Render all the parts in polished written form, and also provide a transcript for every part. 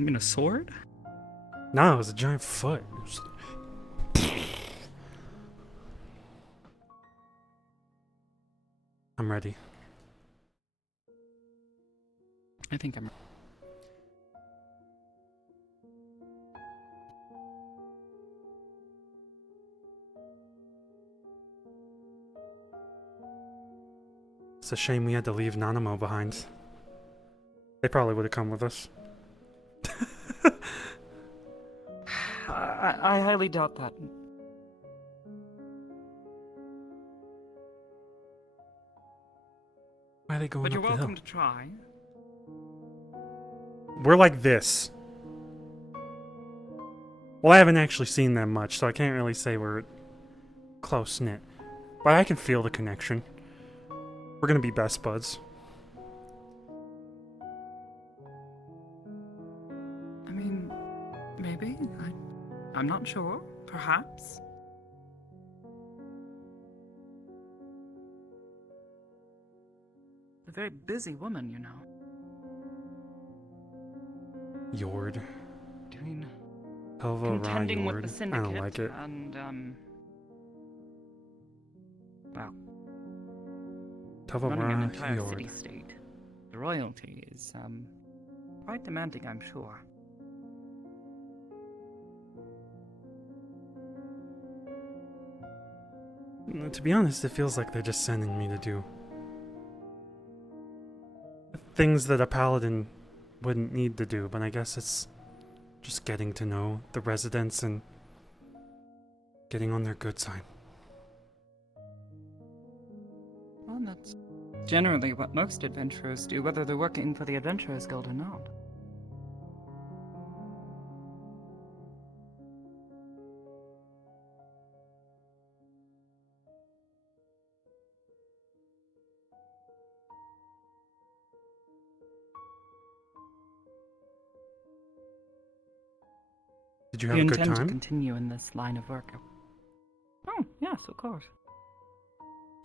You mean a sword? No, it was a giant foot. I'm ready. I think I'm... It's a shame we had to leave Nanamo behind. They probably would have come with us. I highly doubt that. Why are they going But up you're the hill? welcome to try. We're like this. Well, I haven't actually seen them much, so I can't really say we're close-knit. But I can feel the connection. We're gonna be best buds. I mean, maybe. I'm not sure. Perhaps. A very busy woman, you know. Yord. Doing... Tovah contending with Yord. the syndicate. I don't like it. And, well, Tovah running an entire Yord. city-state. The royalty is, quite demanding, I'm sure. To be honest, it feels like they're just sending me to do things that a paladin wouldn't need to do, but I guess it's just getting to know the residents and getting on their good side. Well, that's generally what most adventurers do, whether they're working for the Adventurers Guild or not. Did you have You a good intend to time? continue in this line of work? Oh, yes, of course.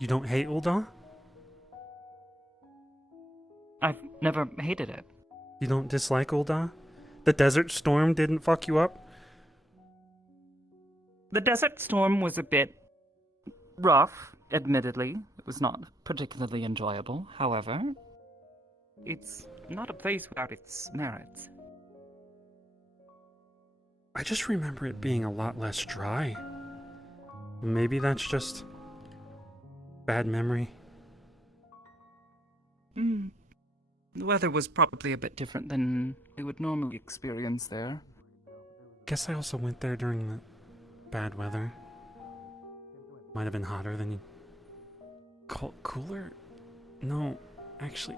You don't hate Ul'dah? I've never hated it. You don't dislike Ul'dah? The Desert Storm didn't fuck you up? The Desert Storm was a bit rough, admittedly. It was not particularly enjoyable, however. It's not a place without its merits. I just remember it being a lot less dry. Maybe that's just bad memory. The weather was probably a bit different than we would normally experience there. Guess I also went there during the bad weather. Might have been hotter than you. Cooler? No, actually.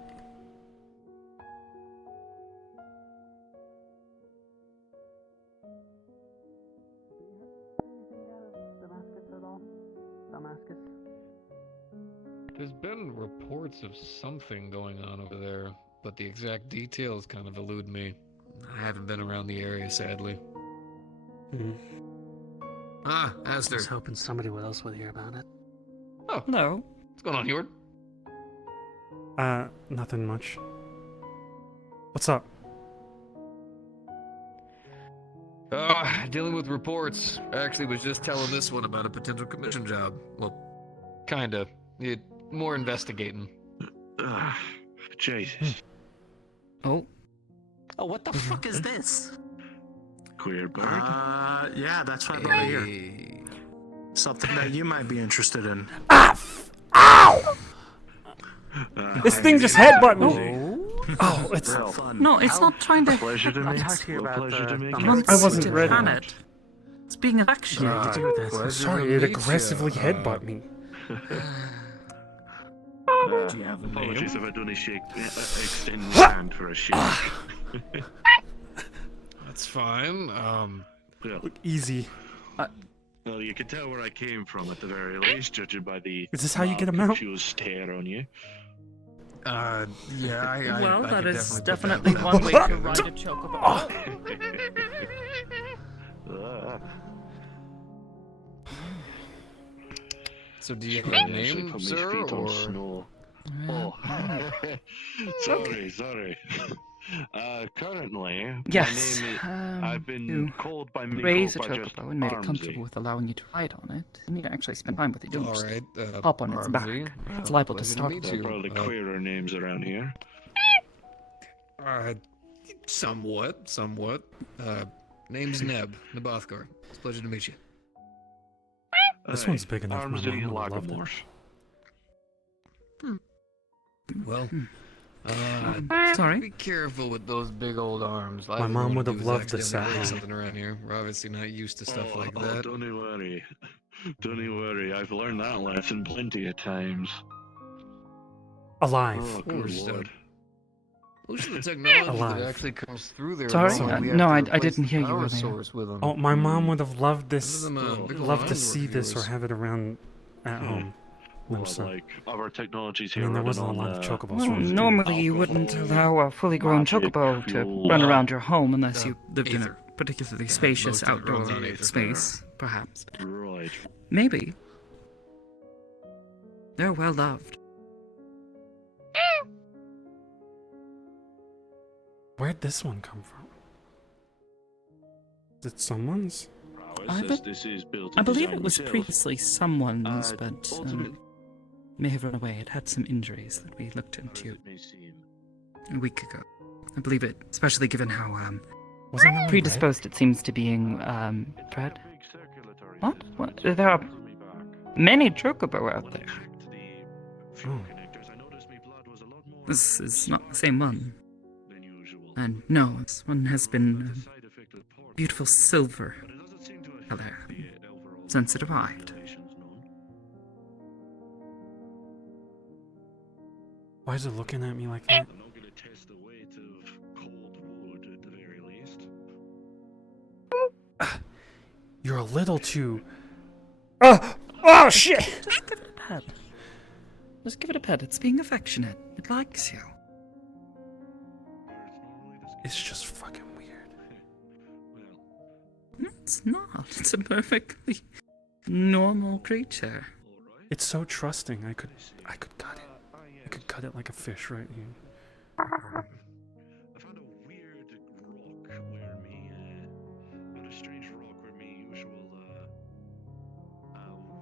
There's been reports of something going on over there, but the exact details kind of elude me. I haven't been around the area, sadly. Ah, I was Aster. hoping somebody else would hear about it. Oh, Hello. what's going on, Heward? Nothing much. What's up? Dealing with reports. I actually was just telling this one about a potential commission job. Well, kinda. More investigating. Jesus. Oh, Oh, what the fuck is this? Queer bird. Yeah, that's what I brought here. Hey. Something that you might be interested in. Ow! This thing just headbutt me! Oh, it's... Real fun. no, it's not trying to... Pleasure to meet. talk to you about Pleasure to the- meet the you. wants I wasn't to ready. pan it. It's being affectionate. Yeah, you do this. Pleasure Sorry, to it meet aggressively ya. headbutt me. Do you have a name? Apologies if I don't shake. Extend my hand for a shake. That's fine. Well, Easy. well, you can tell where I came from at the very least, judging by the Is this how you get 'em out? confused stare on you. Yeah, I Well, I that could is definitely definitely put one way that to with ride a chocobo. So do you have I a actually name, put my sir, feet on or...? snow. Oh, sorry. Currently, Yes. my name is, I've been You called by many raised a folk by just chocobo and made it Armsy. comfortable with allowing you to ride on it. You need to actually spend time with it. You don't All just right. hop on its back. Armsy. It's liable to Pleasure startle meet They're you. probably queerer names around here. Uh, somewhat. Name's Nabothgar. It's a pleasure to meet you. This one's big enough. My Armsy mom would have loved it. Lagamores. Well, Sorry? be careful with those big old arms. My mom would have loved this at at home. something around here. We're obviously not used to stuff like that. Don't you worry. Don't you worry. I've learned that lesson plenty of times. Alive. Oh, good course, lord. Most of the technology Alive. that actually comes through there. Sorry? we No, have to I replace didn't the hear you power earlier. source with them. Oh, my mom would have loved this. None of them, big Love to lines see work this or yours. have it around at home. Well, So, like, our technology's I here mean, there running wasn't a on, lot of chocobos. Well, around, too. normally you wouldn't allow a fully grown Magic, chocobo to fuel, run around your home unless uh, you lived in a ether. particularly Yeah, spacious most of it runs outdoor on ether. space, perhaps. Right. Maybe. They're well loved. Where'd this one come from? Is it someone's? I Says be- this is built I and believe designed it was myself. previously someone's, but ultimate- may have run away. It had some injuries that we looked as into it may seem. a week ago. I believe it, especially given how Wasn't that one predisposed it seems to being bred. Big circulatory What? system What? that There are pulls me back. many chocobo out When I there. checked the fuel Oh. connectors, I noticed my blood was a lot more This is not the same one. than usual. And no, this one has been That's a side effect of pork, beautiful silver but it doesn't seem to affect color the overall since it arrived. regulations known. Why is it looking at me like that? I'm not gonna test the weight of cold wood at the very least. You're a little too. Oh shit! Just give it a pet. Just give it a pet. It's being affectionate. It likes you. Birds normally this It's just fucking weird. well, No, it's not. It's a perfectly normal creature. alright. It's so trusting. I could cut it. Yes. I could cut it like a fish right here. I found a weird rock where me, found a strange rock where me usual,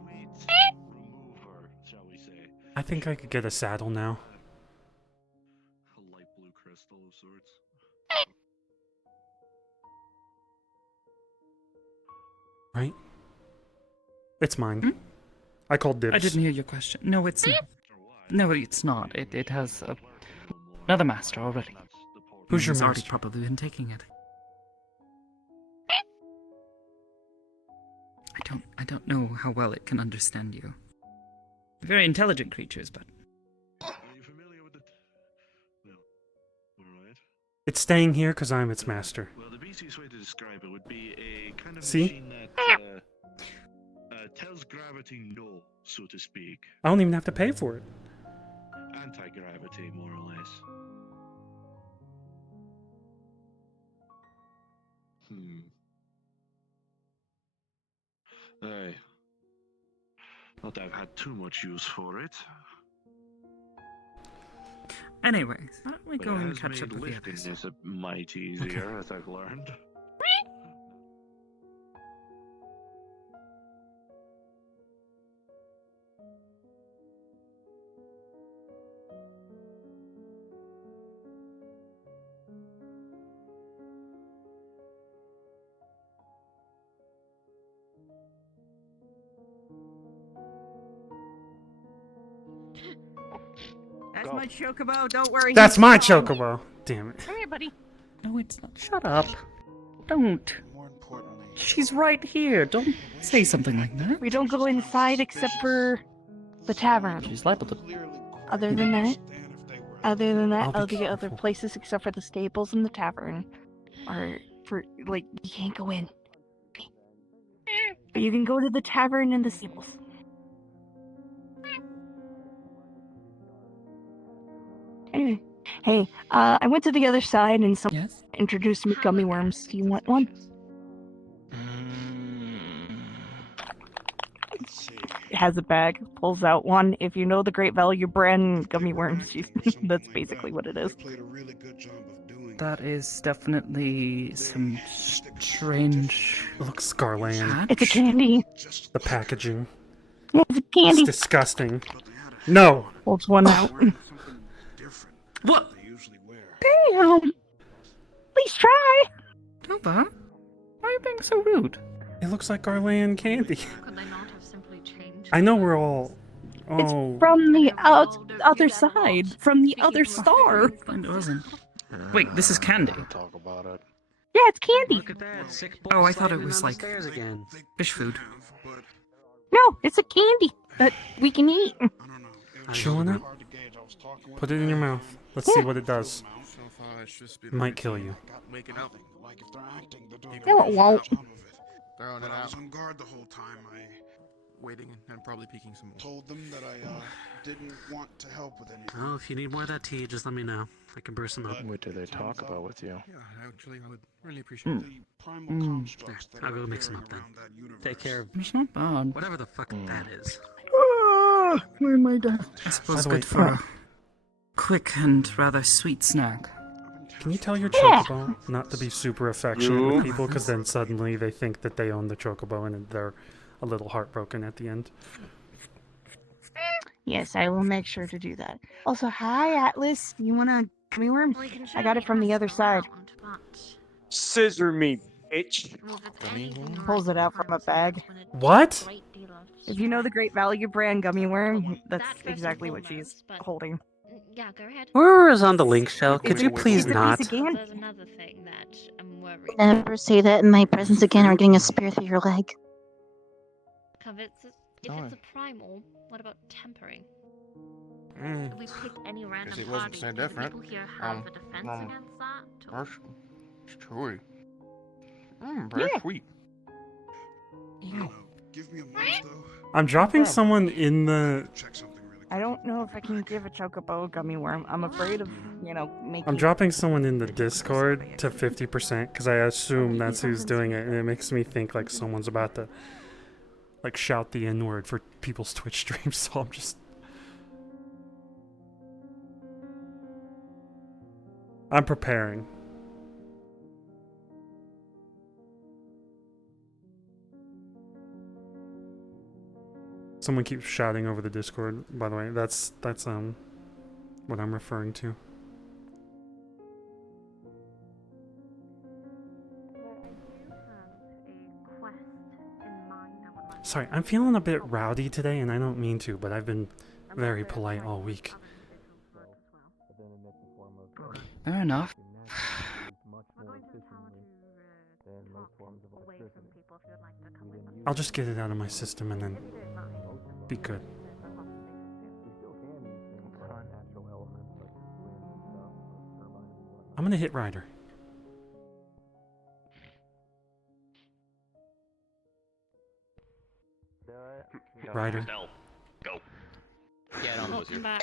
weight remover, shall we say. I think I could get a saddle now. A light blue crystal of sorts. Right? It's mine. Hmm? I called dibs. I didn't hear your question. No, it's not. Or why? No, it's not. It has another master already. That's the portal. Who's your He's already master? probably been taking it. I don't know how well it can understand you. Very intelligent creatures, but Are you familiar with the... Well, alright. It's staying here because I'm its master. Well, the easiest way to describe it would be a kind of See? machine that tells gravity no, so to speak. I don't even have to pay for it. Anti-gravity, more or less. Aye. Not that I've had too much use for it. anyways, why don't we But go it and has catch up made with the lifting others? this a mite easier, as I've learned. That's my chocobo. Don't worry. That's he's my strong. chocobo. Damn it. Come here, buddy. No, it's not. Shut up. Don't. More importantly, She's right here. Don't say something like that. We don't go inside except for the tavern. She's liable to. clearly Other than that, understand if they were Other than that, I'll be I'll be at other careful. places except for the stables and the tavern. Or for like you can't go in. But you can go to the tavern and the stables. Anyway, hey, I went to the other side and someone Yes? introduced me gummy worms. Do you want one? Let's see. It has a bag, pulls out one. If you know the Great Value brand gummy worms, that's basically what it is. They played a really good job of doing That is definitely some strange. It looks Garland. Hatch? It's a candy. Just The packaging. Yeah, it's a It's candy. disgusting. No! Holds one out. wearing something different. What? They usually wear. Damn. Please try. Tovah, why are you being so rude? It looks like Garland candy. Could they not have simply changed? I know we're all... It's Oh... from the other side, from the other star. It wasn't. Wait, this is candy. Talk about it. Yeah, it's candy. Look at that. Sick boy Oh, I thought it sliding was down the like- stairs again. Fish food. But No, it's a candy that we can eat. I don't know. It was Chew on it? hard to gauge. I was talking with Put it in your mouth. Let's see what it does. It might kill you. Making up. Like if they're acting, they're doing No, it won't. Throwing it out. I was on guard the whole time. I Waiting and probably peeking some more. told them that I didn't want to help with anything. Oh, if you need more of that tea, just let me know. I can brew some up. What do they talk about with you? Yeah, actually, I would really appreciate The primal constructs that I'll go are mix 'em occurring up then. around that universe. Take care of It's not bad. whatever the fuck that is. Where am I done? I suppose the way- good for a quick and rather sweet snack. Can you tell your chocobo not to be super affectionate with people, because then suddenly they think that they own the chocobo and they're a little heartbroken at the end. Yes, I will make sure to do that. Also, hi Atlas. You want a gummy worm? Well, you can I got it from the other side. around, but Scissor me, bitch. if it's anything Pulls it out from a bag. What? great deal of If you know the Great Value brand gummy worm, That that's first and exactly what foremost, she's but- holding. Yeah, go ahead. Whoever is on the link shell, could It's you a- please it's a piece not? of candy. There's another thing that I'm worried. Never say that in my presence again, or getting a spear through your leg. If it's a primal, what about tempering? Mm. If we pick any random it wasn't party, so do the different. people here have a defense against that? Or- It's chewy. Very Yeah. sweet. Give me a month though. I'm dropping someone in the... Check something really quick. I don't know if I can give a chocobo a gummy worm. I'm afraid of, making. I'm dropping someone in the Discord to 50%, because I assume that's who's doing it, and it makes me think like someone's about to like shout the N-word for people's Twitch streams, so I'm just... I'm preparing. Someone keeps shouting over the Discord, by the way. That's what I'm referring to. Sorry, I'm feeling a bit rowdy today, and I don't mean to, but I've been very polite all week. Fair enough. I'll just get it out of my system and then be good. I'm gonna hit Ryder. Ryder. Go. Get on with you. Back.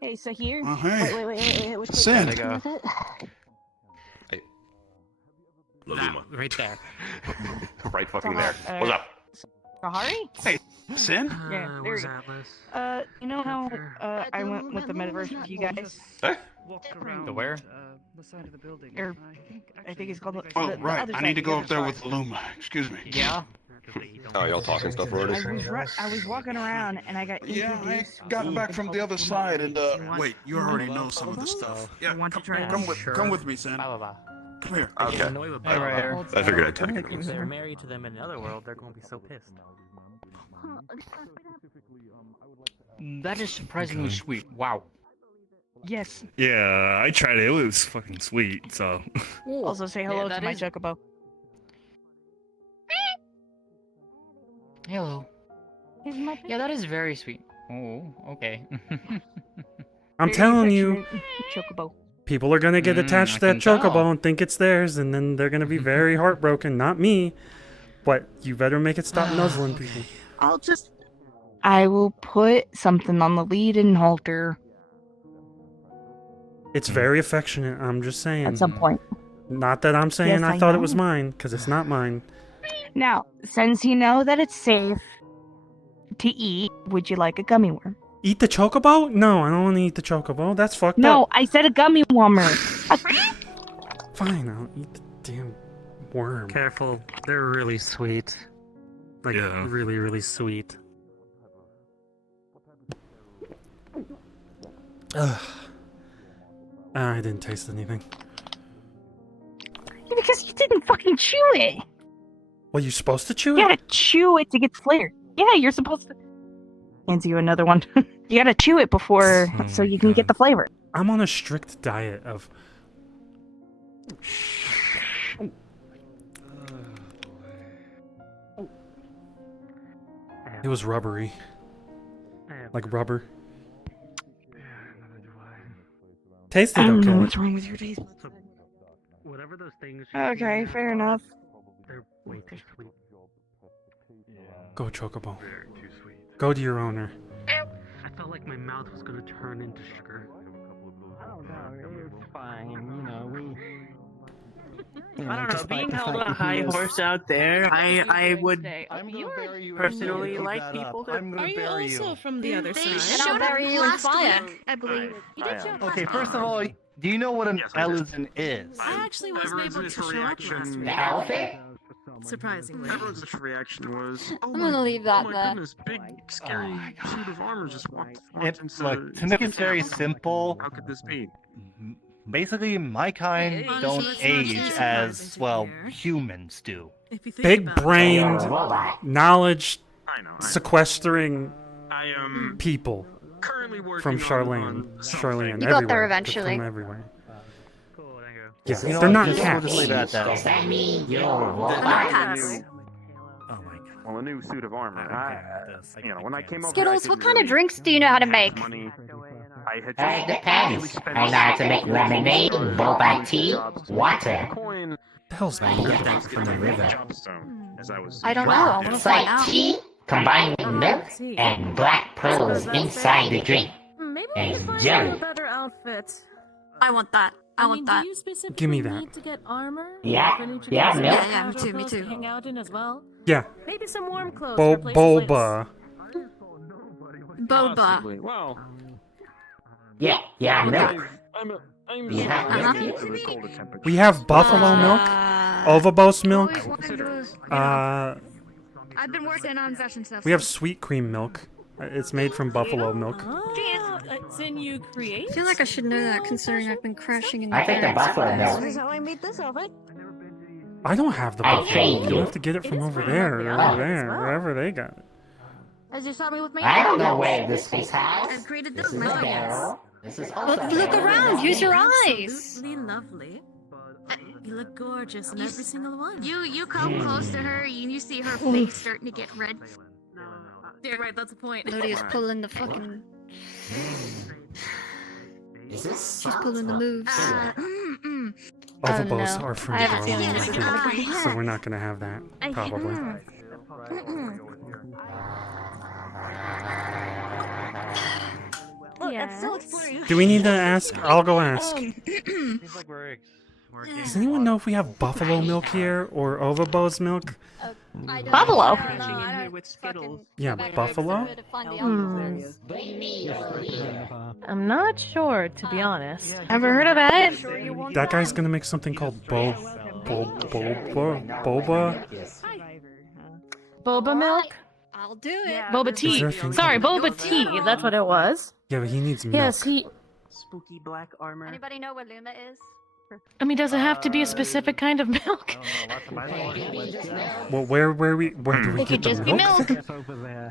Hey, so here. Oh, hey. Wait. Which way? Sin. Is it? Right there. Right fucking Uh-huh, there. What's up? Sahari? Sin? Yeah, there where's we go. Atlas? You know how I went with the metaverse with you guys? Walk around. The where? The side of the building. Or, I think it's called the, Oh, the right. other I side, need to the go other up there side. with Luma. Excuse me. Yeah. Oh, y'all talking stuff already? I was walking around and I got Yeah, I introduced got to back from the other side and Wait, you already know some of the stuff. I want to try Come with me, Sin. Come here. Okay. Hey, Ryder. I figured I'd take it. If they're married to them in another world, they're gonna be so pissed. That is surprisingly sweet. Wow. Yes. Yeah, I tried it. It was fucking sweet, so. Also say hello to my chocobo. Hello. Here's my Yeah, that is very sweet. Oh, okay. I'm very telling you, affectionate chocobo. people are gonna get attached to that I can tell. chocobo and think it's theirs, and then they're gonna be very heartbroken. Not me, but you better make it stop nuzzling people. I will put something on the lead and halter It's very affectionate. I'm just saying. at some point. Not that I'm saying Yes, I I thought it know. was mine, because it's not mine. Now, since you know that it's safe to eat, would you like a gummy worm? Eat the chocobo? No, I don't want to eat the chocobo. That's fucked up. No, I said a gummy warmer. Fine, I'll eat the damn worm. Careful, they're really sweet. Like, Yeah. really, really sweet. Ugh. I didn't taste anything. Because you didn't fucking chew it. Well, you're supposed to chew You it? gotta chew it to get flavor. Yeah, you're supposed to. Hands you another one. You gotta chew it before, so you can get the flavor. I'm on a strict diet of. It was rubbery. Like rubber. Tasted I don't okay. know what's wrong with your taste. Whatever those things. Okay, fair enough. They're way too sweet. Go, Chocobo. Go to your owner. I felt like my mouth was gonna turn into sugar. I don't know, it's fine, you know, we... I don't know, being held on a high horse out there, I would personally like people to... Are you also from the other side? showed up last week, I believe. Okay, first of all, do you know what an elephant is? I actually wasn't able to show up last week. elephant? Surprisingly. Everyone's initial reaction was, "Oh I'm gonna leave that my there. goodness, big scary suit of armor just walked into." Look, to make it very simple, How could this be? basically my kind Honestly, don't let's not age choose as well humans do. Big-brained, knowledge I know. sequestering I am people currently working from on Charlene. Charlene, You got there everywhere. eventually. From everywhere. Cool, thank you. Yeah, You know they're what, not just- we'll cats. just leave it at that. Does that mean you're cats. Oh my god. Well, a new suit of armor. You know, when I came over, Skittles, what kind of drinks do you know how to make? money. I had It depends. I know how to make lemonade, boba tea, water. coin. The hell's that? From the river. Jobstone, as I was. I don't know. I want to It's find like out. tea combined with milk and black pearls inside the drink. Maybe And we can find jelly. you a better outfit. I want that. I want that. Do you specifically Give me that. need to get armor? Yeah, Or need to yeah, get some milk. Yeah, me casual too, me clothes too. to hang out in as well? Yeah. Maybe some warm clothes for places like Boba. Boba. Wow. Yeah, milk. I'm We have buffalo milk, Ovabos milk. Always wanted those. I've been working on fashion stuff. We have sweet cream milk. It's made from buffalo milk. Ah, it's in you create? I feel like I should know that considering I've been crashing in I think the buffalo milk. This is how I made this outfit. I don't have the I buffalo trained milk. you. You'll have to get it from over there, or over there, wherever they got it. As you saw me with my I don't know where this is house. I've created This those is a myself. barrel. This is also Look a around. barrel. Use your eyes. Absolutely lovely. You look gorgeous in every single one. You come close to her and you see her face starting to get red. Yeah, right, that's the point. Lydia's pulling the fucking. Is this She's pulling the moves. Ovabos no. are from I have a feeling this is Darwin, gonna be- so we're not gonna have that, probably. Look, it's so exciting. Do we need to ask? I'll go ask. Seems like we're Does anyone know if we have buffalo milk here or Ovabos milk? Buffalo. Yeah, buffalo? I'm not sure, to be honest. Ever heard of that? That guy's gonna make something called boba. Boba milk? I'll do it. Boba Is tea. there a thing Sorry, called- boba tea. That's what it was. Yeah, but he needs milk. Yes, he. Spooky black armor. Anybody know what Luma is? I mean, does it have to be a specific kind of milk? Well, where do we It get could the just be milk? milk. Over there.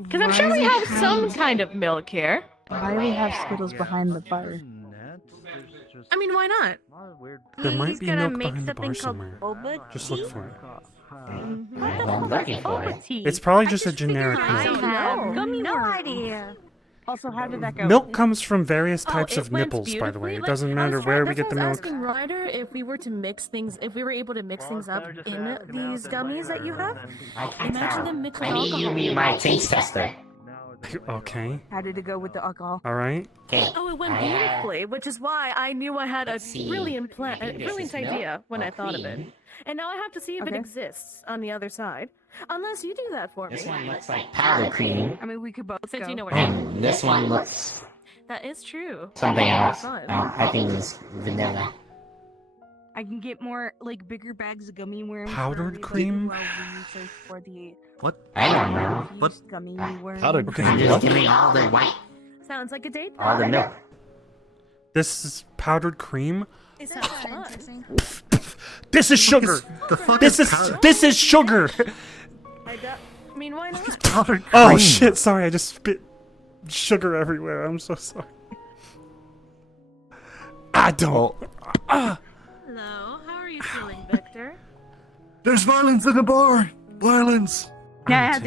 Because I'm sure we have some kind of milk here. Why do we have Skittles behind the bar? I mean, why not? There might be gonna milk make behind the bar something called somewhere. boba Just look for it. I'm looking for it. It's probably just a generic milk. No idea. Also, how did that go? Milk comes from various types Oh, of it went nipples, by the way. It beautifully. doesn't Like, matter that's where right, we get the that's milk. what I was asking Ryder if we were to mix things, if we were able to mix things up in these gummies that you have. I can't Imagine tell. them mixed with I need you to alcohol. be my taste tester. Okay. How did it go with the alcohol? All right. Oh, it went beautifully, which is why I knew I had a brilliant idea when I thought of it. And now I have to see if it exists on the other side. Unless you do that for me. This one looks like powder cream. I mean, we could both Since go. you know what And this one looks That is true. something else. Fun. I think it's vanilla. I can get more, like, bigger bags of gummy worms. Powdered cream? While we search for the What? I don't know. What? Gummy worms. Powdered cream? Just give me all the white, Sounds like a date. all the milk. This is powdered cream? It sounds fun. This is sugar. The fuck This is is sugar. I mean, why not? Powdered cream. Oh shit! Sorry, I just spit sugar everywhere. I'm so sorry. I don't. Hello, how are you feeling, Victor? There's violence in the bar. Violence. Yeah,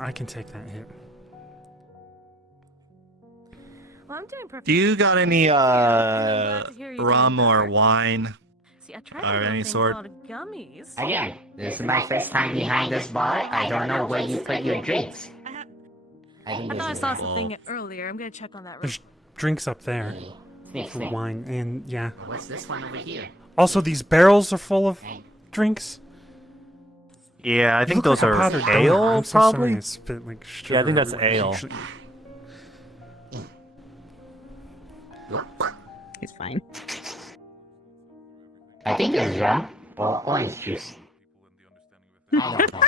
I can take that hit. Well, I'm doing perfect. Do you got any to hear you rum doing or better. wine See, I tried or to any think sort? a lot of gummies. Again, this is my first time behind this bar. I don't know where you put your drinks. I think I this thought I is saw a- something earlier. I'm gonna check on that. There's drinks up there Sniff, for sniff. wine, and yeah. What's this one over here? Also, these barrels are full of drinks. Yeah, I You think look those like a are powdered donut. ale, I'm so sorry probably. I spit like sugar Yeah, I think that's everywhere. ale. Actually- It's fine. I think it's rum or orange juice. I don't know.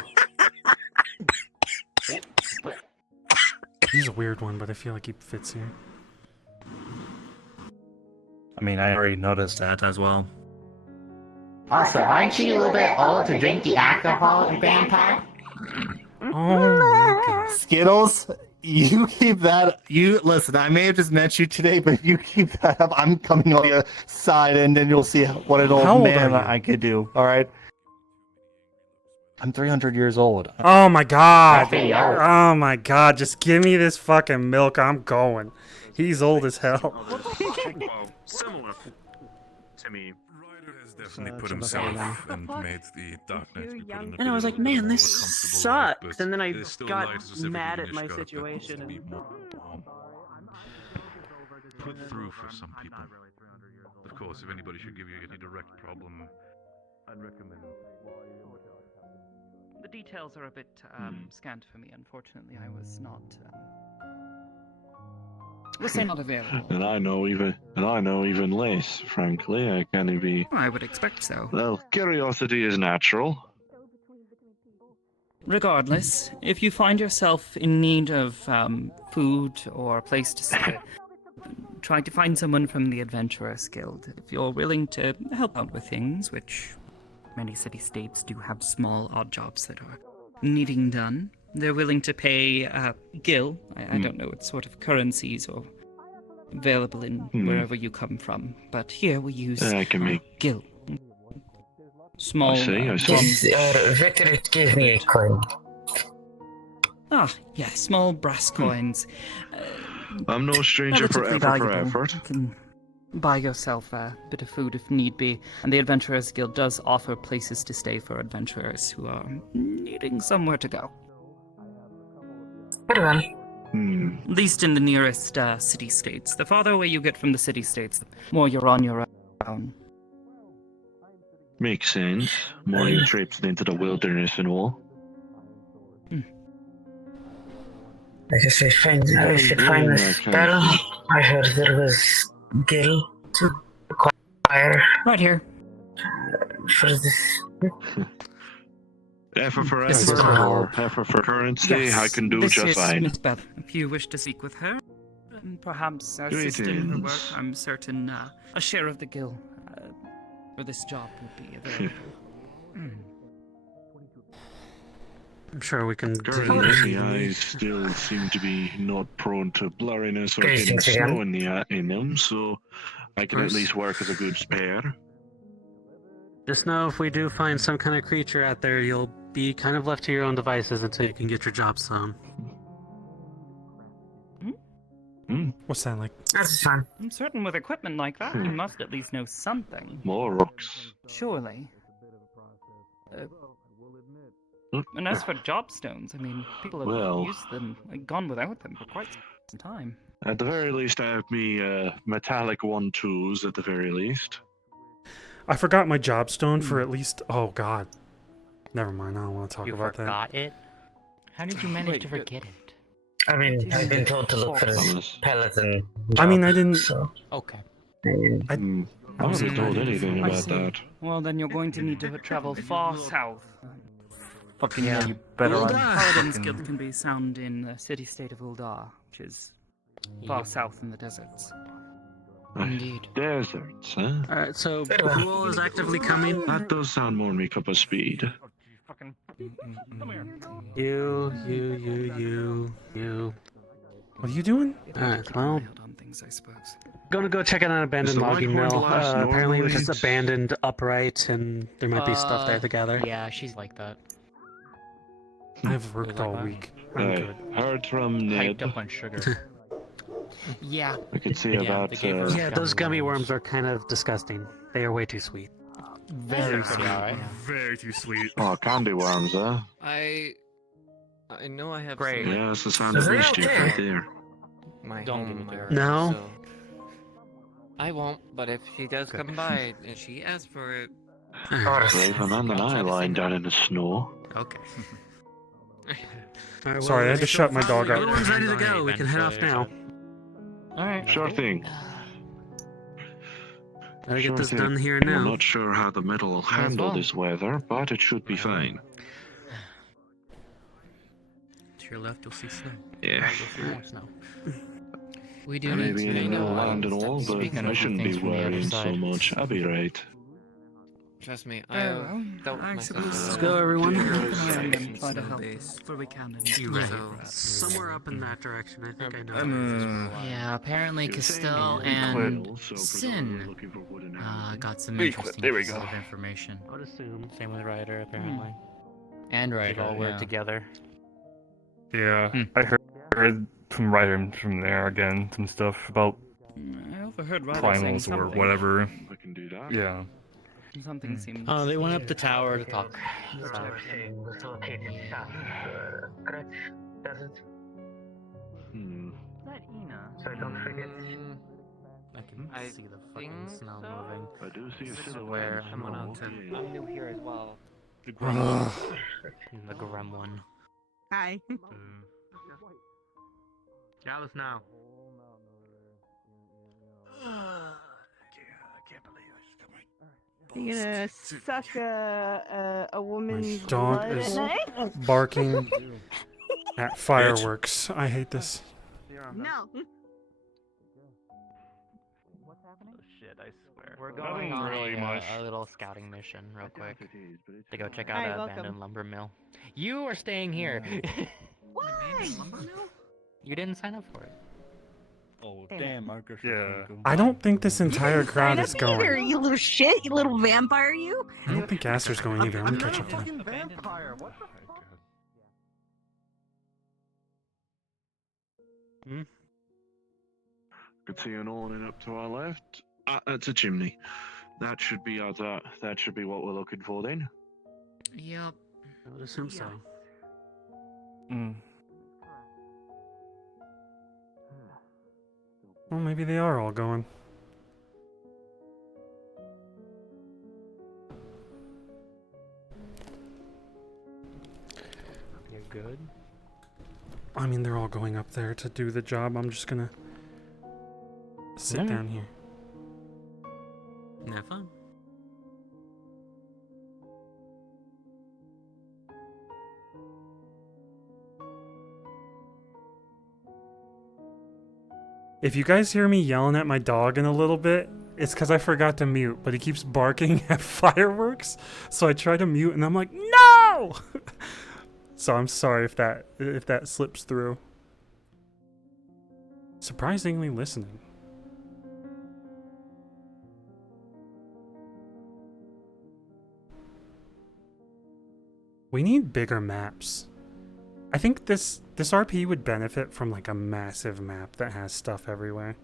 He's a weird one, but I feel like he fits here. I mean, I already noticed that as well. Also, aren't you a little bit old to drink the alcohol, Grandpa? Oh Skittles, you keep that. You listen. I may have just met you today, but you keep that up. I'm coming on your side, and then you'll see what an old How old man are you? I could do. All right. I'm 300 years old. Oh my god! Pretty old. Oh my god! Just give me this fucking milk. I'm going. He's old as hell. Well, similar to me. Ryder has definitely put himself and made the Dark Knight be put in a And I was bit like, of a man, more this comfortable sucks. mood, And then I but it's still got light as if mad at everything my just got situation. to be And... more put through for some people. Of course, if anybody should give you any direct problem, I'd recommend. The details are a bit scant for me, unfortunately. I was not. We'll say not available. And I know even less, frankly. I can't be. I would expect so. Well, curiosity is natural. Regardless, if you find yourself in need of food or a place to stay, try to find someone from the Adventurers Guild. If you're willing to help out with things, which many city-states do have small odd jobs that are needing done, they're willing to pay gil. I don't know what sort of currencies are available in wherever you come from, but here we use I can make. gil. Small. I see. Victor, give me a coin. Ah, yeah, small brass coins. I'm no stranger for Relatively effort. valuable. You can buy yourself a bit of food if need be, and the Adventurers Guild does offer places to stay for adventurers who are needing somewhere to go. Very well. At least in the nearest city-states. The farther away you get from the city-states, the more you're on your own. Makes sense. More your trips into the wilderness and all. I guess I should find this barrel. I heard there was gil to acquire. Right here. For this. Effort for This is effort, Belle. or effort for currency, Yes, I can do this just is fine. Miss Beth. If you wish to speak with her, and perhaps assist in her work, Greetings. I'm certain a share of the gil for this job would be available. I'm sure we can. Currently, eyes still seem to be not prone to blurriness or getting Greetings again. snow in them, so I can at least work as a good spare. Just know if we do find some kind of creature out there, you'll be kind of left to your own devices until you can get your job done. What's that like? That's fine. I'm certain with equipment like that, you must at least know something. More rocks. Surely. And as for job stones, I mean, people have Well- used them, gone without them for quite some time. At the very least, I have me metallic 1-2s at the very least. I forgot my job stone for at least. Oh God. Never mind. I don't want to talk You about that. forgot it? How did you manage to forget it? I mean, I've been told to look for this pelican. I mean, I didn't. So, Okay. I wasn't told anything I about see. that. Well, then you're going to need to travel far south. Fucking yeah, you better run. Paladin's Guild can be found in the city-state of Ul'dah, which is far south in the deserts. Indeed. Deserts, huh? Alright, so who all is actively coming? That does sound more me cup of speed. You. What are you doing? Alright, well. On things, I suppose. Gonna go check out an abandoned the logging whiteboard mill. last Apparently it was just normally? abandoned upright, and there might be stuff there to gather. Yeah, she's like that. I've worked all week. I'm good. Heard from Ned. Hyped up on sugar. Yeah. We could see Yeah, about. they gave her Yeah, those gummy worms are kind of disgusting. They are way too sweet. Very sweet. Very too sweet. Oh, candy worms, huh? I know I have Great. some, Yeah, that's the sound of mischief right there. my Don't home give it to her. there, No. so I won't, but if she does come by and she asks for it, Raven and an eye lying down in the snow. okay. Alright, well, Sorry, I had to shut my dog up. everyone's ready to go. We can head off now. Alright. Sure thing. Gotta get Sure this thing. done here and I'm now. not sure how the metal will handle well. this weather, but it should be fine. To your left, you'll see snow. Yeah. More snow. We do I may need be to in know. land and all, but Speaking I of shouldn't things be from the other worrying so side. much. I'll be right. Trust me, Oh, I well, dealt with I myself suppose with Let's that. go, everyone. and try to help where we can. Somewhere up in that direction. I think I know. Yeah, apparently Castell We and quit, so Sin predominantly looking for wood and got some We interesting quit. There we pieces go. of information. I would assume. Same with Ryder, apparently. And They Ryder, all work yeah. together. Yeah, I heard from Ryder from there again some stuff about I overheard Ryder saying primals or something. whatever. I can do that. Yeah. Something seems. Oh, they went up the tower to talk. Hmm. So don't forget. I can I see the fucking think snow so. moving. I do see a silhouette. Swear, of I'm snow, gonna yeah. I'm new here as well. The gremlin. Hi. Alice now. You gonna suck a woman's Dog blood is at night? barking at fireworks. I hate this. No. Shit, I swear. We're Nothing going on really much. a little scouting mission real quick to go check Hi, out an welcome. abandoned lumber mill. You are staying here. Why? You didn't sign up for it. Oh, damn, Marcus. Yeah. I don't think this entire crowd is Sign up either, going. you little shit, you little vampire, you. I don't think Aster's going either. I'm gonna catch up to him. vampire. What the Could see an awning up to our left. That's a chimney. That should be that should be what we're looking for then. Yep. I would assume so. Mm. Well, maybe they are all going. You're good. I mean, they're all going up there to do the job. I'm just gonna sit Alright. down here. Have fun. If you guys hear me yelling at my dog in a little bit, it's because I forgot to mute, but he keeps barking at fireworks. So I try to mute, and I'm like, no! So I'm sorry if that slips through. Surprisingly listening. We need bigger maps. I think this RP would benefit from like a massive map that has stuff everywhere.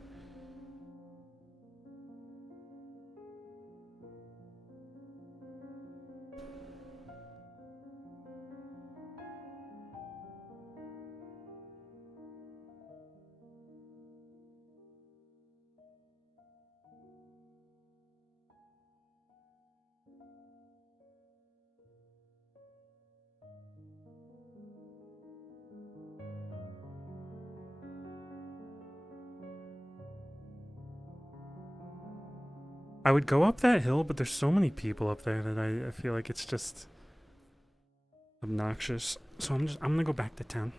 I would go up that hill, but there's so many people up there that I feel like it's just obnoxious. So I'm gonna go back to town.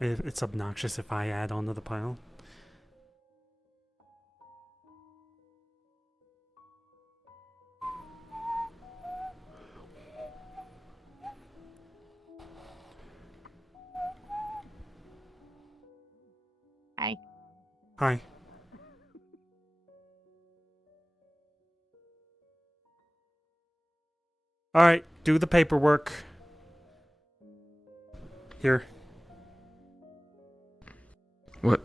It's obnoxious if I add onto the pile. Hi. Hi. Alright, do the paperwork. Here. What?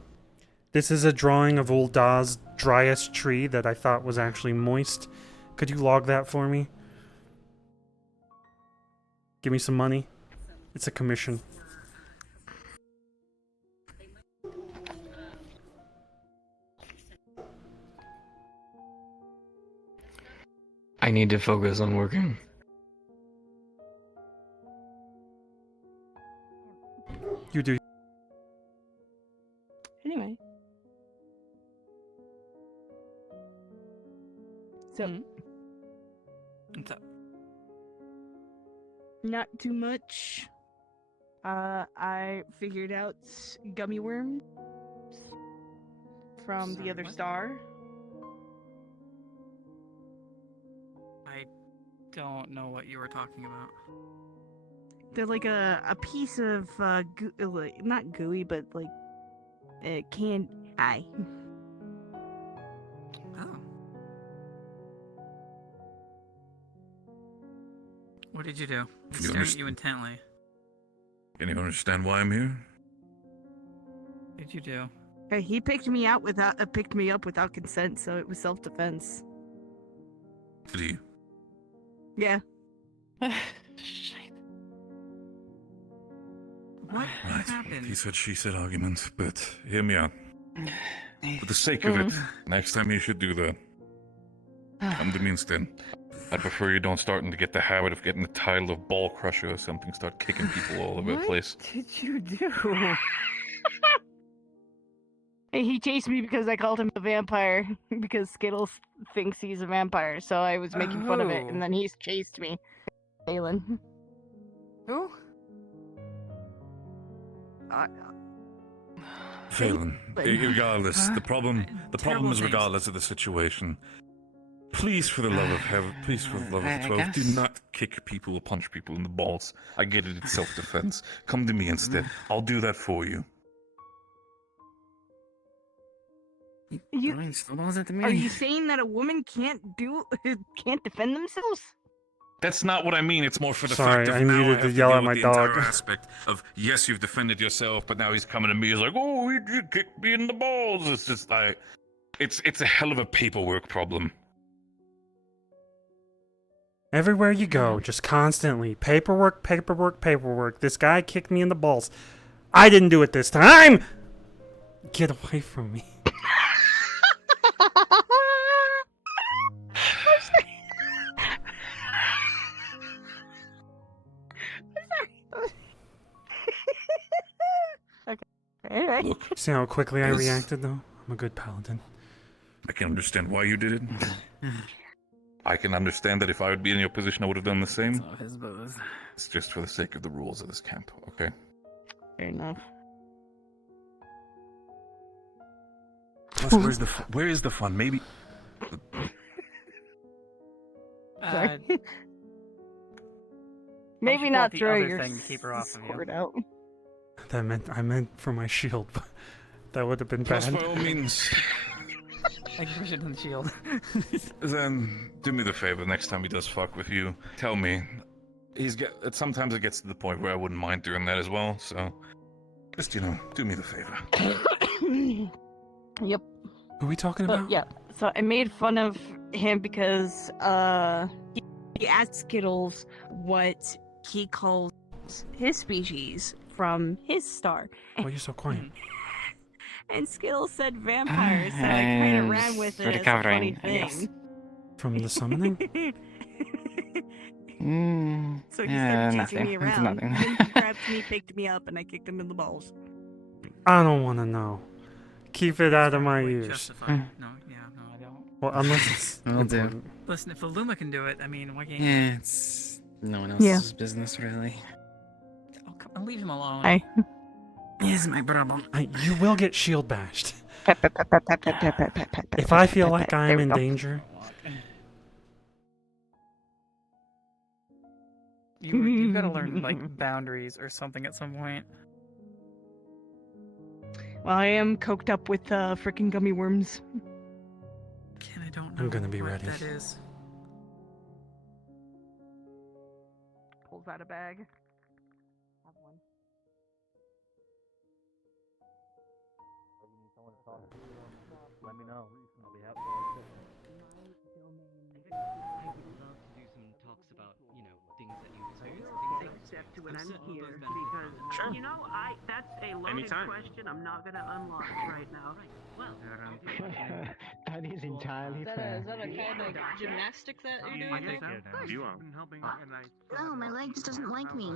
This is a drawing of Ul'dah's driest tree that I thought was actually moist. Could you log that for me? Give me some money. It's a commission. I need to focus on working. You do. Anyway. So. What's up? Not too much. I figured out gummy worms from the other star. I don't know what you were talking about. They're like a piece of not gooey, but like canned eye. Oh. What did you do? I'm staring at you intently. Can you understand why I'm here? What did you do? He picked me up without consent, so it was self-defense. Did he? Yeah. What Right. happened? He said, she said argument, but hear me out. For the sake of it, next time you should do that. Come to me instead. I'd prefer you don't start to get the habit of getting the title of ball crusher or something. Start kicking people all over the place. What did you do? Hey, he chased me because I called him a vampire because Skittles thinks he's a vampire, so I was making fun of it, and then he's chased me. Phelan. Who? Phelan, regardless, the problem is regardless of the situation. Please, for the love of heaven, please, for the love of 12, do not kick people or punch people in the balls. I get it, it's self-defense. Come to me instead. I'll do that for you. Are you saying that a woman can't defend themselves? That's not what I mean. It's more for the Sorry, fact of I now needed I to have yell deal at my with the entire dog. aspect of yes, you've defended yourself, but now he's coming to me. He's like, "Oh, you kicked me in the balls." It's just it's a hell of a paperwork problem. Everywhere you go, just constantly paperwork, paperwork, paperwork. This guy kicked me in the balls. I didn't do it this time. Get away from me. Look, See how quickly I Yes. reacted, though? I'm a good paladin. I can understand why you did it. I can understand that if I would be in your position, I would have done the same. It's just for the sake of the rules of this camp, okay? Fair enough. Plus, where is the fun? Maybe. Sorry. Why Maybe don't you not pull out the throw other your thing to keep her off of you? sword out. I meant for my shield, but that would have been Plus, bad. by all means, Thank you for shooting the shield. then do me the favor. Next time he does fuck with you, tell me. Sometimes it gets to the point where I wouldn't mind doing that as well. So, just do me the favor. Yep. Who are we talking So, about? yeah. So I made fun of him because he asked Skittles what he calls his species from his star. Why are you so quiet? And Skittles said vampires, so I kind of ran with it as a funny thing. From the summoning? So he started chasing me around. And then he grabbed me, picked me up, and I kicked him in the balls. I don't want to know. Keep it out of my ears. Justified. No, yeah, no, I don't. Well, unless it's Will do. important. Listen, if Illuma can do it, I mean, why can't Yeah, it's no one else's business, really. Oh, come on, leave him alone. Hey. Here's my problem. You will get shield bashed. If I feel like I am in danger, You've got to learn like boundaries or something at some point. Well, I am coked up with freaking gummy worms. Ken, I don't know I'm gonna be what ready. that is. Pulls out a bag. Let me know. I'll be happy. Except when I'm here, because you know, that's a loaded question. I'm not gonna unlock right now. Well, that is entirely fair. Is that a kind of gymnastic that you're doing? You are. No, my leg just doesn't like me.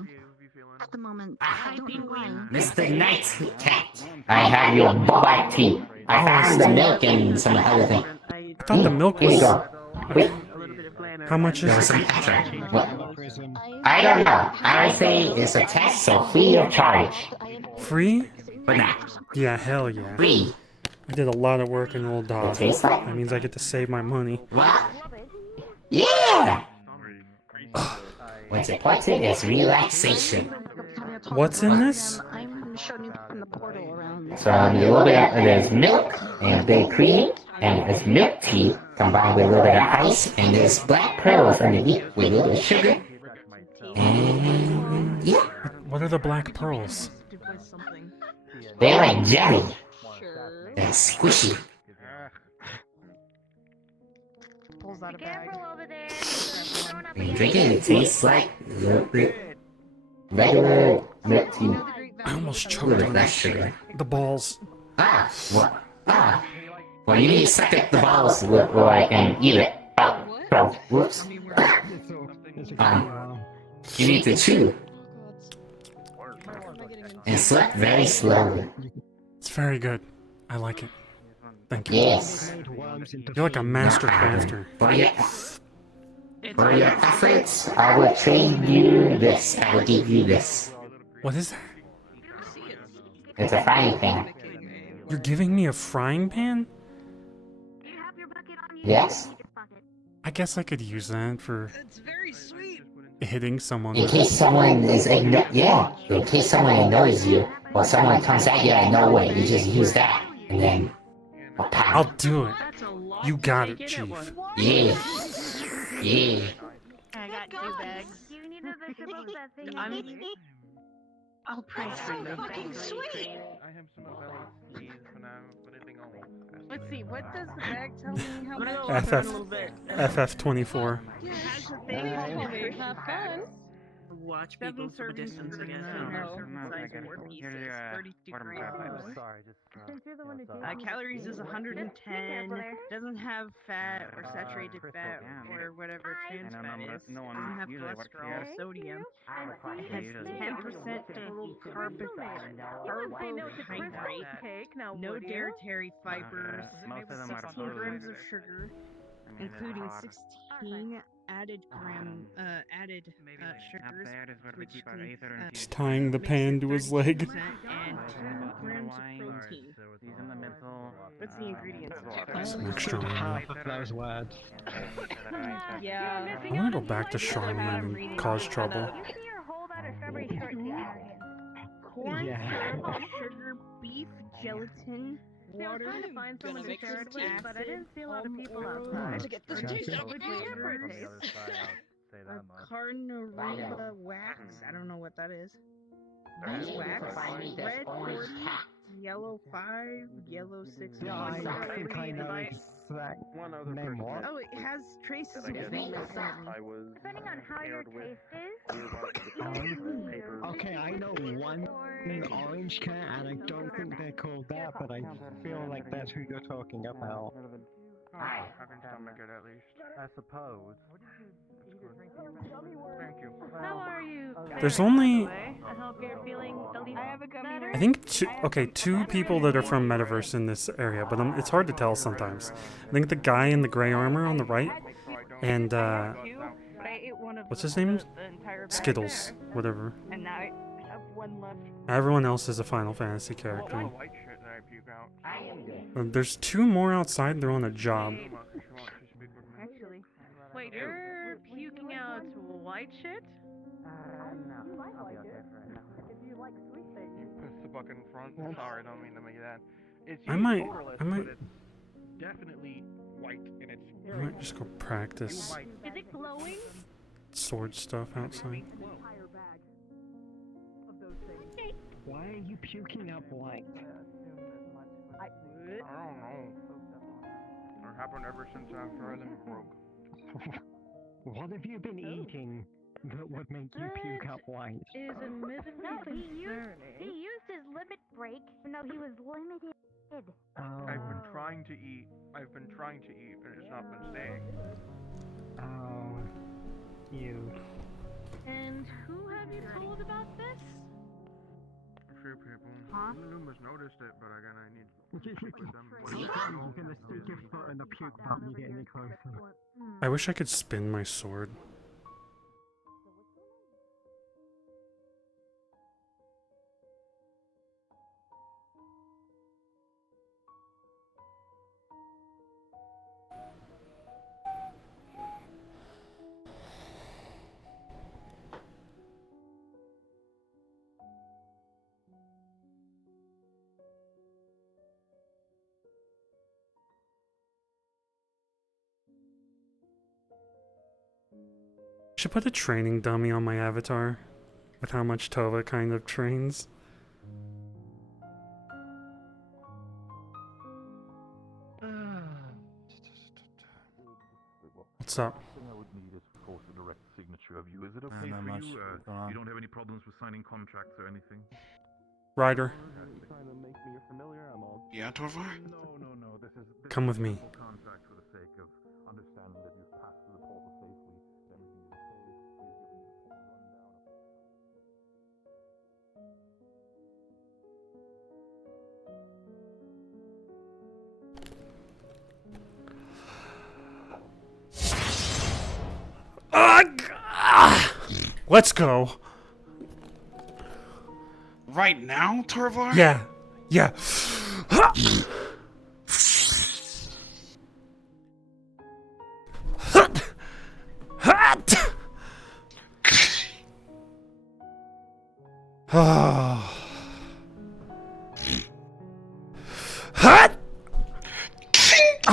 At the moment. I don't know why. Mr. Night Cat, I have your boba tea. I found the milk and some other thing. I thought the milk Here you was. go. Wait, How much there is was some it? extra. What? I don't know. I would say it's a test, so free of charge. Free? But nah, Yeah, hell yeah. free. I did a lot of work in Ul'dah. It tastes like- That means I get to save my money. What? Yeah! What's important is relaxation. What's in this? I'm showing you from the portal around. So a little bit of, there's milk and big cream, and it's milk tea combined with a little bit of ice, and there's black pearls underneath with a little bit of sugar. And yeah, What are the black pearls? they're like jelly. They're squishy. Pulls out a bag. When you drink it, it tastes like regular milk tea. I almost A choked little bit on less sugar. the balls. What? Well, you need to suck up the balls and eat it. Oh, whoops. You need to chew and slip very slowly. It's very good. I like it. Thank you. Yes. You're like a master crafter. For your efforts, I will trade you this. I will give you this. What is that? It's a frying pan. You're giving me a frying pan? Yes. I guess I could use that for hitting someone. In case someone is in case someone annoys you, or someone comes at you out of nowhere, you just use that, and then I'll do it. You got it, Chief. Yeah. Yeah. I got 2 bags. I'll pray for you. Fucking sweet. I have some availabilities for now, but anything else. Let's see, what does the bag tell me? How much? FF24. Have fun. Watch people from a distance again. Calories is 110. Doesn't have fat or saturated fat or whatever trans fat is. Doesn't have cholesterol, sodium. It has 10% total carbohydrate. No dairy fibers. 16 grams of sugar, including 16 added sugars, which He's tying the pan to his leg. and 2 grams of protein. What's the ingredients? Some extra money. Those words. Yeah. I want to go back to Charlene and cause trouble. Corn, syrup, sugar, beef, gelatin, See, I was trying to find someone to share it with, but I didn't see a lot of people outside. to get this taste Which flavor it tastes. Carnauba wax. I don't know what that is. Beeswax, red 40, yellow 5, yellow 6. Yeah, I think I know exact name what. Oh, it has traces of wheat. Depending on how your taste is. Okay, I know one orange cat, and I don't think they're called that, but I feel like that's who you're talking about. I can stomach it at least. I suppose. Thank you. How are you? There's only, I hope you're feeling a little better. I think, two people that are from Metaverse in this area, but it's hard to tell sometimes. I think the guy in the gray armor on the right, and what's his name? Skittles, whatever. And now I have one left. Everyone else is a Final Fantasy character. White shit that I puke out. There's two more outside. They're on a job. Actually, wait, you're puking out white shit? No, I'll be okay for right now. If you like sweet things. You piss the bucket in front. Sorry, I don't mean to make that. It's I might but it's definitely white and it's. I might just go practice Is it glowing? sword stuff outside. Why are you puking up white? I don't know. It happened ever since after I limit broke. What have you been eating that would make you puke up white? Is admittedly concerning. He used his limit break, even though he was limited. I've been trying to eat, and it's not been staying. Oh, you. And who have you told about this? A few people. Huh? Luma's noticed it, but again, I need to speak with them. You're gonna stick your foot in the puke button you get any closer. I wish I could spin my sword. Should put a training dummy on my avatar with how much Tovah kind of trains. What's up? I would need is, of course, a direct signature of you. Is it okay not for much. you? Go on. You don't have any problems with signing contracts or anything? Ryder, Trying to make me familiar, I'm all. Yeah, Tovah? No. This is come with me. contract for the sake of understanding that you've passed through the portal safely. Everything is okay. We've given you the full rundown. Let's go. Right now, Torvar? Yeah. Yeah.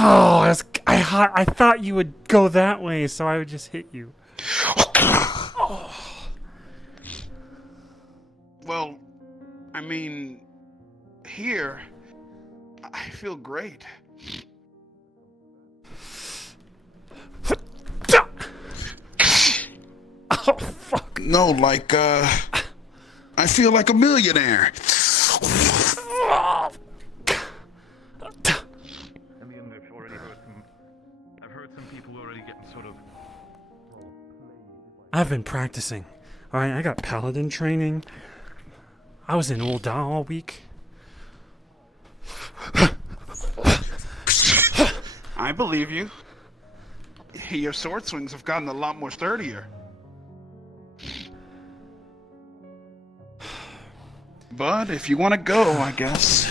Oh, I thought you would go that way, so I would just hit you. Well, I mean, here, I feel great. Oh, fuck. No, like, I feel like a millionaire. In the end, I've heard some people already getting sort of. I've been practicing. Alright, I got paladin training. I was in Ul'dah all week. I believe you. Your sword swings have gotten a lot more sturdier. But if you want to go, I guess.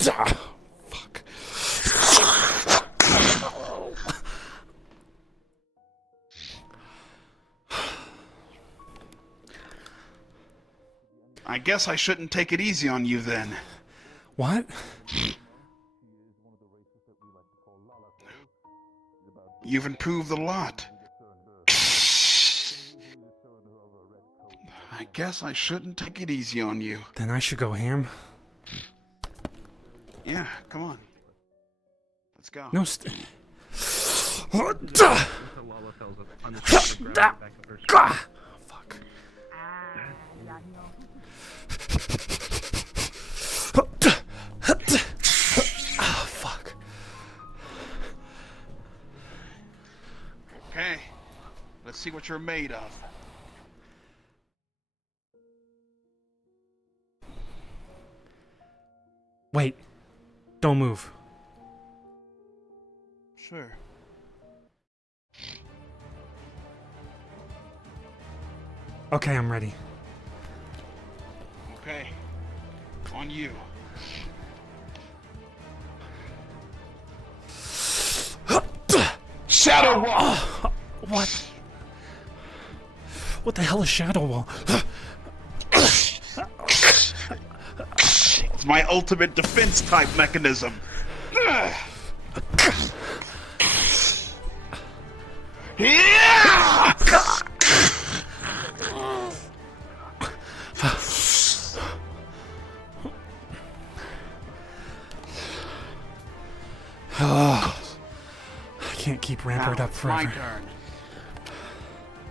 Fuck. I guess I shouldn't take it easy on you then. What? You've improved a lot. I guess I shouldn't take it easy on you. Then I should go ham. Yeah, come on. Let's go. No, fuck. Oh, fuck. Okay, let's see what you're made of. Wait. Don't move. Sure. Okay, I'm ready. Okay, on you. Shadow Wall! What? What the hell is Shadow Wall? It's my ultimate defense type mechanism. Oh, I can't keep Rampart up My forever. turn.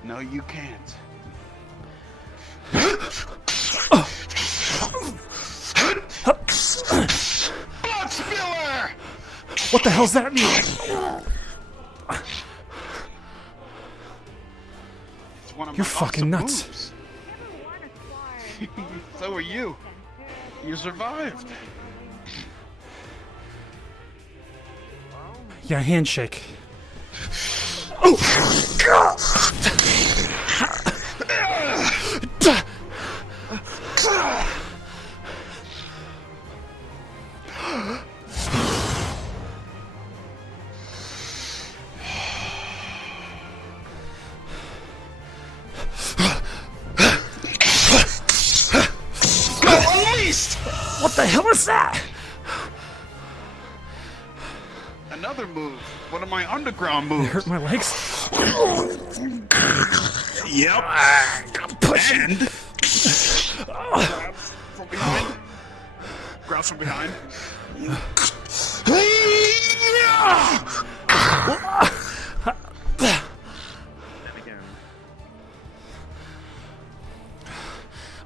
No, you can't. Blood spiller! What the hell's that mean? It's one of You're my fucking awesome nuts. moves. So are you. You survived. Yeah, handshake. Oh, God! Released! What the hell is that? Another move. One of my underground moves. It hurt my legs. Yep. And from behind. Grabs from behind.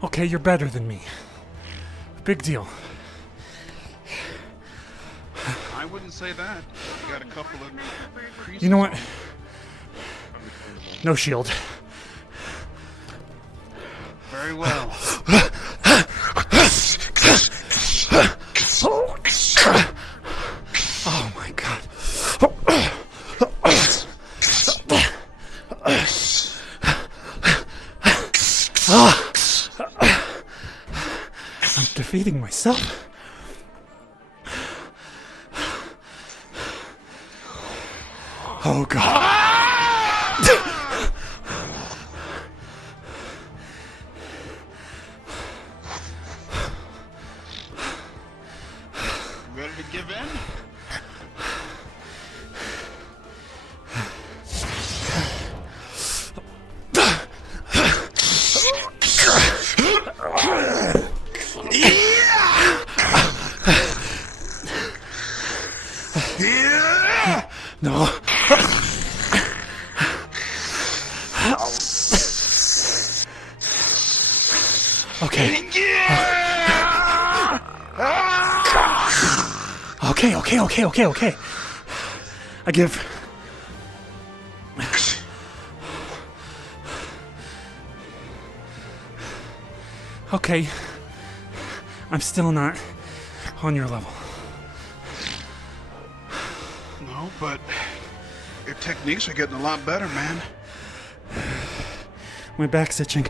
Okay, you're better than me. Big deal. I wouldn't say that. You got a couple of creases. You know what? No shield. Very well. Oh my God. I'm defeating myself. Oh God. Ready to give in? No. Okay. Okay. I give. Okay. I'm still not on your level. No, but your techniques are getting a lot better, man. My back's itching.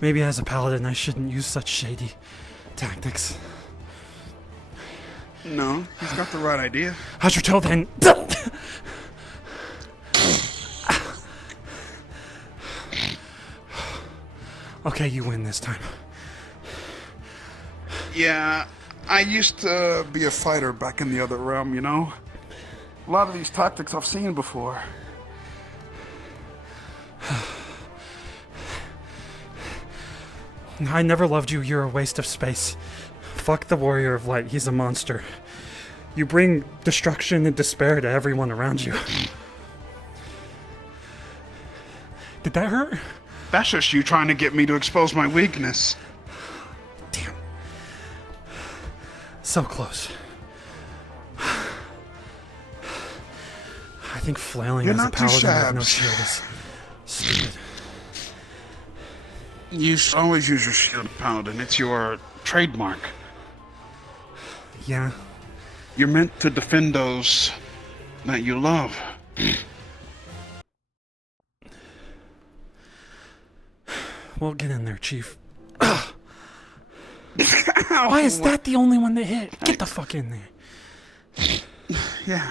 Maybe as a paladin I shouldn't use such shady tactics. No, he's got the right idea. How's your toe then? Okay, you win this time. Yeah, I used to be a fighter back in the other realm, you know? A lot of these tactics I've seen before. I never loved you. You're a waste of space. Fuck the Warrior of Light. He's a monster. You bring destruction and despair to everyone around you. Did that hurt? That's just you trying to get me to expose my weakness. Damn. So close. I think flailing You're as a not too paladin with no shabs. shield is stupid. You should always use your shield, paladin. It's your trademark. Yeah. You're meant to defend those that you love. Well, get in there, Chief. Why is that the only one that hit? Get the fuck in there. Yeah.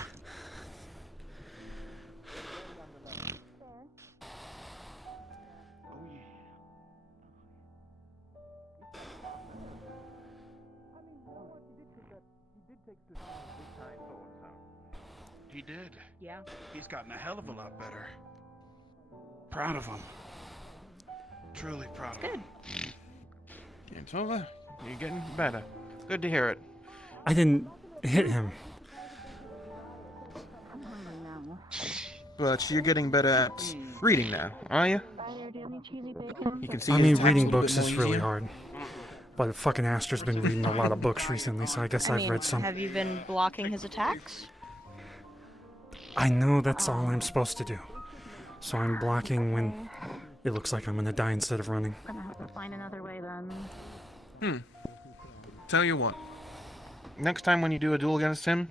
He did. Yeah. He's gotten a hell of a lot better. Proud of him. Truly proud of him. Yeah, Tovah, you're getting better. Good to hear it. I didn't hit him. But you're getting better at reading now, are you? You can see I his mean, text reading a little books bit is more really easier. hard. But fucking Aster's been reading a lot of books recently, so I guess I've read some. Have you been blocking his attacks? I know that's all I'm supposed to do. So I'm blocking when it looks like I'm gonna die instead of running. Gonna have to find another way then. Tell you what. Next time when you do a duel against him,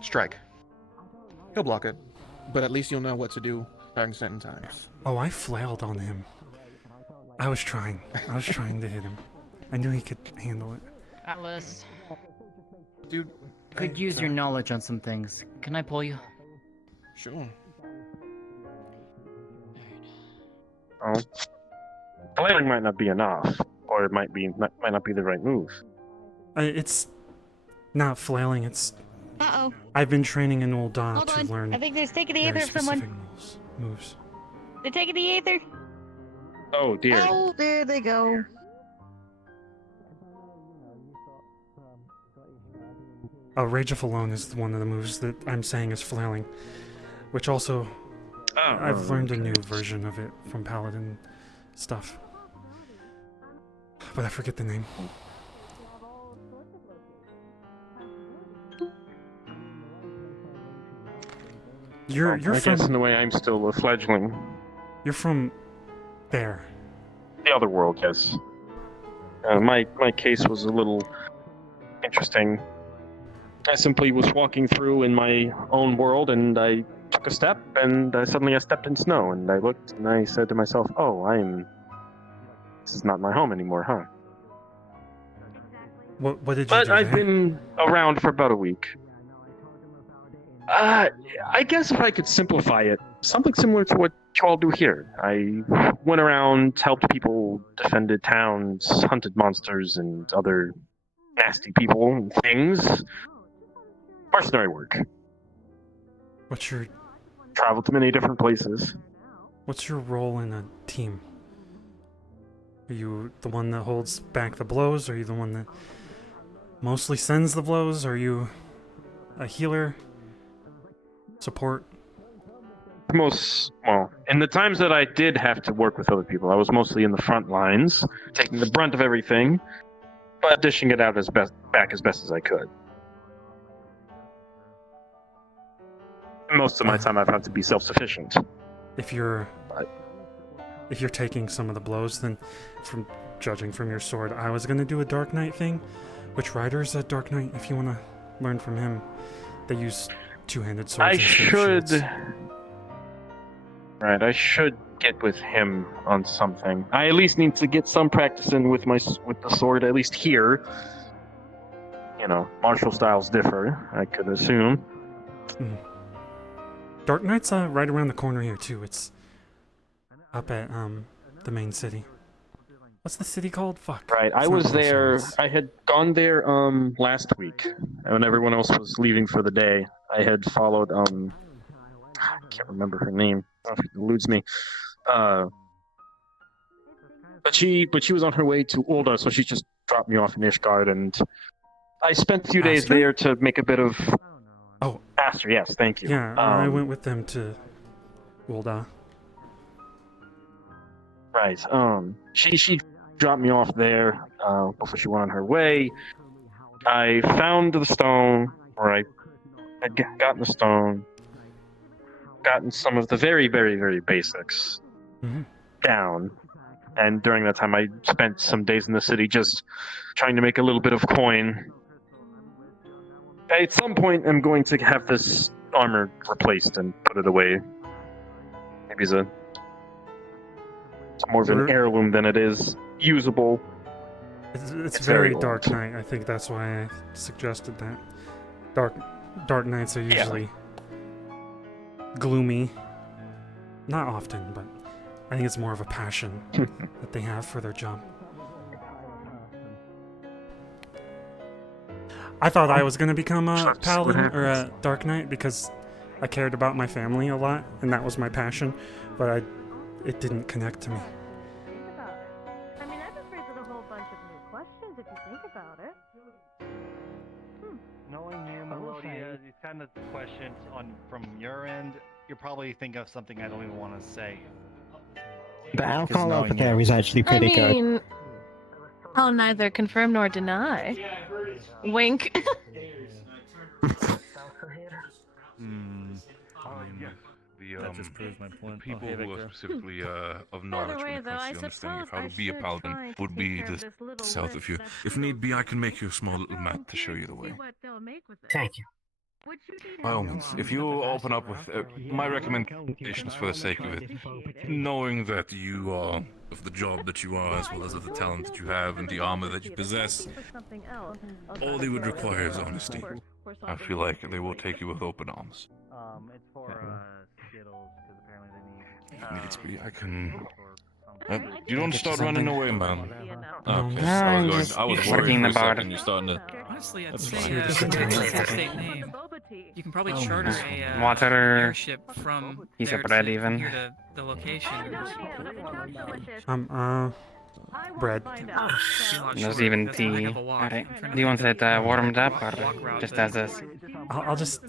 strike. He'll block it, but at least you'll know what to do during certain times. Oh, I flailed on him. I was trying to hit him. I knew he could handle it. Atlas. Dude, Could use your knowledge on some things. Can I pull you? Sure. Oh. Flailing might not be enough, or it might not be the right move. It's not flailing, it's... Uh-oh. I've been training in Ul'dah Hold to on. learn I think they're taking the very Aether of someone. specific moves. They're taking the Aether. Oh dear. Oh, there they go. Rage of Alone is one of the moves that I'm saying is flailing, which also I've learned a new version of it from Paladin stuff, but I forget the name. You're I from... guess in a way I'm still a fledgling. You're from there. The other world, yes. My case was a little interesting. I simply was walking through in my own world, and I took a step, and suddenly I stepped in snow, and I looked, and I said to myself, "Oh, this is not my home anymore, huh?" What did you do? But I've there? been around for about a week. I guess if I could simplify it, something similar to what you all do here. I went around, helped people, defended towns, hunted monsters and other nasty people and things. Mercenary work. What's your... Traveled to many different places. What's your role in a team? Are you the one that holds back the blows? Are you the one that mostly sends the blows? Are you a healer? Support? In the times that I did have to work with other people, I was mostly in the front lines, taking the brunt of everything, but dishing it out back as best as I could. Most of my time I've had to be self-sufficient. If you're taking some of the blows, then from judging from your sword, I was gonna do a Dark Knight thing. Which rider's a Dark Knight? If you wanna learn from him, they use two-handed swords. I instead of should. shields. Right, I should get with him on something. I at least need to get some practice in with the sword, at least here. You know, martial styles differ, I could assume. Mm. Dark Knight's right around the corner here too. It's up at the main city. What's the city called? Fuck. Right, I was there. I had gone there last week when everyone else was leaving for the day. I had followed I can't remember her name. I don't know if it eludes me. But she was on her way to Ul'dah, so she just dropped me off in Ishgard, and I spent a few days Aster? there to make a bit of. Oh, Aster, yes, thank you. Yeah, I went with them to Ul'dah. Right. She dropped me off there before she went on her way. I found the stone, or I had gotten the stone, gotten some of the very, very, very basics down. And during that time, I spent some days in the city just trying to make a little bit of coin. At some point, I'm going to have this armor replaced and put it away. Maybe it's more of an heirloom than it is usable. It's very Dark Knight. I think that's why I suggested that. Dark Knights are usually gloomy. Not often, but I think it's more of a passion that they have for their job. I thought I was going to become a paladin or a Dark Knight because I cared about my family a lot, and that was my passion, but it didn't connect to me. I mean, that just raises a whole bunch of new questions if you think about it. Knowing you, Melodia, these kind of questions from your end, you're probably thinking of something I don't even want to say. The alcohol over there is actually pretty good. I'll neither confirm nor deny. Wink. That just proves my point. People who are specifically of knowledge when it comes to understanding of how to be a paladin would be the south of you. If need be, I can make you a small little map to show you the way. Thank you. By all means, if you open up with my recommendations for the sake of it, knowing that you are of the job that you are, as well as of the talent that you have and the armor that you possess, all they would require is honesty. I feel like they will take you with open arms. It's for Skittles, because apparently they need. I can. You don't start running away, man. Okay, No, I was worried working for a about second. You're starting to. Honestly, I'd That's say fine. it's a state name. You can probably charter a Water. airship from He's there a bread to even. here to the location. Bread. There's even tea. Alright. Do you want it warmed up or just as is? I just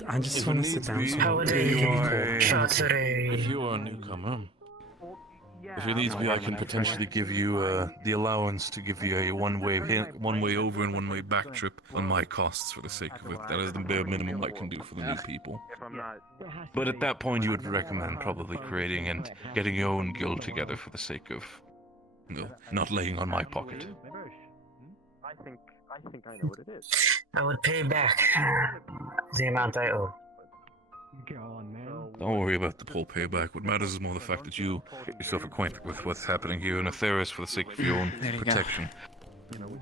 want to sit down. So If you are a newcomer, if it needs be, I can potentially give you the allowance to give you a one way over and one way back trip on my costs for the sake of it. That is the bare minimum I can do for the new people. But at that point, you would recommend probably creating and getting your own guild together for the sake of, not laying on my pocket. I think I know what it is. I would pay back the amount I owe. Don't worry about the whole payback. What matters is more the fact that you get yourself acquainted with what's happening here in Atheris for the sake of your own protection.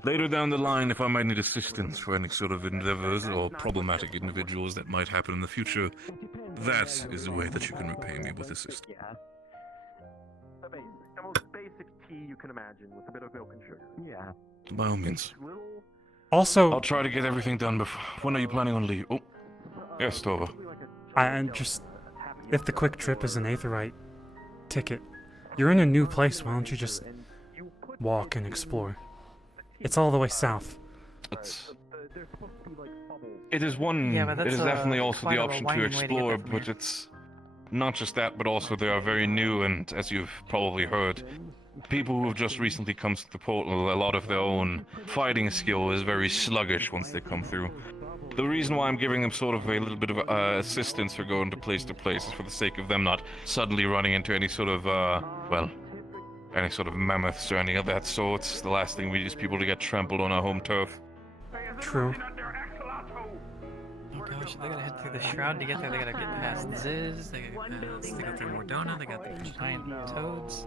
Later down the line, if I might need assistance for any sort of endeavors or problematic individuals that might happen in the future, that is the way that you can repay me with assistance. The most basic tea you can imagine with a bit of milk and sugar. Yeah. By all means. Also, I'll try to get everything done before. When are you planning on leave? Oh, yes, Tovah. If the quick trip is an Aetherite ticket, you're in a new place. Why don't you just walk and explore? It's all the way south. It is one. Yeah, but it is definitely also quite the a option winding to way to get explore, there from but here. it's not just that, but also they are very new, and as you've probably heard, people who have just recently come to the portal, a lot of their own fighting skill is very sluggish once they come through. The reason why I'm giving them sort of a little bit of assistance for going to place is for the sake of them not suddenly running into any sort of, any sort of mammoths or any of that sort. The last thing we need is people to get trampled on our home turf. True. Oh gosh, they gotta head through the shroud to get there. They gotta get past Ziz. They gotta get past. They go through Mordona. They got the giant toads.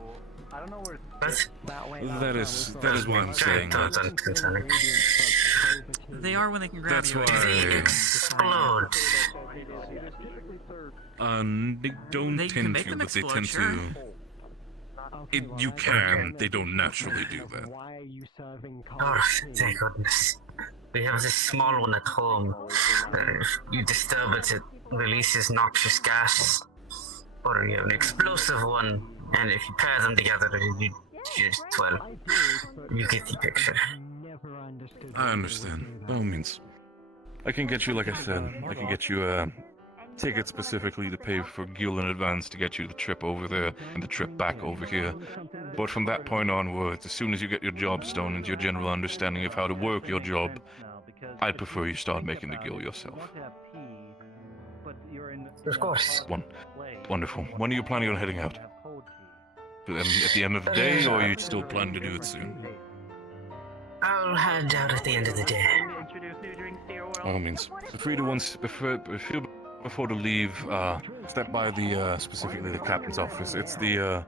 I don't know where. That is why I'm saying that. They are when they can grab That's you. why. They don't tend to, but they tend to. You can. They don't naturally do that. Oh, thank goodness. We have this small one at home. If you disturb it, it releases noxious gas. Or you have an explosive one, and if you pair them together, you get the picture. I understand. By all means. I can get you, like I said, I can get you ticket specifically to pay for Gil in advance to get you the trip over there and the trip back over here. But from that point onwards, as soon as you get your job done and your general understanding of how to work your job, I'd prefer you start making the Gil yourself. Of course. Wonderful. When are you planning on heading out? At the end of the day, or are you still planning to do it soon? I'll head out at the end of the day. By all means. Before to leave, step by the, specifically the captain's office. It's the,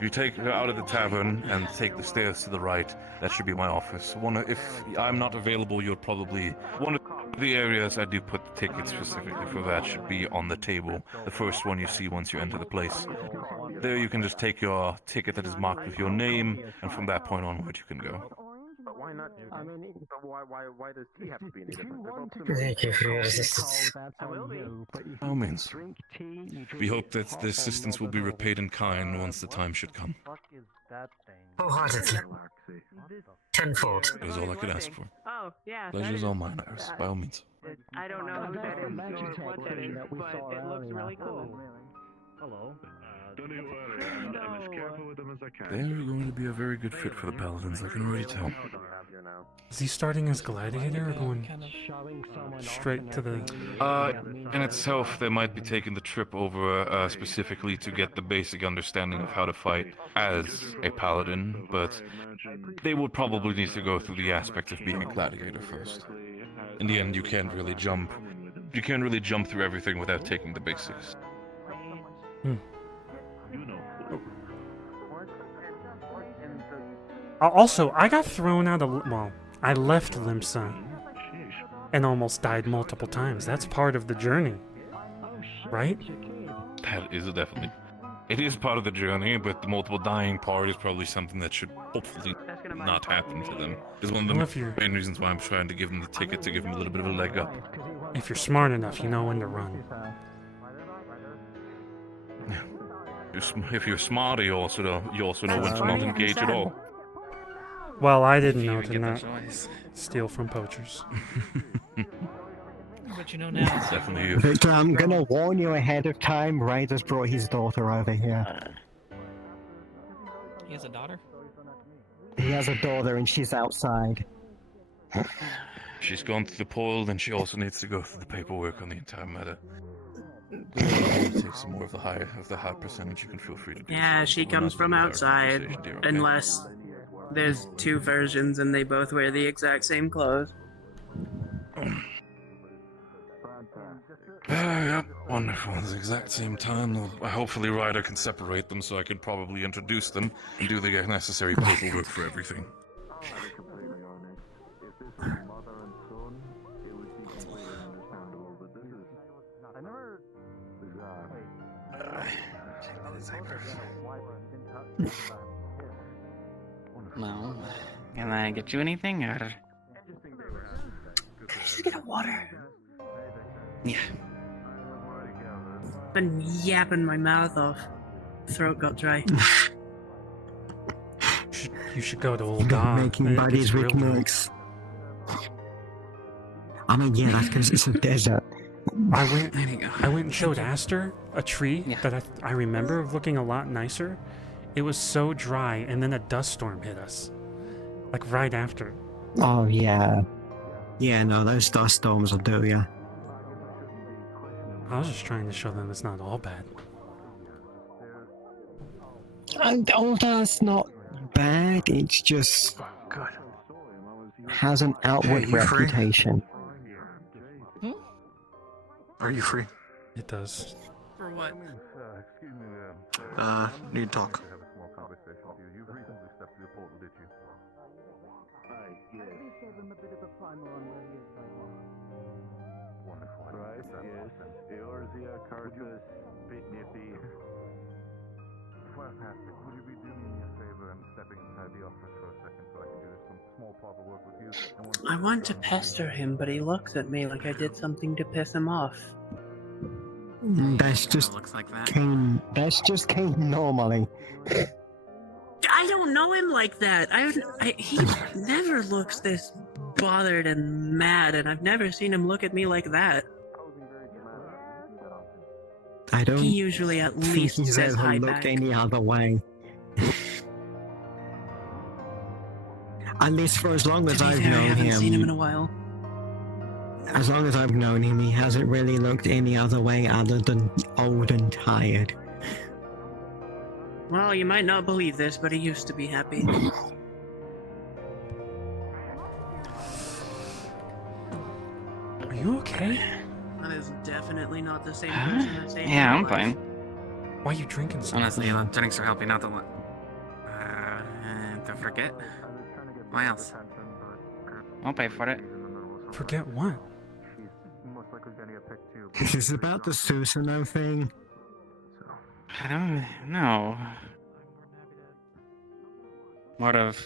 you take her out of the tavern and take the stairs to the right. That should be my office. If I'm not available, you'll probably... One of the areas I do put the tickets specifically for that should be on the table. The first one you see once you enter the place. There you can just take your ticket that is marked with your name, and from that point onward you can go. But why not? I mean, but why does he have to be any different? Thank you for your assistance. By all means. We hope that the assistance will be repaid in kind once the time should come. Wholeheartedly. Tenfold. That is all I could ask for. Oh, yeah. Pleasure is all mine, Iris. By all means. I don't know who that is or what that is, but it looks really cool. Hello. Don't you worry, I'm as careful with them as I can. They're going to be a very good fit for the Paladins, I can already tell. Is he starting as Gladiator or going straight to the... In itself, they might be taking the trip over specifically to get the basic understanding of how to fight as a Paladin, but they would probably need to go through the aspect of being a Gladiator first. In the end, you can't really jump through everything without taking the basics. Also, I got thrown out of... Well, I left Limsa and almost died multiple times. That's part of the journey, right? That is definitely... It is part of the journey, but the multiple dying part is probably something that should hopefully not happen to them. It's one of the main reasons why I'm trying to give them the ticket, to give them a little bit of a leg up. If you're smart enough, you know when to run. If you're smarter, you also know when to not engage at all. Well, I didn't know to not steal from poachers. But you know now. Definitely you. Victor, I'm gonna warn you ahead of time. Ryder's brought his daughter over here. He has a daughter? He has a daughter and she's outside. She's gone through the poll, then she also needs to go through the paperwork on the entire matter. Take some more of the high percentage. You can feel free to do. Yeah, she comes from outside, unless there's two versions and they both wear the exact same clothes. Yep, wonderful. At the exact same time, hopefully Ryder can separate them so I can probably introduce them and do the necessary paperwork for everything. No. Can I get you anything, or...? Just get a water. Yeah. Been yapping my mouth off. Throat got dry. You should go to Ul'dah. Making buddies with mooks. I mean, yeah, that's because it's a desert. I went and showed Aster a tree that I remember looking a lot nicer. It was so dry, and then a dust storm hit us. Like, right after. Oh, yeah. Yeah, no, those dust storms will do ya. I was just trying to show them it's not all bad. And Ul'dah's not bad, it's just... has an outward reputation. Are you free? It does. For what? Need to talk. Right, yes. Eorzea, Cartus, Bit Nippy. Fantastic. Would you be doing me a favor and stepping inside the office for a second so I can do some small proper work with you? I want to pester him, but he looks at me like I did something to piss him off. That's just Kane. That's just Kane normally. I don't know him like that. He never looks this bothered and mad, and I've never seen him look at me like that. I don't He usually at think least he's says ever hi looked back. any other way. At least for as long as To be I've fair, I known haven't seen him in him, a while. as long as I've known him, he hasn't really looked any other way other than old and tired. Well, you might not believe this, but he used to be happy. Are you okay? That is definitely not the same person that saved Yeah, my I'm life. fine. Why are you drinking so Honestly, the drinks are helping out a lot. To forget. What else? I'll pay for it. Forget what? Is this about the Susanoo thing? I don't know. More of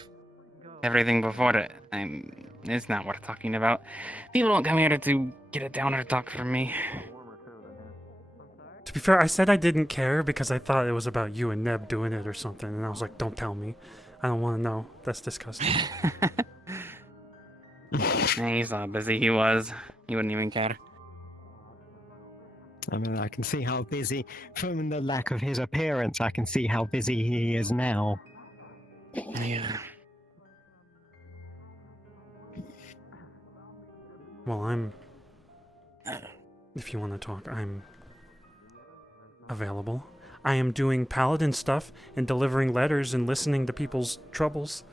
everything before it. It's not worth talking about. People don't come here to get it down or talk from me. To be fair, I said I didn't care because I thought it was about you and Neb doing it or something, and I was like, don't tell me. I don't want to know. That's disgusting. He's how busy he was. He wouldn't even care. I mean, I can see how busy, from the lack of his appearance, I can see how busy he is now. Yeah. Well, if you want to talk, I'm available. I am doing paladin stuff and delivering letters and listening to people's troubles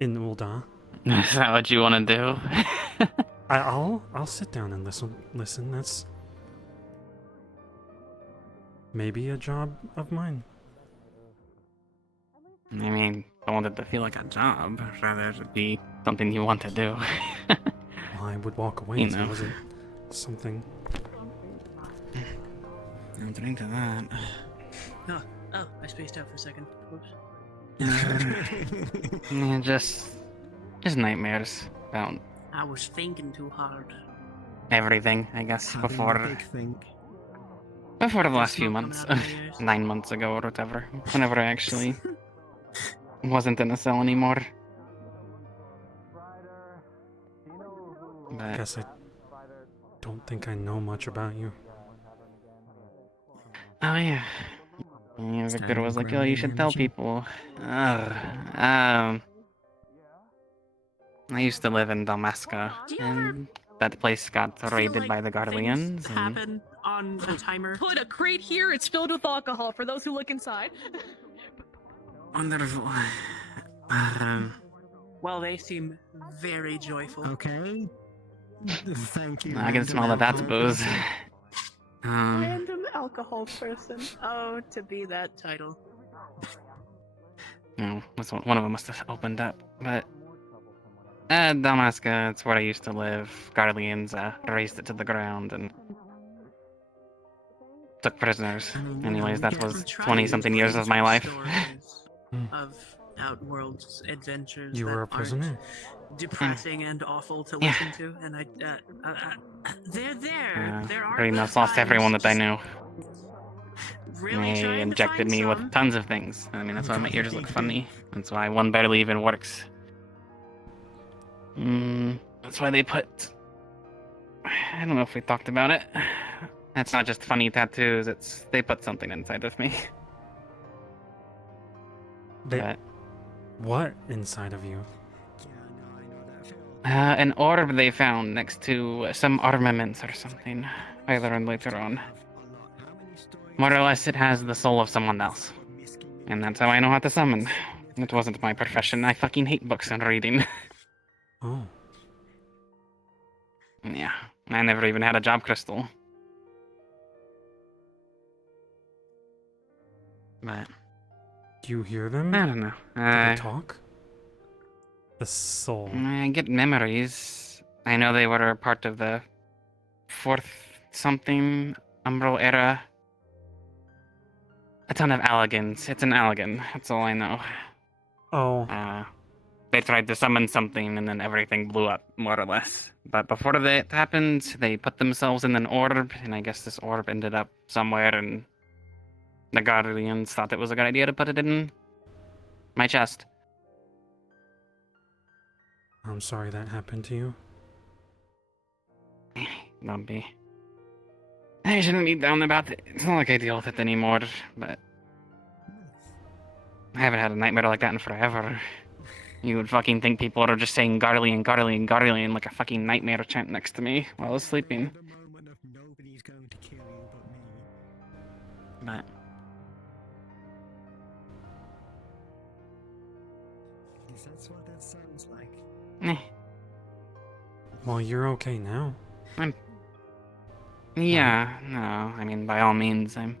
in Ul'dah. Is that what you want to do? I'll sit down and listen. That's maybe a job of mine. I mean, I want it to feel like a job, rather it be something you want to do. Well, I would walk away if it wasn't something. I'm drink to that. Oh, I spaced out for a second. Whoops. Yeah, just nightmares about I was thinking too hard. everything, I guess, before the last few months. 9 months ago or whatever. Whenever I actually wasn't in a cell anymore. I guess I don't think I know much about you. Oh yeah. Yeah, Victor was like, oh, you should tell people. I used to live in Damascus, and that place got raided by the Guardians. Happen on a timer. Put a crate here. It's filled with alcohol for those who look inside. Wonderful. Well, they seem very joyful. Okay. Thank you. I can smell that that's booze. Random alcohol person. Oh, to be that title. No, one of them must have opened up. But Damascus, it's where I used to live. Guardians razed it to the ground and took prisoners. Anyways, that was 20-something years of my life. Of Outworld's adventures. You were a prisoner? Depressing and awful to listen to, and they're there. There are Pretty much lost everyone that I knew. They injected me with tons of things. I mean, that's why my ears look funny. That's why one barely even works. That's why they put... I don't know if we talked about it. It's not just funny tattoos, they put something inside of me. What inside of you? An orb they found next to some armaments or something. I learned later on. More or less, it has the soul of someone else. And that's how I know how to summon. It wasn't my profession. I fucking hate books and reading. Oh. Yeah, I never even had a job crystal. But... Do you hear them? I don't know. Do they talk? The soul. I get memories. I know they were part of the 4th something Umbral era. A ton of Alligans. It's an Alligan. That's all I know. Oh. They tried to summon something and then everything blew up, more or less. But before that happened, they put themselves in an orb, and I guess this orb ended up somewhere, and the Guardians thought it was a good idea to put it in my chest. I'm sorry that happened to you. Don't be. I shouldn't be down about it. It's not like I deal with it anymore, but I haven't had a nightmare like that in forever. You would fucking think people are just saying Garlean, Garlean, Garlean like a fucking nightmare chant next to me while I was sleeping. But That's what that sounds like. Well, you're okay now. Yeah, no, I mean, by all means, I'm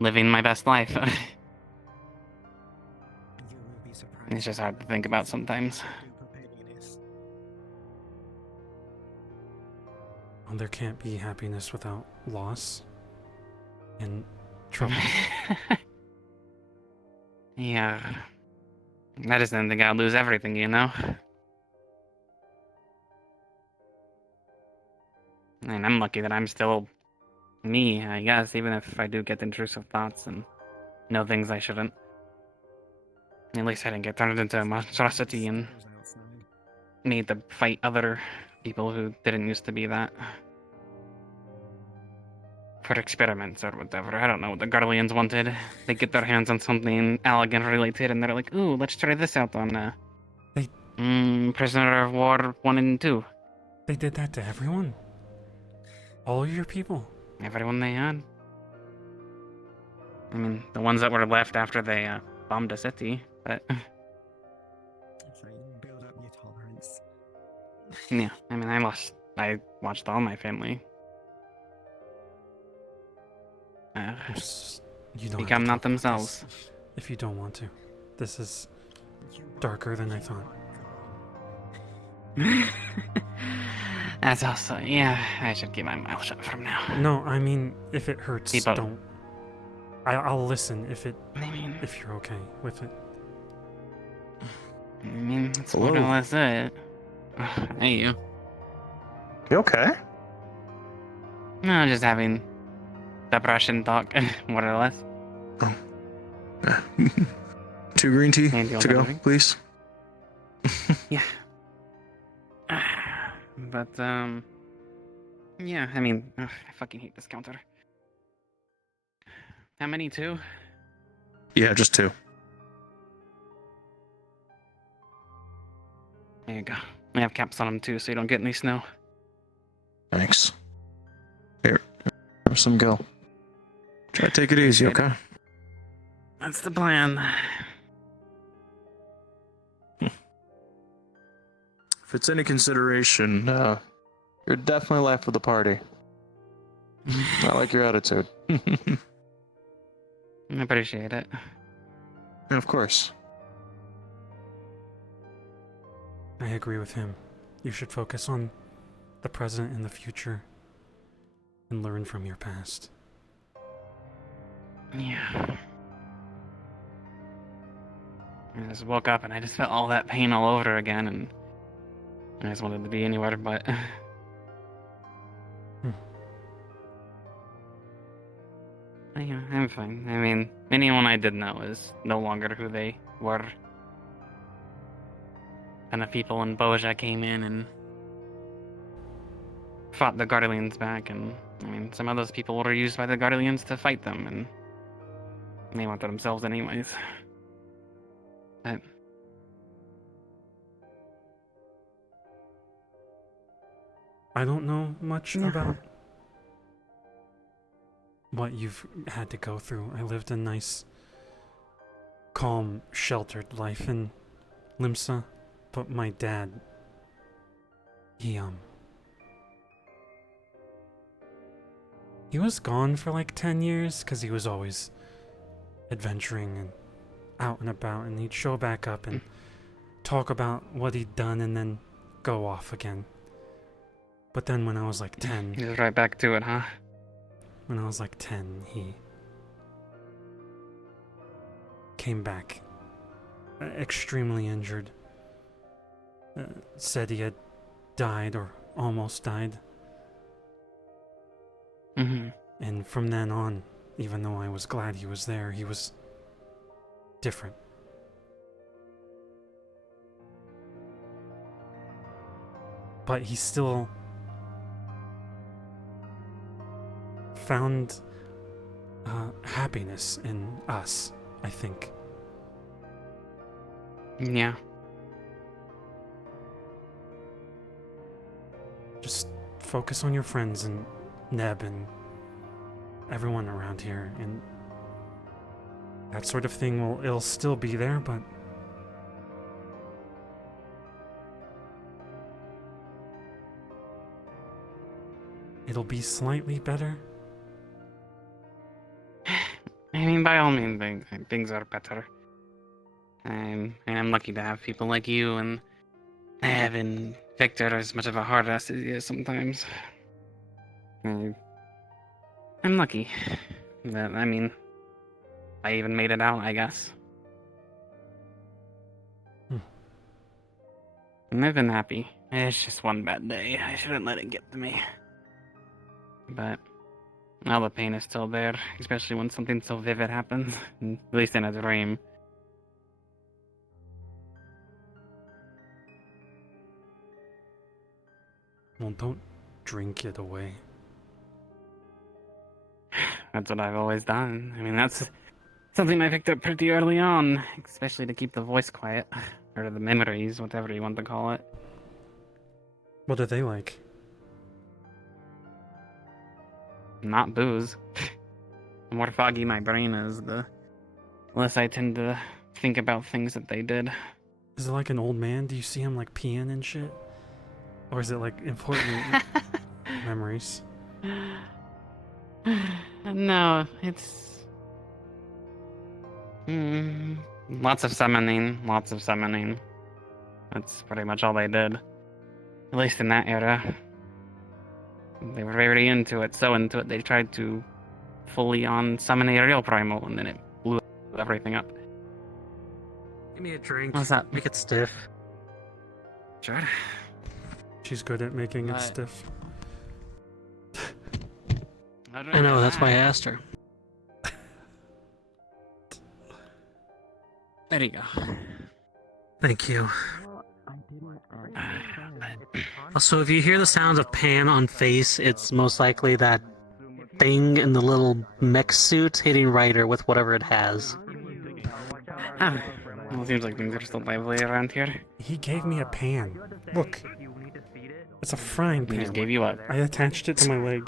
living my best life. It's just hard to think about sometimes. Well, there can't be happiness without loss and trouble. Yeah. I just didn't think I'd lose everything, you know? And I'm lucky that I'm still me, I guess, even if I do get intrusive thoughts and know things I shouldn't. At least I didn't get turned into a monstrosity and made to fight other people who didn't used to be that. For experiments or whatever. I don't know what the Garleans wanted. They get their hands on something elegant related and they're like, ooh, let's try this out on Prisoner of War 1 and 2. They did that to everyone? All of your people? Everyone they had. I mean, the ones that were left after they bombed a city, but... That's right, you build up your tolerance. Yeah, I mean, I watched all my family You don't become have to not talk about themselves. this if you don't want to. This is darker than I thought. That's also, yeah, I should keep my mouth shut from now. No, I mean, if it hurts, People. don't. I'll listen if if you're okay with it. I mean, that's more or less it. Hey, you. You okay? No, just having depression talk, more or less. 2 green tea And you want to go, anything? please. Yeah. But, yeah, I mean, I fucking hate this counter. How many, 2? Yeah, just 2. There you go. I have caps on them too, so you don't get any snow. Thanks. Here, have some Gil. Try to take it easy, okay? That's the plan. If it's any consideration, You're definitely life of the party. I like your attitude. I appreciate it. Of course. I agree with him. You should focus on the present and the future and learn from your past. Yeah. I just woke up and I just felt all that pain all over again, and I just wanted to be anywhere but. Yeah, I'm fine. I mean, anyone I did know is no longer who they were. And the people in Boja came in and fought the Garleans back, and I mean, some of those people were used by the Garleans to fight them, and they went to themselves anyways. But I don't know much about what you've had to go through. I lived a nice, calm, sheltered life in Limsa, but my dad, he was gone for like 10 years because he was always adventuring and out and about, and he'd show back up and talk about what he'd done and then go off again. But then when I was like 10... He was right back to it, huh? When I was like 10, he came back extremely injured. Said he had died or almost died. Mm-hmm. And from then on, even though I was glad he was there, he was different. But he still found happiness in us, I think. Yeah. Just focus on your friends and Neb and everyone around here, and that sort of thing it'll still be there, but it'll be slightly better. I mean, by all means, things are better. And I'm lucky to have people like you and Neb and Victor as much of a hard ass as he is sometimes. I'm lucky. But, I mean, I even made it out, I guess. And I've been happy. It's just one bad day. I shouldn't let it get to me. But all the pain is still there, especially when something so vivid happens, at least in a dream. Well, don't drink it away. That's what I've always done. I mean, that's something I picked up pretty early on, especially to keep the voice quiet, or the memories, whatever you want to call it. What are they like? Not booze. The more foggy my brain is, the less I tend to think about things that they did. Is it like an old man? Do you see him like peeing and shit? Or is it like important memories? No, it's... lots of summoning. That's pretty much all they did. At least in that era. They were very into it, so into it they tried to fully on summon a real primal, and then it blew everything up. Give me a drink. What's that? Make it stiff. Sure. She's good at making it stiff. I know, that's why I asked her. There you go. Thank you. So if you hear the sounds of pan on face, it's most likely that thing in the little mech suit hitting Ryder with whatever it has. Well, it seems like things are still lively around here. He gave me a pan. Look. It's a frying pan. He just gave you what? I attached it to my leg.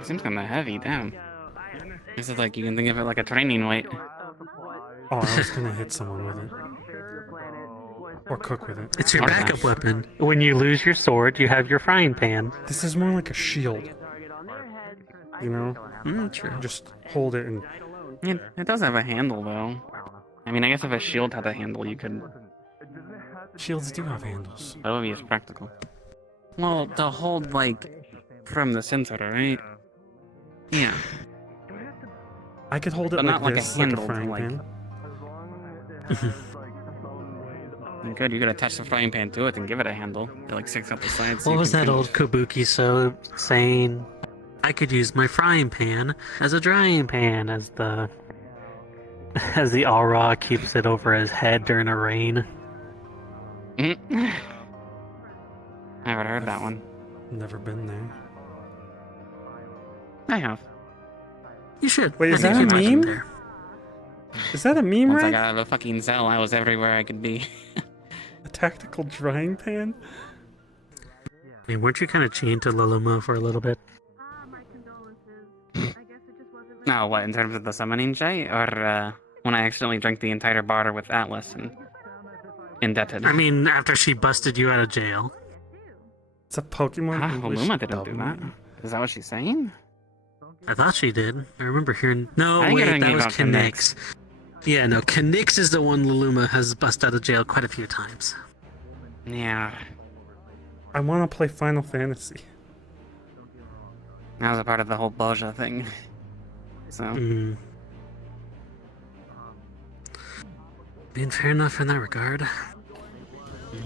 It seems kinda heavy, damn. This is like, you can think of it like a training weight. Oh, I was gonna hit someone with it. Or cook with it. It's your backup weapon. When you lose your sword, you have your frying pan. This is more like a shield. You know? True. Just hold it and... It does have a handle, though. I mean, I guess if a shield had a handle, you could... Shields do have handles. That would be as practical. Well, to hold, like, from the center, right? Yeah. I could hold it but like not like this, a handle, like a frying like... pan. Good, you could attach the frying pan to it and give it a handle. It, like, sticks out the sides. So What was that old Kabuki so saying? I could use my frying pan as a drying pan, as the Aura keeps it over his head during a rain. Never heard that one. Never been there. I have. You should. Wait, is that a meme? Is that a meme, Once I right? got out of a fucking cell, I was everywhere I could be. A tactical drying pan? I mean, weren't you kind of chained to Luluma for a little bit? No, what, in terms of the summoning Jay? Or when I accidentally drank the entire bar with Atlas and indebted? I mean, after she busted you out of jail. It's a Pokemon English Luma didn't do dub. that. Is that what she's saying? I thought she did. I remember hearing... No, I think wait, you're that thinking was about Kinix. Yeah, no, Kinix is the one Luluma has busted out of jail quite a few times. Yeah. I want to play Final Fantasy. That was a part of the whole Boja thing. So... Being fair enough in that regard.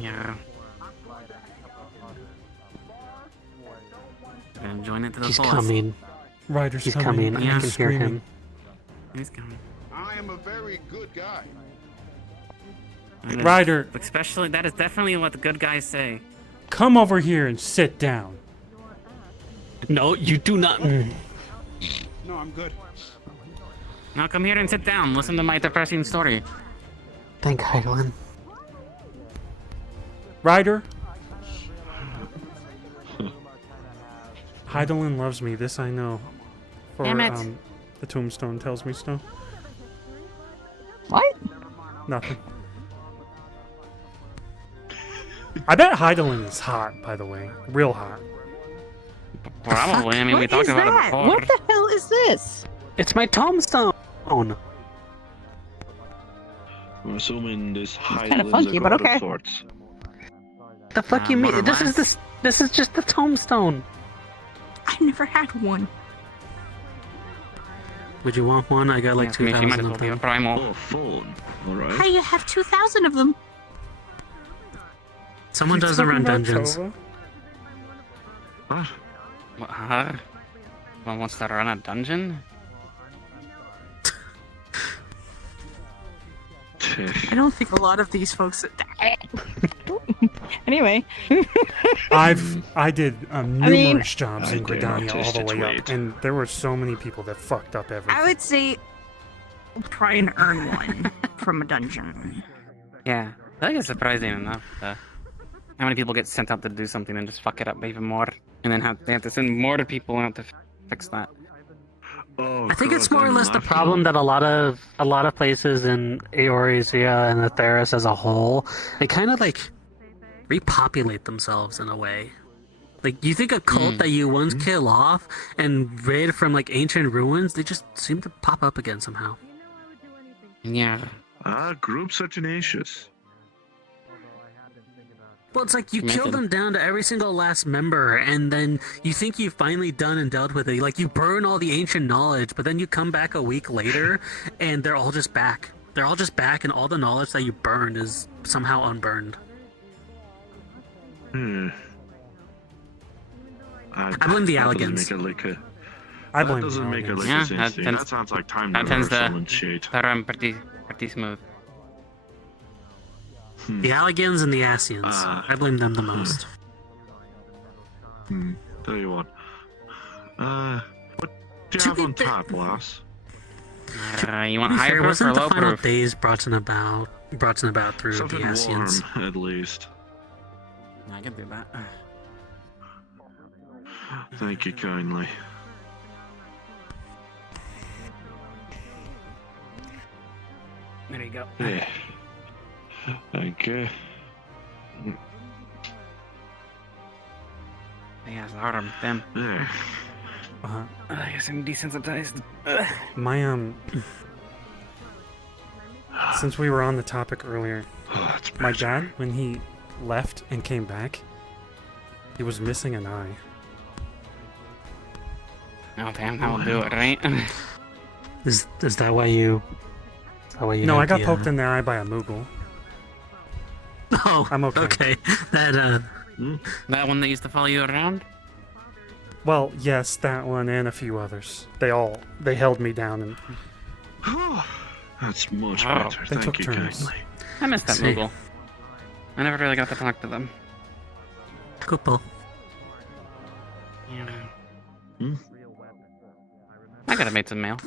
Yeah. And join it to the He's fullest. coming. Ryder's He's coming. coming. I can hear him. He's coming. I am a very good guy. Ryder. Especially, that is definitely what the good guys say. Come over here and sit down. No, you do not. No, I'm good. Now come here and sit down. Listen to my depressing story. Thank Heidelin. Ryder. Heidelin loves me. This I know. For, Damn it. The tombstone tells me so. What? Nothing. I bet Heidelin is hot, by the way. Real hot. Probably. I mean, we talked about it before. What the hell is this? It's my tombstone. I'm assuming this kinda Heidelin's funky, a but god okay. of sorts. The fuck you mean? This is just the tombstone. I never had one. Would you want one? I got like I mean, she might 2,000 as well of be a them. primal. Oh, phone. Alright. How you have 2,000 of them? Someone You doesn't talking run about dungeons. Tovah? What? What, huh? Someone wants to run a dungeon? I don't think a lot of these folks. Anyway. I did numerous mean- jobs in I dare Gridania not all taste the its way up, weight. and there were so many people that fucked up everything. I would say try and earn one from a dungeon. Yeah. I think it's surprising enough. How many people get sent out to do something and just fuck it up even more, and then they have to send more people out to fix that. Oh, I think it's God, more or I'm less the laughing. problem that a lot of places in Eorzea and the Theros as a whole, they kind of like repopulate themselves in a way. Like you think a cult that you once kill off and raid from like ancient ruins, they just seem to pop up again somehow. Yeah. Groups are tenacious. Well, it's like you kill them down to every single last member, and then you think you've finally done and dealt with it. Like you burn all the ancient knowledge, but then you come back a week later, and they're all just back. They're all just back, and all the knowledge that you burned is somehow unburned. I blame the Alligans. I blame That doesn't make a lick Yeah, of sense. to me. That sounds like time that tends reversal to and shit. run pretty smooth. The Alligans and the Asians. I blame them the most. Tell you what. What do you have on tap, lass? You want To be high fair, proof or wasn't the low final proof? days brought about through Something the Asians? warm, at least. I can do that. Thank you kindly. There you go. Yeah. Thank you. Yeah, it's hard on them. Yeah. I guess I'm desensitized. My since we were on the topic earlier, my dad, when he left and came back, he was missing an eye. Oh damn, that'll do it, right? Is that why you? No, I got poked in the eye by a Moogle. Oh, I'm okay. Okay, that That one that used to follow you around? Well, yes, that one and a few others. They held me down and That's much Wow. better. They Thank took you turns. kindly. I missed that See. Moogle. I never really got to talk to them. Couple. Yeah. I could have made some mail.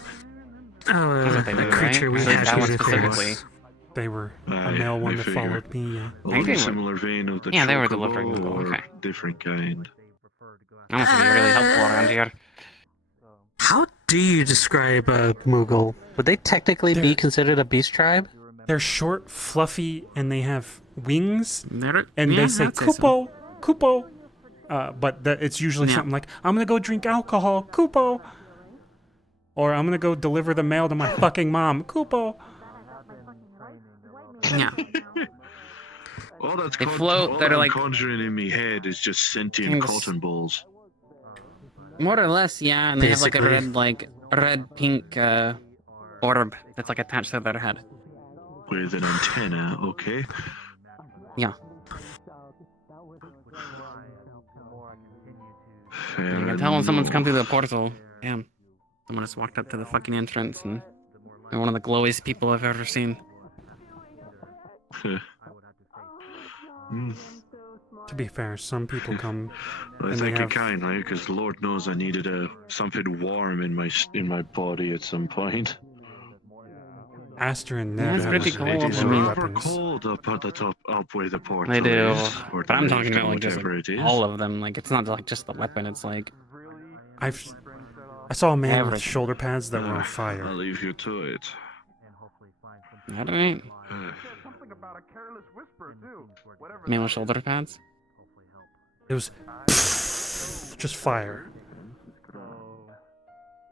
Oh, That's what they the do, creature right? we At least had that one here specifically. was- they were a Aye, male one I that figure. followed me. Yeah. I think they Along a were- similar vein of the Yeah, they were chocobo delivering them, or okay. different kind. That must be really helpful around here. How do you describe a Moogle? Would they technically be considered a beast tribe? They're short, fluffy, and they have wings. They're- And yeah, they say I'd say so. "Kupo, Kupo," but it's usually Yeah. something like, "I'm gonna go drink alcohol, Kupo," or "I'm gonna go deliver the mail to my fucking mom, Kupo." Yeah. All that's They float, all they're I'm like- conjuring in me head is just sentient Things- cotton balls. More or less, yeah, and they have Basically. like a red pink orb that's like attached to their head. With an antenna, okay? Yeah. Fair You can tell when someone's come enough. through the portal. Damn. Someone just walked up to the fucking entrance and they're one of the glowiest people I've ever seen. Hmm. To be fair, some people come I and they think have... it can, right? Because Lord knows I needed something warm in my body at some point. Aster and Yeah, Ned it's have pretty a cold. lot It is of rather weapons. cold up at the top, up where the portal They do, is, or but I'm the talking lift, about or like just whatever it is. all of them. Like it's not like just the weapon. It's like I saw a man with everything. shoulder pads that were on I'll fire. leave you to it. All right. Man with shoulder pads. It was just fire.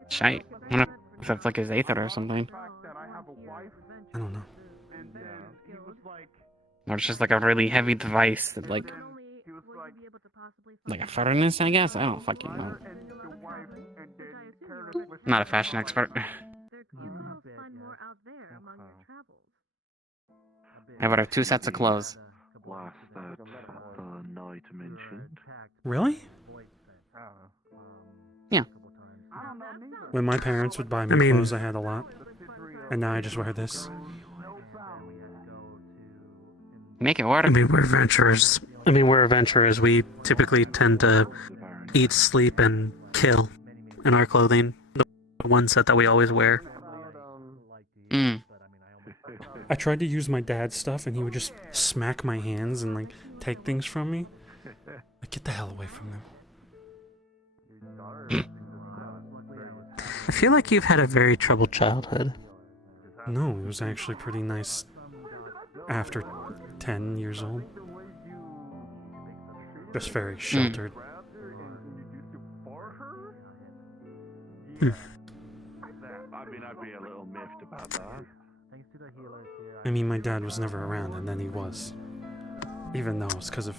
Shite. I wonder if that's like his aether or something. I don't know. Or it's just like a really heavy device that like a furnace, I guess. I don't fucking know. Not a fashion expert. I would have 2 sets of clothes. Last night mentioned. Really? Yeah. When my parents would buy me clothes, I had a lot. And now I just wear this. Make it work. I mean, we're adventurers. We typically tend to eat, sleep, and kill in our clothing. The one set that we always wear. I tried to use my dad's stuff, and he would just smack my hands and like take things from me. Like, get the hell away from them. I feel like you've had a very troubled childhood. No, it was actually pretty nice after 10 years old. Just very sheltered. I mean, I'd be a little miffed about that. I mean, my dad was never around, and then he was. Even though it's because of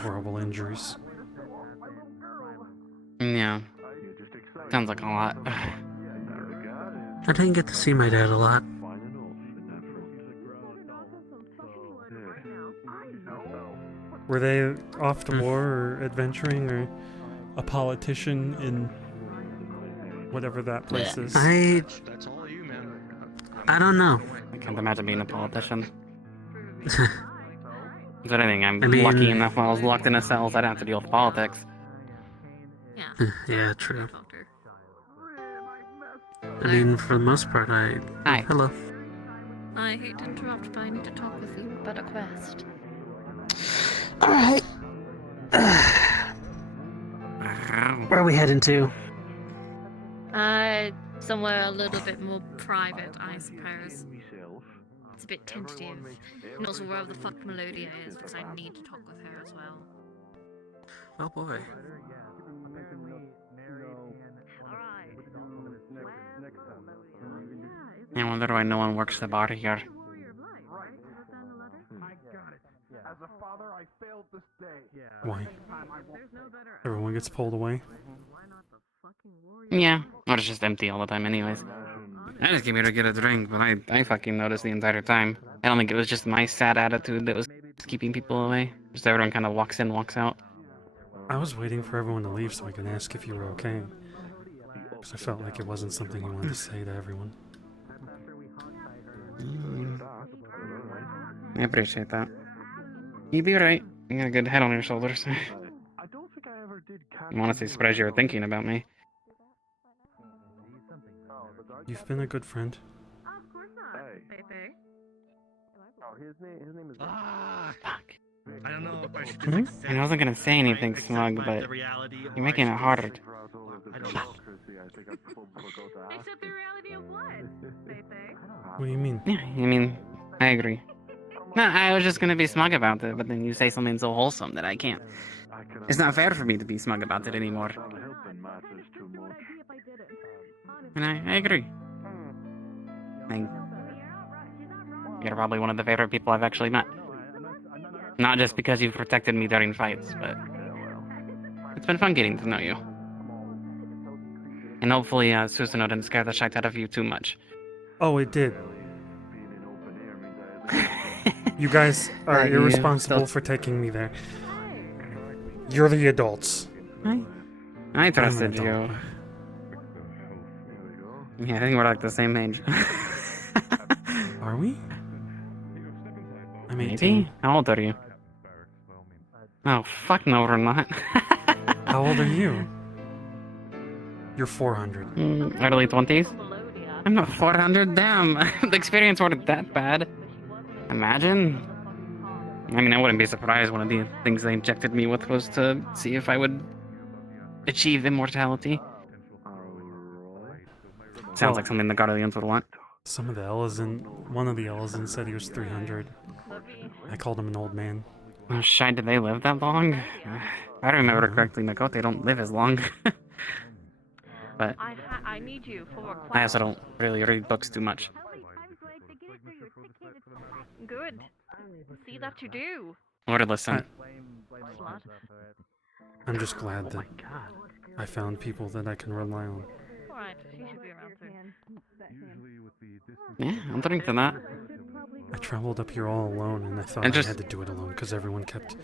horrible injuries. Yeah. Sounds like a lot. I didn't get to see my dad a lot. Were they off to war or adventuring or a politician in whatever that place is? I don't know. I can't imagine being a politician. Is there anything? I'm I mean- lucky enough when I was locked in a cell, so I didn't have to deal with politics. Yeah, true. I mean, for the most part, Hi. Hello. I hate to interrupt, but I need to talk with you about a quest. Alright. Where are we heading to? Somewhere a little bit more private, I suppose. It's a bit tentative. And also wherever the fuck Melodia is, because I need to talk with her as well. Oh boy. I wonder why no one works the bar here. Why? Everyone gets pulled away? Yeah, or it's just empty all the time anyways. I just came here to get a drink, but I fucking noticed the entire time. I don't think it was just my sad attitude that was keeping people away. Just everyone kind of walks in, walks out. I was waiting for everyone to leave so I could ask if you were okay. Because I felt like it wasn't something you wanted to say to everyone. I appreciate that. You'd be right. You got a good head on your shoulders. I'm honestly surprised you were thinking about me. You've been a good friend. Fuck. I don't know if I should Hmm? I wasn't gonna say anything smug, but you're making it hard. What do you mean? Yeah, I mean, I agree. No, I was just gonna be smug about it, but then you say something so wholesome that I can't. It's not fair for me to be smug about it anymore. And I agree. You're probably one of the favorite people I've actually met. Not just because you've protected me during fights, but it's been fun getting to know you. And hopefully Susanoo didn't scare the shite out of you too much. Oh, it did. You guys are You irresponsible for taking me there. You're the adults. I trusted I'm an you. Yeah, I think we're like the same age. Are we? I'm 18. Maybe? How old are you? Oh, fuck no, we're not. How old are you? You're 400. Early 20s? I'm not 400, damn. The experience wasn't that bad. Imagine. I mean, I wouldn't be surprised. One of the things they injected me with was to see if I would achieve immortality. Sounds like something the Guardians would want. Some of the one of the Ellison said he was 300. I called him an old man. Oh, shit, did they live that long? If I remember correctly, Makote don't live as long. But I need you for a I also don't really read books too much. Good. See that you do. Or to listen. Slut. I'm just glad that I found people that I can rely on. Alright, she should be around soon. Yeah, I'm drink to that. I traveled up here all alone, and I thought I had to do it alone because everyone kept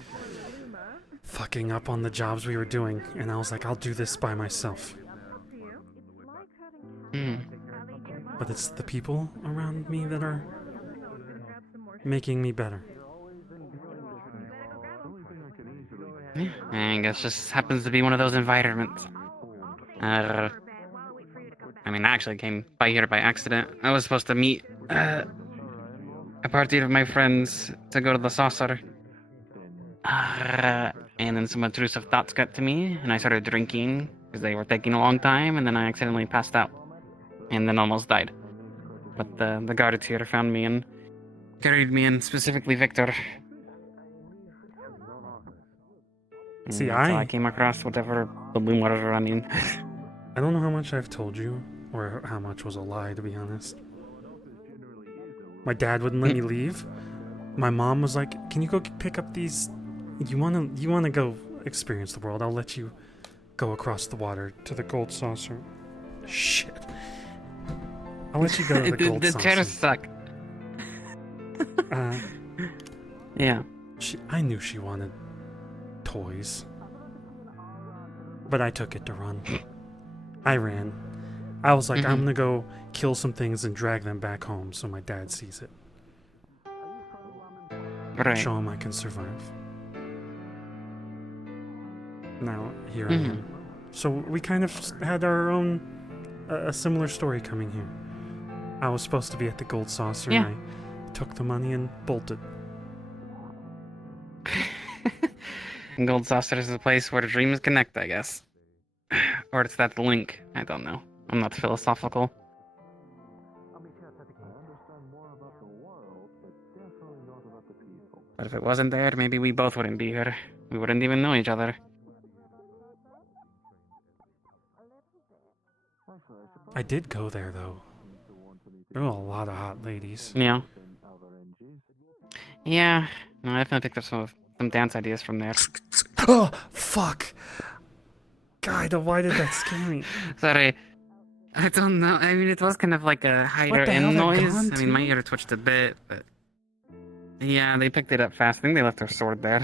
fucking up on the jobs we were doing, and I was like, I'll do this by myself. But it's the people around me that are making me better. Yeah, I guess just happens to be one of those environments. I mean, I actually came by here by accident. I was supposed to meet a party of my friends to go to the saucer. And then some intrusive thoughts got to me, and I started drinking because they were taking a long time, and then I accidentally passed out. And then almost died. But the guards here found me and carried me in, specifically Victor. See, I came across whatever balloon was running. I don't know how much I've told you, or how much was a lie, to be honest. My dad wouldn't let me leave. My mom was like, "Can you go pick up these? You wanna go experience the world? I'll let you go across the water to the gold saucer." Shit. I'll let you go to the gold saucer. The chairs suck. Yeah. I knew she wanted toys. But I took it to run. I ran. I was like, I'm gonna go kill some things and drag them back home so my dad sees it. Right. Show him I can survive. Now, here I am. So we kind of had our own, a similar story coming here. I was supposed to be at the gold saucer and I took the money and bolted. Gold saucer is a place where dreams connect, I guess. Or it's that link. I don't know. I'm not philosophical. But if it wasn't there, maybe we both wouldn't be here. We wouldn't even know each other. I did go there, though. There were a lot of hot ladies. Yeah. Yeah. No, I definitely picked up some dance ideas from there. Oh, fuck! God, why did that scare me? Sorry. I don't know. I mean, it was kind of like a higher-end noise. I mean, my ear twitched a bit, but... Yeah, they picked it up fast. I think they left their sword there.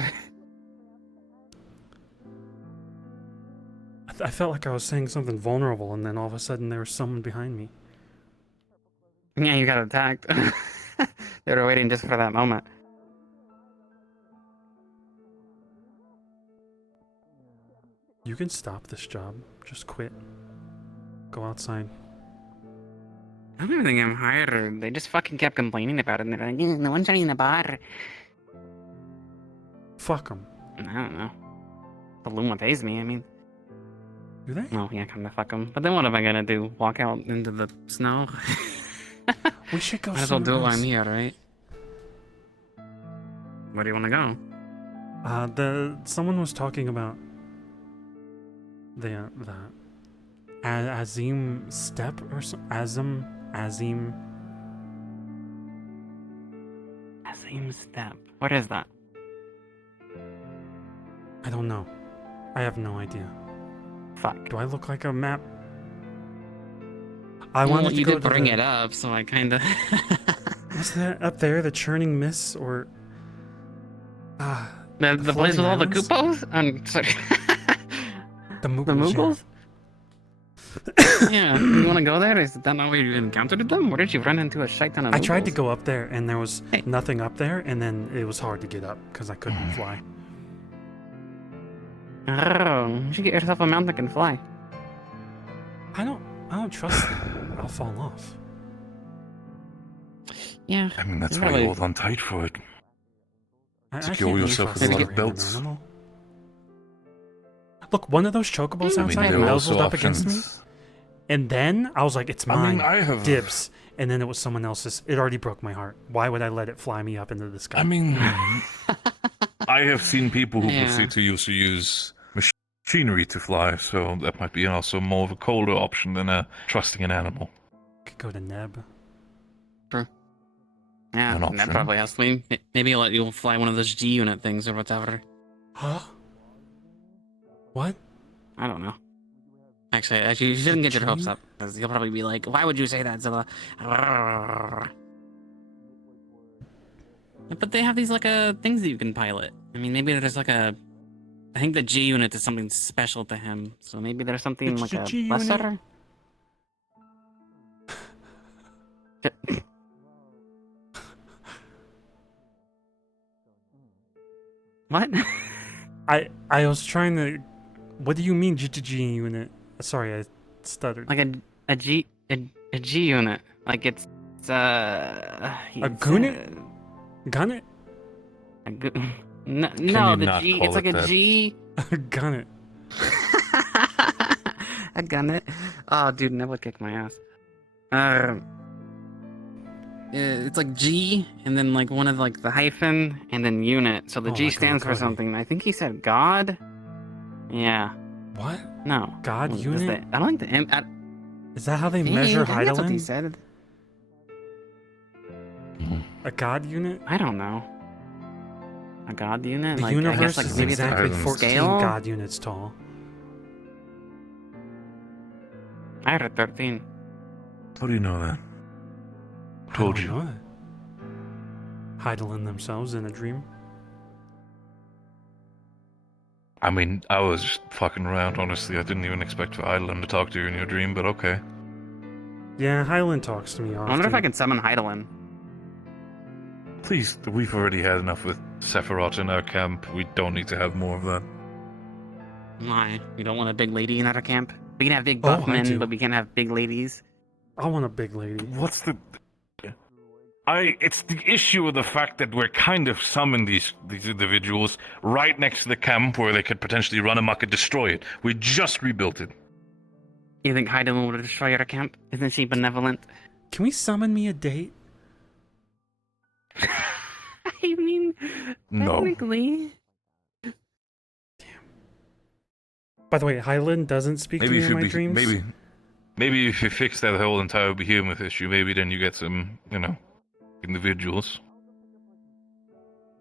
I felt like I was saying something vulnerable, and then all of a sudden there was someone behind me. Yeah, you got attacked. They were waiting just for that moment. You can stop this job. Just quit. Go outside. I don't even think I'm hired. They just fucking kept complaining about it, and they're like, no one's running the bar. Fuck them. I don't know. The Luma pays me, I mean. Do they? Oh, yeah, kinda fuck them. But then what am I gonna do? Walk out into the snow? We should go Might as well do it while somewhere I'm else. here, right? Where do you want to go? Someone was talking about the Azim step or Azim. Azim step. What is that? I don't know. I have no idea. Fuck. Do I look like a map? I wanted to you go did to bring the- it up, so I kinda... What's that up there? The churning mists or The place with all the floating Koopos? I'm sorry. The Moogles. The Moogles? Yeah, you wanna go there? Is that not where you encountered them? Or did you run into a shite ton of I tried to Moogles? go up there and there was nothing up there, and then it was hard to get up because I couldn't fly. Oh, you should get yourself a mount that can fly. I don't trust them. I'll fall off. Yeah. I mean, that's you why probably- you hold on tight for it. I Secure can't yourself trust with a lot a of random belts. animal. Look, one of those chocobos I mean, outside there are nuzzled also up against me. options. And then I was like, it's I mine. mean, I have- dibs. And then it was someone else's. It already broke my heart. Why would I let it fly me up into the sky? I mean, I have seen people who Yeah. proceed to use machinery to fly, so that might be also more of a colder option than trusting an animal. Could go to Neb. True. Yeah, An that option. probably has to be. Maybe I'll let you fly one of those G unit things or whatever. Huh? What? I don't know. Actually, you shouldn't get your hopes up, because you'll probably be like, "Why would you say that, Zilla?" But they have these things that you can pilot. I mean, maybe there's I think the G unit is something special to him, so maybe there's something It's like the a G lesser. What? I was trying to. What do you mean G unit? Sorry, I stuttered. Like a G unit. Like it's A gunit? Gunnet? No, you the not G. call It's like it a that? G. Gunnet. A gunnet. Oh, dude, Neb would kick my ass. It's like G, and then one of the hyphen, and then unit. So the Oh, G like a stands for Cody. something. I think he said God. Yeah. What? No. God Is unit? I don't think the M. Is that how they Hey, measure I think that's what he Heidelin? said. A God unit? I don't know. A God unit? The I universe guess, is maybe they're exactly like 14 scale? God units tall. I heard 13. How do you know that? How Told do we you. know that? Heidelin themselves in a dream. I mean, I was just fucking around, honestly. I didn't even expect for Eidolon to talk to you in your dream, but okay. Yeah, Heidelin talks to me often. I wonder if I can summon Heidelin. Please, we've already had enough with Sephiroth in our camp. We don't need to have more of that. Why? We don't want a big lady in our camp? We can have big Oh, buff I men, do. but we can't have big ladies. I want a big lady. What's the... It's the issue of the fact that we're kind of summoned these individuals right next to the camp where they could potentially run amok and destroy it. We just rebuilt it. You think Heidelin would destroy our camp? Isn't she benevolent? Can we summon me a date? I mean, No. technically. By the way, Heidelin doesn't speak Maybe to me if in you my dreams. maybe if you fix that whole entire behemoth issue, maybe then you get some, individuals.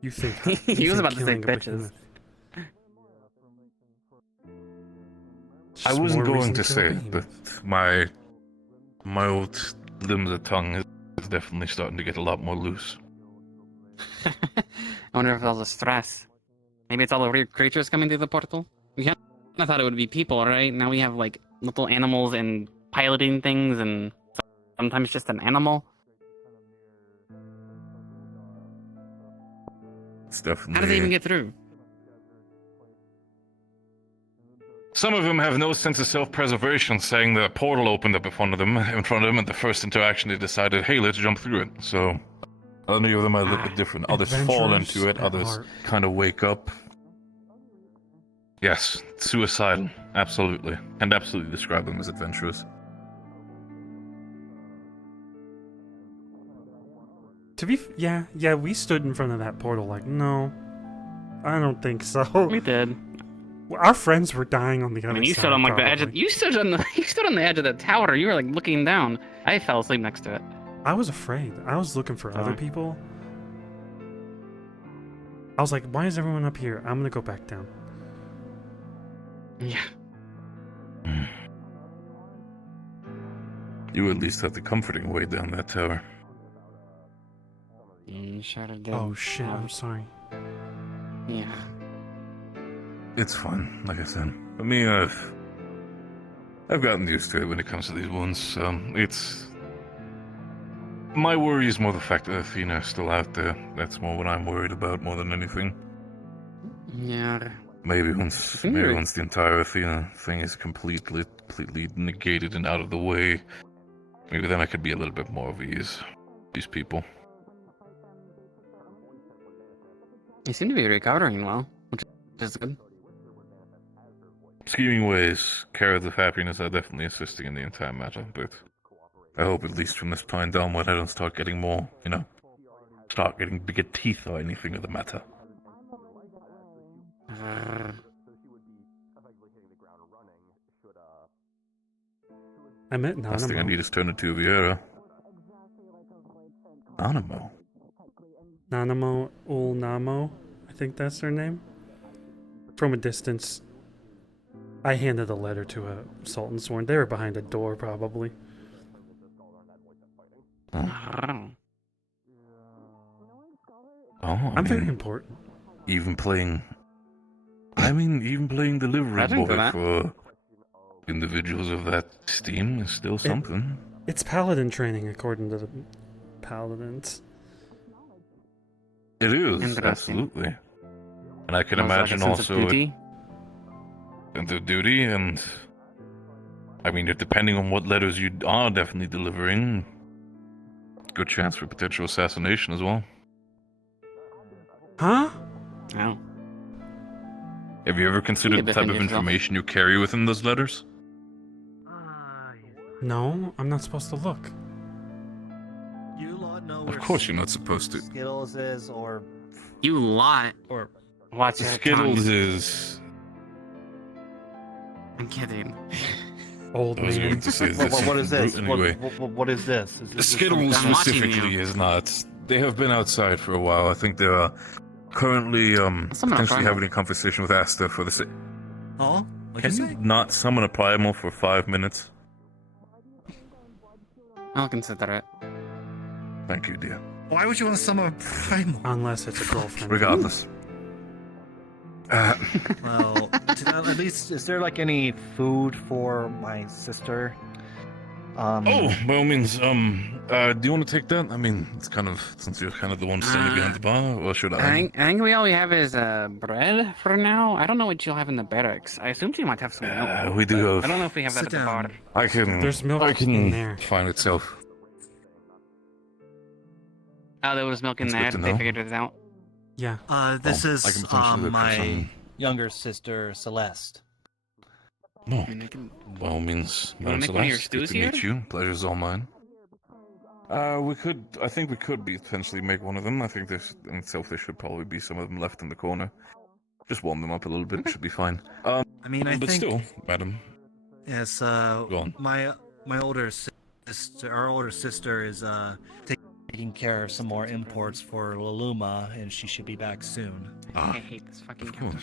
You think He you was think about to say killing a bitches. behemoth- I Just wasn't more going reason to kill a say, behemoth. but my old limited tongue is definitely starting to get a lot more loose. I wonder if that was a stress. Maybe it's all the weird creatures coming through the portal. I thought it would be people, right? Now we have little animals and piloting things, and sometimes just an animal. It's definitely. How do they even get through? Some of them have no sense of self-preservation, saying the portal opened up in front of them, and the first interaction they decided, hey, let's jump through it. So, many of them are a little bit different. Others fall Adventurers into it, at others heart. kind of wake up. Yes, suicidal, absolutely. And absolutely describe them as adventurous. Yeah, we stood in front of that portal no, I don't think so. We did. Our friends were dying on the other I mean, you side. stood on the edge. probably. You stood on the edge of the tower. You were looking down. I fell asleep next to it. I was afraid. I was looking for other people. I was like, why is everyone up here? I'm gonna go back down. Yeah. You at least have the comforting way down that tower. Sure did. Oh shit, I'm sorry. Yeah. It's fine, like I said. I mean, I've gotten used to it when it comes to these wounds. It's my worry is more the fact that Athena is still out there. That's more what I'm worried about more than anything. Yeah. Maybe once the entire thing is completely negated and out of the way, maybe then I could be a little bit more of these people. You seem to be recovering well, which is good. Scheming ways, carrots of happiness are definitely assisting in the entire matter, but I hope at least from this point onward I don't start getting more, start getting bigger teeth or anything of the matter. I met Nanamo. Last thing I need is turn into a Vieira. Nanamo? Nanamo Ul'namo, I think that's their name. From a distance, I handed a letter to a Sultan Sworn. They were behind a door, probably. Oh, I'm very important. Even playing delivery boy for individuals of that steam is still something. It's paladin training, according to the paladins. It is, absolutely. And I can imagine also sense of duty, and I mean, depending on what letters you are definitely delivering, good chance for potential assassination as well. Huh? Oh. Have you ever considered the type of information you carry within those letters? No, I'm not supposed to look. You lot know Of course you're not supposed to. Skittles is, or you lot, or watch The it. Skittles is. I'm kidding. Old I was going to say this. what is this? Anyway. What is this? Is The this Skittles some- specifically is not. They have been outside for a while. I think they are currently potentially having a conversation with Asta for the. Oh, Can you not summon a primal for 5 minutes? I'll consider it. Thank you, dear. Why would you want to summon a primal? Unless it's a girlfriend. Regardless. Well, at least, is there like any food for my sister? Oh, by all means. Do you want to take that? I mean, it's kind of, since you're kind of the one standing behind the bar, or should I? I think we all we have is bread for now. I don't know what you'll have in the barracks. I assume you might have some milk. We do have. I don't know if we have that at the bar. I can. There's milk I can in there. find itself. Oh, there was milk in That's there. good to They know. figured it out. Yeah. This I is can potentially look for my some- younger sister Celeste. No. By all means, You wanna Madam make one of your Celeste, good stews to meet here? you. Pleasure's all mine. We could. I think we could potentially make one of them. I think there's in itself there should probably be some of them left in the corner. Just warm them up a little bit. Should be fine. I mean, I but think. still, madam. Yes. Go on. My older sister, our older sister, is taking care of some more imports for Laluma, and she should be back soon. I hate this fucking counter.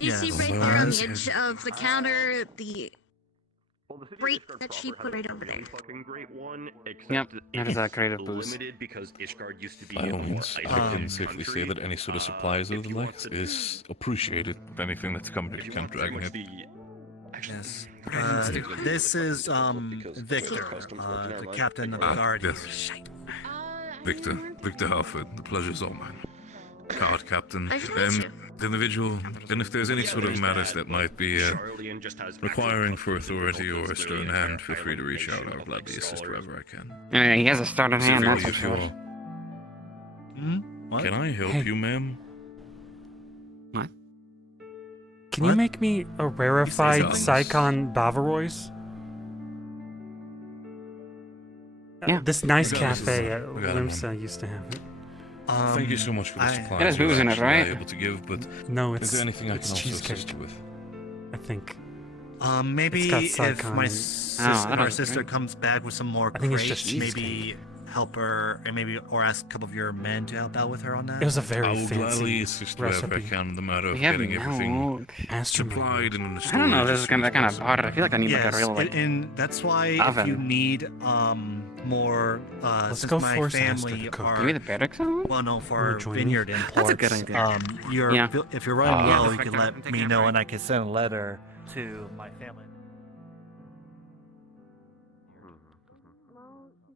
You see Yes. right there on the edge of the counter, the crate that she put right over there. Yep, that is a crate of booze. Because Ishgard used to be By all a more means, I can isolated safely say country. that any sort of supplies of the likes is appreciated. If anything that's come to Camp Dragonhead. Yes. This is Victor, the captain of the guard. Yes. Victor Halford, the pleasure's all mine. Guard captain, Nice to meet you. the individual, and if there's any sort of matters that might be requiring for authority or a stern hand, feel free to reach out. I'll gladly assist wherever I can. Yeah, he has a starting hand, that's for Specifically sure. if you're- Can I help you, ma'am? Can you make me a rarefied Things. Psychon Bavarois? Yeah. This nice We got it. cafe at We got it, Limsa used to have it. Thank you so much for the supply. It has booze in it, right? Able to give, but No, is it's there anything I it's can also cheesecake. assist with? I think. Maybe It's got if Psychon my and- sister, I don't our sister drink. comes back with some more I think it's crates, just maybe help her, and maybe or ask a couple of your men to help out with her on that. It was a very I will gladly fancy assist wherever I recipe. can in the matter of We have getting everything milk. supplied and in the I don't know if storage this as is soon gonna as that kind of possible. hard. I feel like I need Yes, like a real like. and that's why if oven. you need more, Let's since go my force Asta family to cook. are Give me the barracks on? well known for Wanna join me? vineyard imports. That's a good idea. You're Yeah. if you're running Yeah, low, that's you can right. let I'm me taking a know, break. and I can send a letter to my family.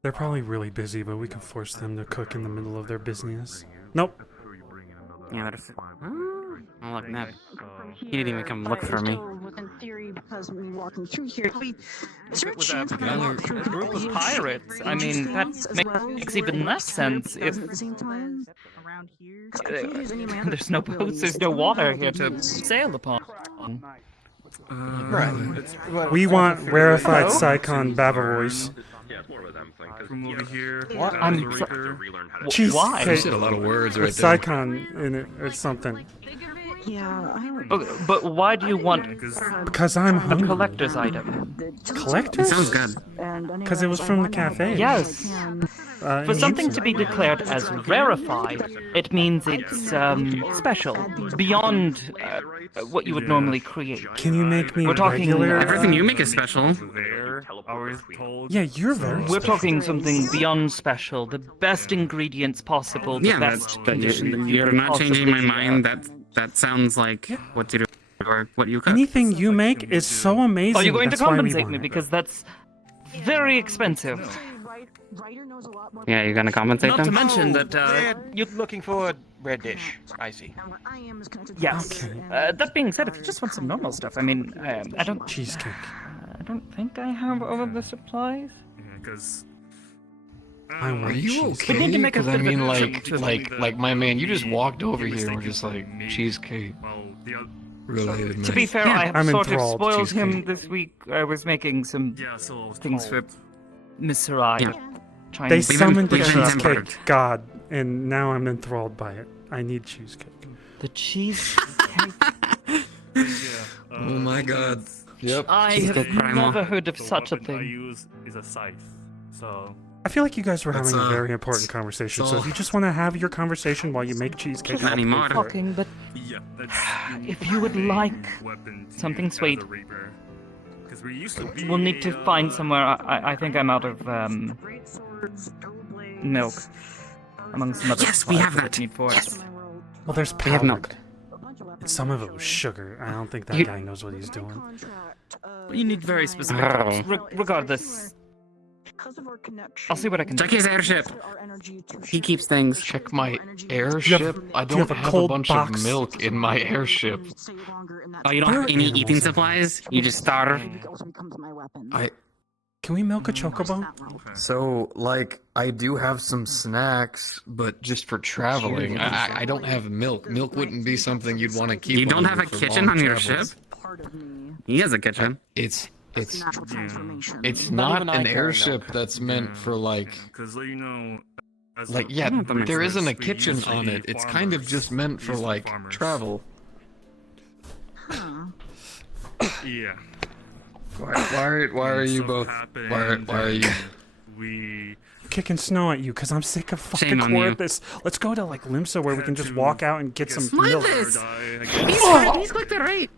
They're probably really busy, but we can force them to cook in the middle of their business. Nope. Yeah, there's. Oh, look, Neb. He didn't even come look for me. In theory, because me walking through here, is there a With chance a that I walk through group of pirates, I mean, that makes even less sense if there's no boats, there's no water here to sail upon. Right. We want rarefied Psychon Bavarois. Yeah, it's more of a them thing. From over here. What? I'm Cheesecake. Why? You said a lot of words right With there. Psychon in it or something. Okay, but why do you want Because I'm a hungry. collector's item? Collectors? Sounds good. Because it was from the cafe. Yes. For something to be declared as rarefied, it means it's special, beyond what you would normally create. Can you make me We're talking regular? Everything you make is special. Yeah, you're very We're special. talking something beyond special, the best ingredients possible, the Yeah, best but condition that you you're could not changing my possibly, mind. That sounds like what you do or what you cook. Anything you make is so amazing. Are you going to That's why we compensate want me? it. Because that's very expensive. Yeah, you're gonna compensate Not them? to mention that, You're looking for a red dish. I see. yes. That being said, if you just want some normal stuff, I mean, I don't... Cheesecake. I don't think I have all of the supplies. Because I want Are you cheesecake. okay? We need to make a Because I bit of a mean, trip to like my man, you just walked over here and were just like cheesecake. Related, To be fair, Yeah, I have I'm sort of enthralled, spoiled him cheesecake. this week. I was making some things for Miss Sarai. Yeah. Trying They to- summoned the we've been cheesecake tempered. god, and now I'm enthralled by it. I need cheesecake. The cheese. Oh my god. Yep. I Cheesecake have primal. never heard of the such a weapon I thing. use is a scythe. So I feel like you guys were That's, having a very important conversation, so if you just want to have your conversation while you make cheesecake, Not I'll pay anymore. for it. Talking, but yeah, that's if you would like weapon to something use as sweet, a reaper. Because we used to be we'll need to find somewhere. I think I'm out of milk, among some other Yes, we supplies have that that. need for it. Yes. Well, there's We have powdered. milk. And some of it was sugar. I don't think that You- guy knows what he's doing. You need very specific. Oh. Regardless, I'll see what I can do. Check his airship. He keeps things. Check my airship. I do you don't have a have a cold bunch box? of milk in my airship. Oh, you don't have any eating supplies? You just starve? Can we milk a chocobo? So, like, I do have some snacks, but just for traveling. I don't have milk. Milk wouldn't be something you'd want to keep. You don't on have you a for kitchen long on your travels. ship? He has a kitchen. It's Not not even I an carry airship milk. that's meant for like Because you know, as like a- yeah, that makes there isn't a sense. We kitchen usually on it. It's kind of farmers. just meant for Usually like farmers. travel. Yeah. Why are And you stuff both? happened Why are you? We Kicking snow at you because I'm sick of fucking Shame on you. Corpus. Let's go to like Limsa where we can just walk out and get some Look at milk. this! Oh! He's clicked it right.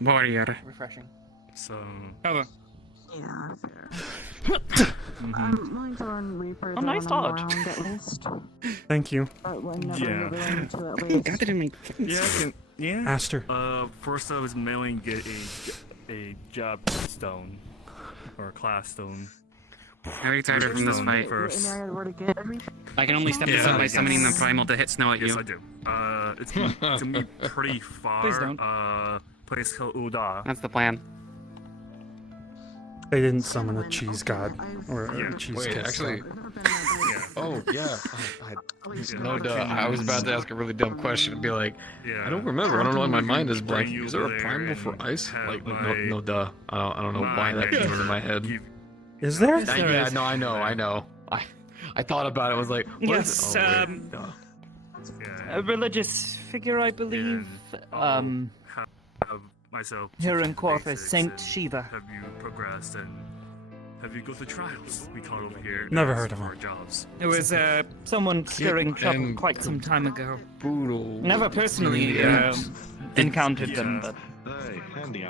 Warrior. Refreshing. So Oh, I'm willing to run Reaper. Oh, nice dodge. At least. Thank you. But when never Yeah. willing to at God, least. that didn't make yeah. Aster. First I was mailing it a job stone or a class stone. I'm excited from this fight. First. I can only step this up by summoning the primal to hit snow at you. Yes, I do. It's to me pretty far. Please don't. Place called Ul'dah. That's the plan. They didn't summon a cheese god or a Yeah. cheese Wait, god. actually. Yeah. Oh yeah. No duh. I was about to ask a really dumb question and be like, Yeah. I don't remember. I don't know why my mind is blank. Bring you Is there a there primal for and ice? have Like my- no duh. I don't know why that came into my head. Is there? Yeah, no, I know. I thought about it. I was like, what Yes, is it? Oh, wait, duh. a religious figure, I believe. Have myself. Here in some Corpus, basics Saint and Shiva. Have you progressed and have you go through trials? We call it over here. Never as heard of our him. jobs. There was someone stirring trouble and quite some time ago. Boodle. Never personally Yeah. encountered them, but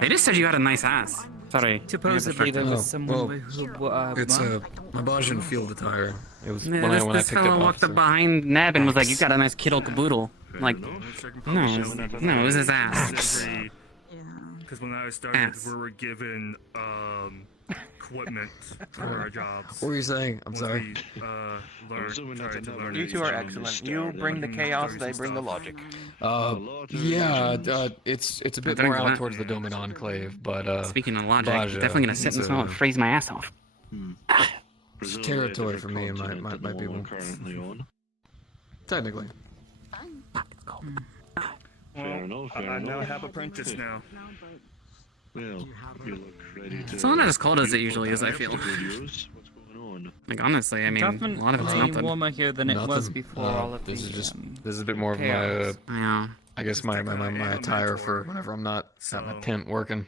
They just said you had a nice ass. Sorry. supposedly there was someone who. It's what? a Mabajan field attire. It was Yeah, when I this picked fellow up walked up officer. behind Neb and was like, "You got a nice kiddo caboodle." Like, no, it was his ass. Because when I started, we were given equipment for our jobs. What were you saying? I'm Once sorry. We, tried to learn You it. two are excellent. You bring the chaos, they bring the logic. Yeah, it's a bit more out towards the Domin Enclave, but Speaking of logic, Baja, definitely gonna sit and smell and freeze my ass off. It's territory for me and my people. Technically. Fair enough. I now have apprentice now. Well, you look ready to. It's not as cold as it usually is, I feel. What's going on? Like, honestly, I mean, a lot of it's melted. warmer here than it was before all of This the, is just this is a bit more of chaos. my I guess my attire for whenever I'm not at my tent working.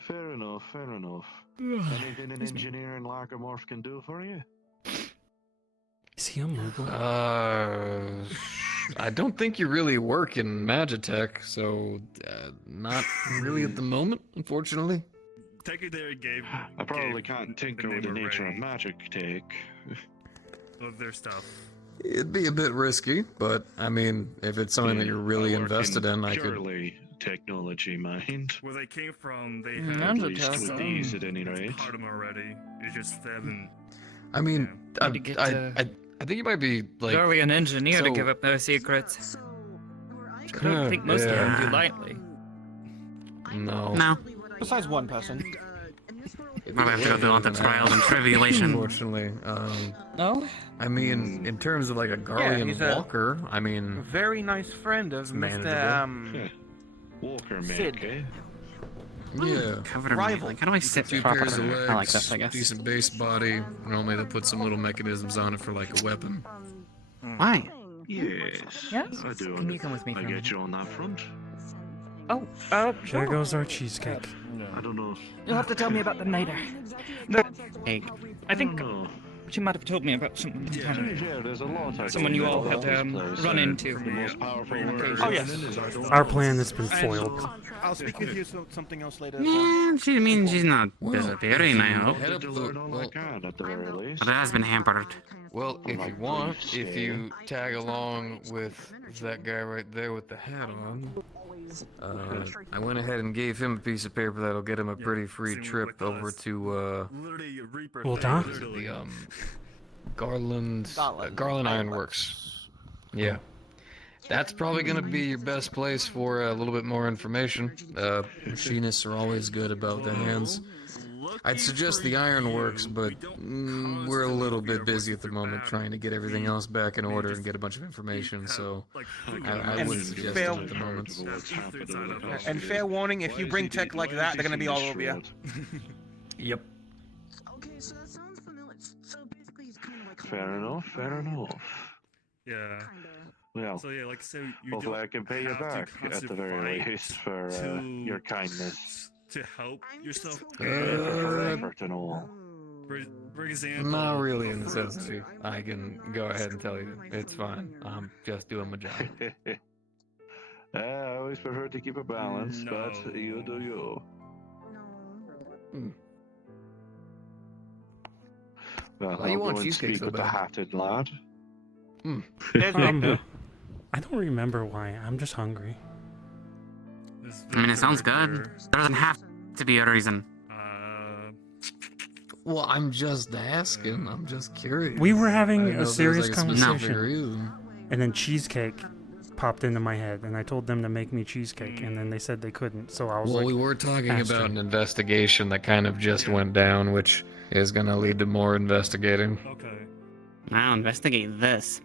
Fair enough. Anything an engineer in Lacomorph can do for you? Is he a Moogle? I don't think you really work in Magitech, so not really at the moment, unfortunately. Technically, gave. I probably can't tinker with the nature of magic take. Of their stuff. It'd be a bit risky, but I mean, if it's something that you're really invested in, I could. Purely technology, mind. Where they came from, they Mm, had that's a with these at any rate. part of them already. It's just they haven't. I mean, Need to get, I think you might be like. Are we an engineer to so- give up their secrets? I don't think most of them do lightly. No. No. Besides one person. Probably have to go through all the trials and tribulation. Unfortunately. No? I mean, in terms of like a Garlean he's a walker, I mean. Very nice friend of Mr. Walker Sid. eh? Yeah. Covered in Rival. like, how do I sit Two properly? pairs of legs, I like this, I guess. decent base body. Normally they put some little mechanisms on it for like a weapon. Why? Yes. Yes? I do. Can you come with me for I a get minute? you on that front. Oh, sure. There goes our cheesecake. I don't know. You'll have to tell me about the niter. I think she might have told me about someone. Yeah, there's a lot. Someone you all had run into. Oh, yes. Our plan has been foiled. I'll speak with you something else later. Yeah, she's not disappearing, I hope. Head up the, well, At the very least. But it has been hampered. well, if you want, if you tag along with that guy right there with the hat on, I went ahead and gave him a piece of paper that'll get him a pretty free trip over to Ul'dah? the Garland Ironworks. Yeah. That's probably going to be your best place for a little bit more information. Machinists are always good about the hands. I'd suggest the Ironworks, but we're a little bit busy at the moment trying to get everything else back in order and get a bunch of information, so I wouldn't suggest it at the moment. And fair warning, if you bring tech like that, they're gonna be all over you. Yep. Fair enough. Yeah. Well, So yeah, like so. You hopefully don't I can pay you have to back at the very constantly least for to- your kindness. to help yourself. For effort and all. For example. Not really in the sense that I can go ahead and tell you it's fine. I'm just doing my job. I always prefer to keep a balance, but you do you. Well, Why you I'll want go and cheesecake speak so with the bad? hatted lad. I don't remember why. I'm just hungry. I mean, it sounds good. There doesn't have to be a reason. Well, I'm just asking. I'm just curious. We were I having didn't know a if there was, serious like, a specific conversation, reason. and then cheesecake popped into my head, and I told them to make me cheesecake, and then they said they couldn't. So I was Well, like, we were talking asked about her. an investigation that kind of just went down, which is going to lead to more investigating. Okay. Now investigate this.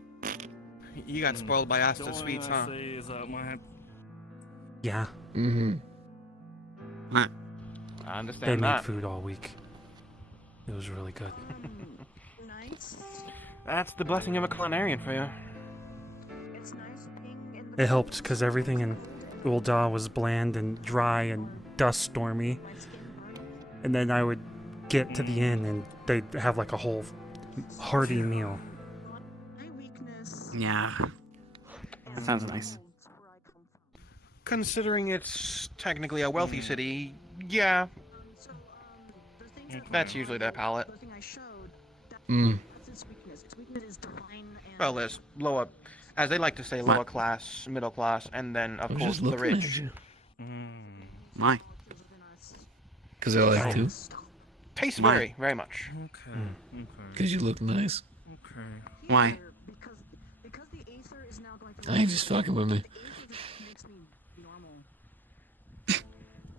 You got spoiled by Asta Sweets, huh? Yeah, Mm-hmm. I they understand made that. food all week. It was really good. That's the blessing of a culinarian for you. It helped because everything in Ul'dah was bland and dry and dust stormy. And then I would get to the inn and they'd have like a whole hearty meal. Yeah. That sounds nice. Considering it's technically a wealthy city, yeah. That's usually their palate. Mm. Well, there's lower, as they like to say, lower class, middle class, and then, of I'm course, just the looking at rich. you. Why? Because I like to. Tastes Why? very, very much. Because you look nice. Why? I ain't just fucking with me.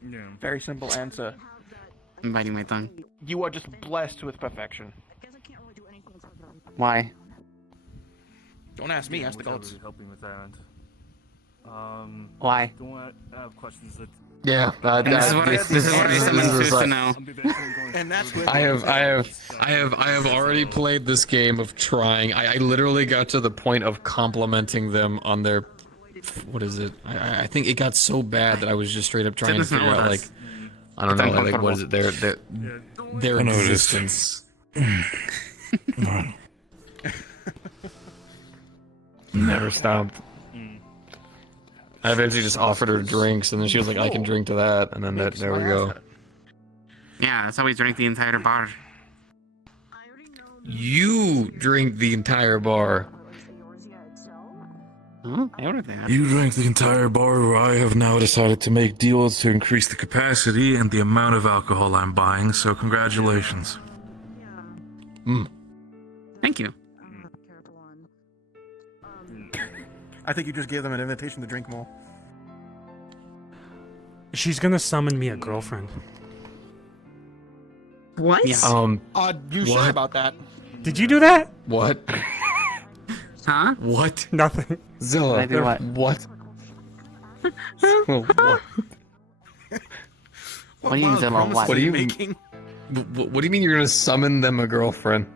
Yeah. Very simple answer. I'm biting my tongue. You are just blessed with perfection. Why? Don't ask me, ask the gods. Really helping with that. Why? Don't have questions that. Yeah, This is what someone chooses to know. And that's what I have already played this game of trying. I literally got to the point of complimenting them on their, what is it? I think it got so bad that I was just straight up trying to figure out, like, I don't know, like, what is it? Their existence. Never stopped. I eventually just offered her drinks, and then she was like, "I can drink to that," and then there we go. Yeah, that's how we drank the entire bar. You drink the entire bar. Huh? I ordered that. You drank the entire bar, where I have now decided to make deals to increase the capacity and the amount of alcohol I'm buying, so congratulations. Thank you. I think you just gave them an invitation to drink more. She's gonna summon me a girlfriend. What? Yeah. You sure about that? Did you do that? What? Huh? What? Nothing. Zilla. I do what? What? What? What do you mean, Zilla? What? What do you mean? What do you mean you're gonna summon them a girlfriend?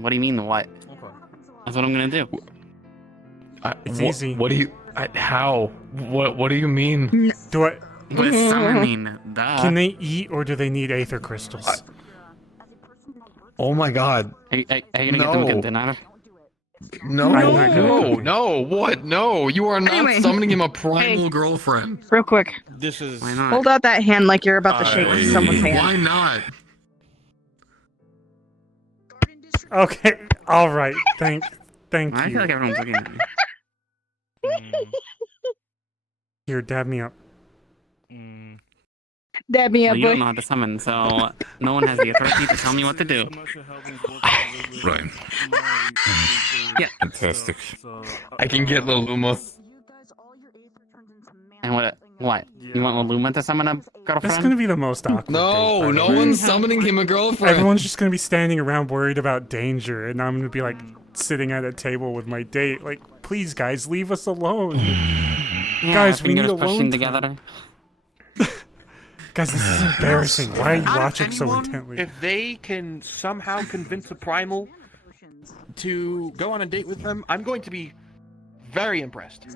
What do you mean, what? That's what I'm gonna do. It's easy. What do you? How? What do you mean? Do I? What does summer mean? Duh. Can they eat or do they need aether crystals? Oh my god. Are you gonna get them a good dinner? No, what? No, you are not Anyway. summoning him a primal Hey. girlfriend. Real quick, This is. Why not? hold out that hand like you're about to shake someone's hand. Why not? Okay, all right. Thank I you. feel like everyone's looking at me. Here, dab me up. Dab me Well, up, you don't boy. know how to summon, so no one has the authority to tell me what to do. Right. Yeah. Fantastic. I can get Luluma. And what? You want Luma to summon a girlfriend? That's gonna be the most awkward. No, date, by no the way. one's summoning him a girlfriend. Everyone's just gonna be standing around worried about danger, and I'm gonna be like sitting at a table with my date, like, please, guys, leave us alone. Yeah, Guys, we need fingers alone pushing time. together. Guys, this is embarrassing. Why are you watching so Anyone, intently? If they can somehow convince a primal to go on a date with them, I'm going to be very impressed.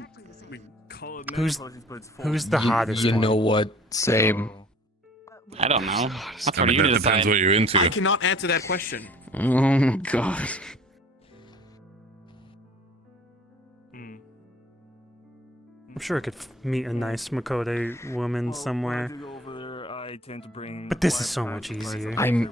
Who's the hottest You one? know what? Same. I don't know. That's I for mean, you that to depends decide. what you're into. I cannot answer that question. Oh my god. I'm sure I could meet a nice Makode woman somewhere. But this is so much easier. I mean,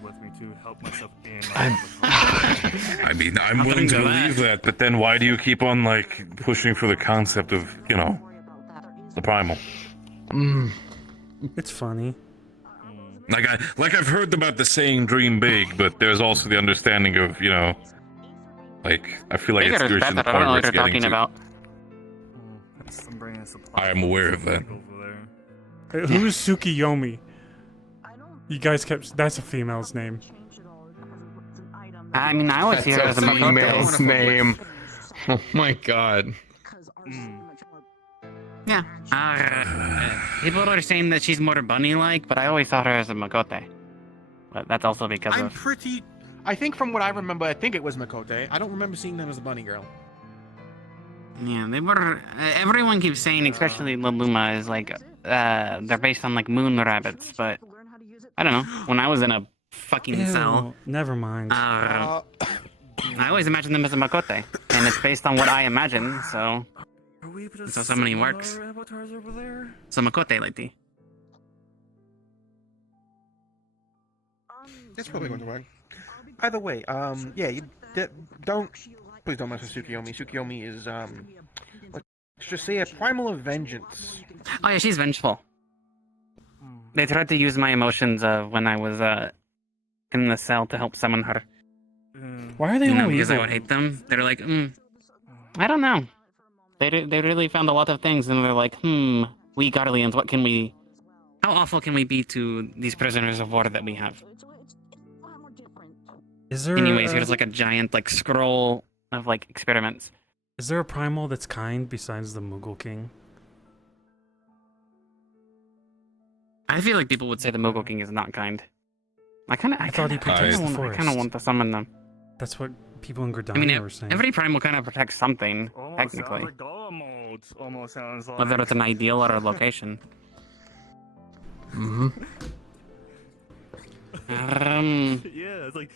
I'm willing to believe that, but then why do you keep on, like, pushing for the concept of, you know, the primal? It's funny. Like I've heard about the saying "dream big," but there's also the understanding of, you know, like, I feel like it's Bigger is reaching the better. I don't point know where what it's you're getting talking to. about. I am aware of that. Who's Tsukiyomi? You guys kept. That's a female's name. I mean, I always see her as a female's Makote. name. Oh my god. Yeah. People are saying that she's more bunny-like, but I always thought her as a Makote. But that's also because I'm of... pretty. I think from what I remember, I think it was Makote. I don't remember seeing them as a bunny girl. Yeah, they were... everyone keeps saying, especially Luluma, is like, they're based on, like, moon rabbits, but... I don't know. When I was in a fucking cell... Never mind. I always imagined them as a Makote, and it's based on what I imagine, so... So somebody works. So Makote lady. That's probably going to work. Either way, yeah, you don't. Please don't mess with Tsukiyomi. Tsukiyomi is, like, Let's just say a primal of vengeance. Oh yeah, she's vengeful. They tried to use my emotions when I was in the cell to help summon her. Why are they all Because I evil? would hate them. They're like, I don't know. They really found a lot of things, and they're like, we Guardians, what can we... How awful can we be to these prisoners of war that we have? Is there? Anyways, here's like a giant like scroll of like experiments. Is there a primal that's kind besides the Moogle King? I feel like people would say the Moogle King is not kind. I thought he protects the I forest. kind of want to summon them. That's what people in Gridania I mean, were saying. every primal kind of protects something, technically. Almost sounds like. Whether it's an ideal or a location. Mm-hmm. Yeah, it's like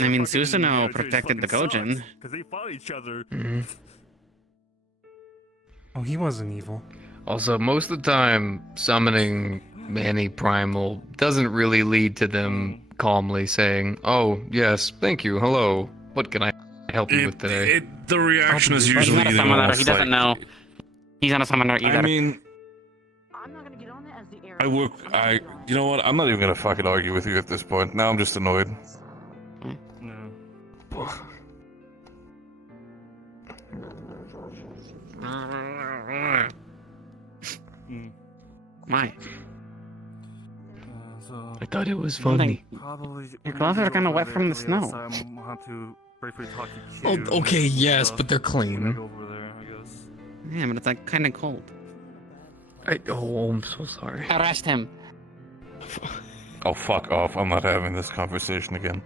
I mean, Susanoo protected the Kojin. because they fought each other. Oh, he wasn't evil. Also, most of the time, summoning any primal doesn't really lead to them calmly saying, "Oh, yes, thank you, hello. What can I help you with today?" The reaction is He's usually not a summoner. He doesn't know. He's not a summoner either. I mean, you know what? I'm not even gonna fucking argue with you at this point. Now I'm just annoyed. Why? I thought it was funny. Your gloves are kind of wet from the snow. Oh, okay, yes, but they're clean. Yeah, but it's like kind of cold. I'm so sorry. Arrest him. Oh, fuck off. I'm not having this conversation again.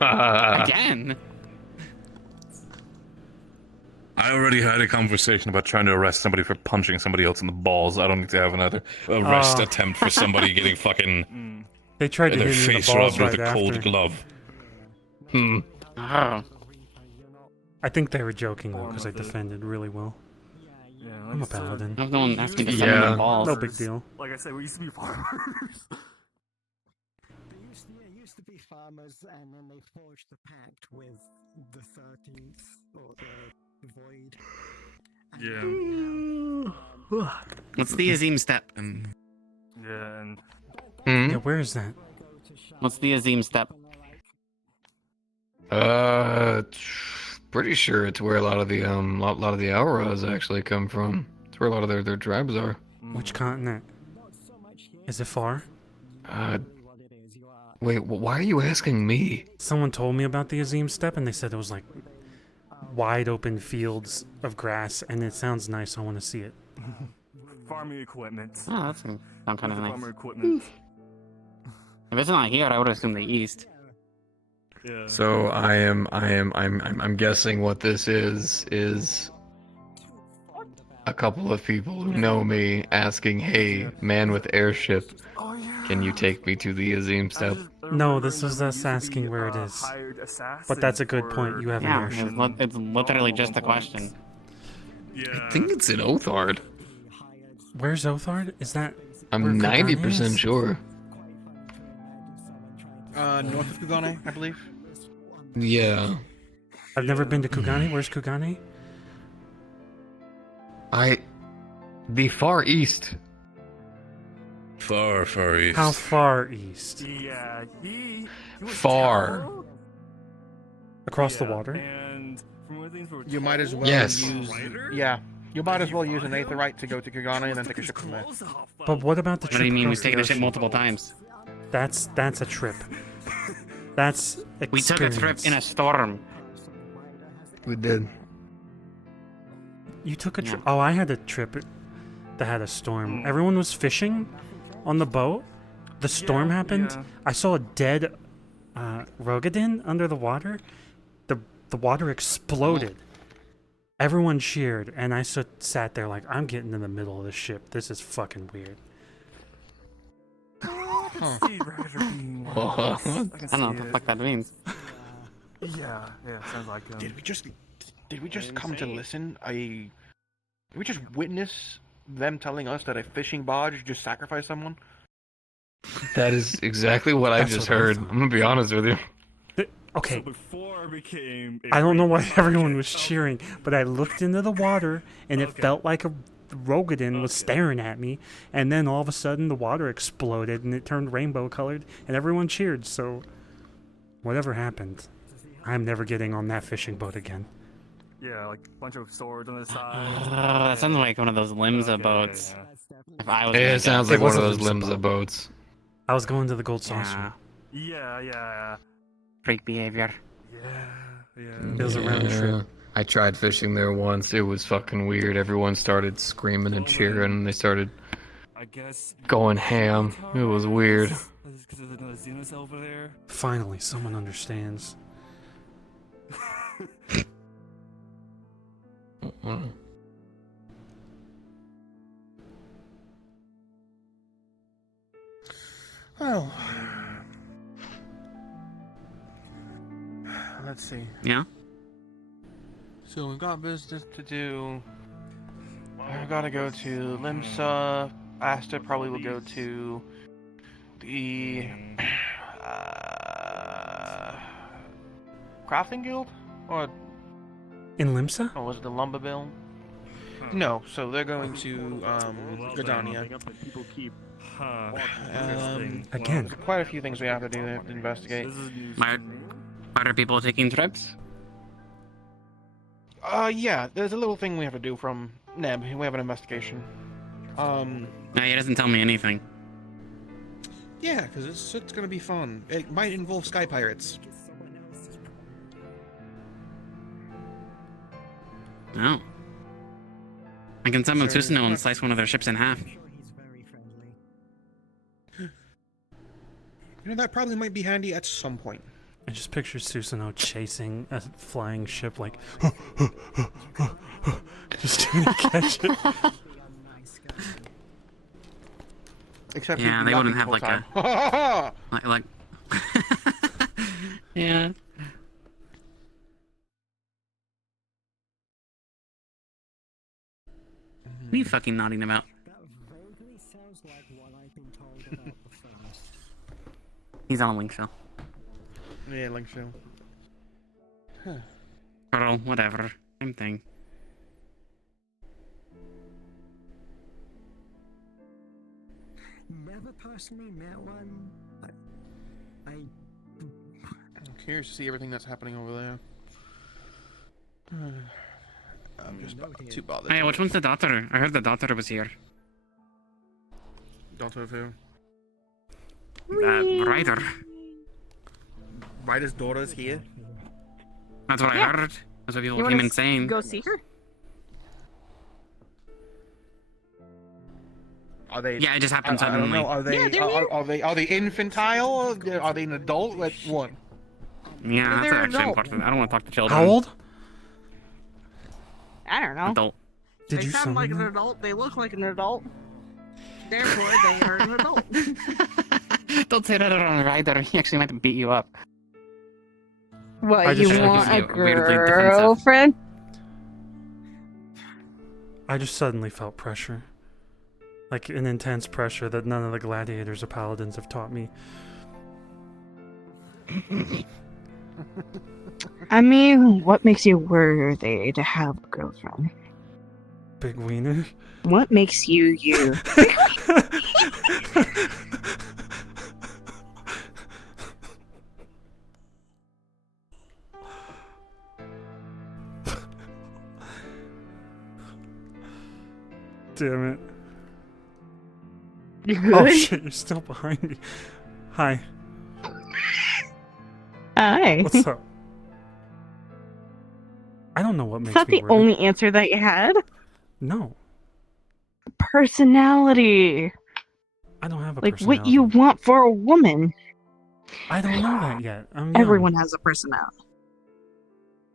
Again? I already had a conversation about trying to arrest somebody for punching somebody else in the balls. I don't need to have another arrest attempt for somebody getting fucking They tried to their hit me in the face balls rubbed with right a cold after. glove. I think they were joking though, because I defended really well. I'm a paladin. No one asked me to summon their balls. No big deal. Like I said, we used to be farmers. used to be farmers, and then they forged the pact with the 13th or the Void. Yeah. What's the Azim step? Yeah, and Yeah, where is that? What's the Azim step? Pretty sure it's where a lot of the lot of the Auras actually come from. It's where a lot of their tribes are. Which continent? Is it far? Wait, why are you asking me? Someone told me about the Azim Steppe, and they said it was like wide open fields of grass, and it sounds nice. I want to see it. farming equipment. Oh, that's sound kind of nice. Farmer equipment. If it's not here, I would assume the east. Yeah. So I'm guessing what this is a couple of people who know me asking, "Hey, man with airship, can you take me to the Azim Steppe?" No, this was us asking where it is. But that's a good point. You have an Yeah, airship. it's literally just a question. I think it's in Othard. Where's Othard? Is that? I'm where Kugane 90% is? sure. North of Kugane, I believe. Yeah. I've never been to Kugane. Where's Kugane? The far east. Far, far east. How far east? Yeah, he was Far. terrible. Across the water? And from where things were You might as well Yes. use. Yeah. You might as well use an Aetherite to go to Kugane and then take a ship from there. But what about the What trip do you mean? We've across the taken a ship ocean? multiple times. That's a trip. That's experience. We took a trip in a storm. We did. You took a trip. Oh, I had a trip that had a storm. Everyone was fishing on the boat. The storm happened. yeah. I saw a dead Rogadin under the water. The water exploded. Everyone cheered, and I sat there like, I'm getting in the middle of the ship. This is fucking weird. Sea rags are being What? I can I don't know see what the it. fuck that means. Yeah, sounds like Did we just come to listen? Did we just witness them telling us that a fishing barge just sacrificed someone? That is exactly what I That's just what I heard. thought. I'm gonna be honest with you. Okay. So before I became. I don't know why everyone was cheering, but I looked into the water and it felt like a Rogadin was staring at me, and then all of a sudden the water exploded and it turned rainbow colored and everyone cheered. So whatever happened, I'm never getting on that fishing boat again. Yeah, like a bunch of swords on the side. Oh, that sounds like one of those Limsa boats. If I was Yeah, gonna it sounds guess. like one of a those Limsa Limsa boats. I was going to the gold saucer. Yeah. Freak behavior. Yeah. It was a round trip. I tried fishing there once. It was fucking weird. Everyone started screaming and cheering, and they started I guess. going ham. It was weird. Because there's another Xenos over there. Finally, someone understands. Well, let's see. Yeah. So we've got business to do. I gotta go to Limsa. Asta probably will go to the Crafting Guild, or In Limsa? was it the Lumber Bill? No, so they're going to Gardania. Again. There's quite a few things we have to do to investigate. Are people taking trips? Yeah, there's a little thing we have to do from Neb. We have an investigation. No, he doesn't tell me anything. Yeah, because it's gonna be fun. It might involve sky pirates. Oh. I can summon Susanoo and slice one of their ships in half. You know, that probably might be handy at some point. I just picture Susanoo chasing a flying ship like just trying to catch it. Except Yeah, they wouldn't have like a like yeah. What are you fucking nodding about? He's on a link show. Yeah, link show. Girl, whatever. Same thing. Never personally met one. I'm curious to see everything that's happening over there. I'm just too bothered. Hey, which one's the daughter? I heard the daughter was here. Daughter of who? Ryder. Ryder's daughter's here. That's what I heard. That's what people came in saying. Go see her? Are they? Yeah, it just happened I don't suddenly. know. Are they? Are they infantile? Or are they an adult? Like what? Yeah, that's They're actually adult. important. I don't want to talk to children. How old? I don't know. Adult. Did They you sound summon like them? an adult. They look like an adult. Therefore, they are an adult. Don't say that around Ryder. He actually might beat you up. What, I you just- want a weirdly defensive. girlfriend? I just suddenly felt pressure. Like an intense pressure that none of the gladiators or paladins have taught me. I mean, what makes you worthy to have a girlfriend? Big wiener. What makes you you? Damn it. You good? Oh shit, you're still behind me. Hi. Hi. What's up? I don't know what makes Is that me the worthy. only answer that you had? No, Personality. I don't have a Like personality. what you want for a woman. I don't know that yet. I'm young. Everyone has a personality.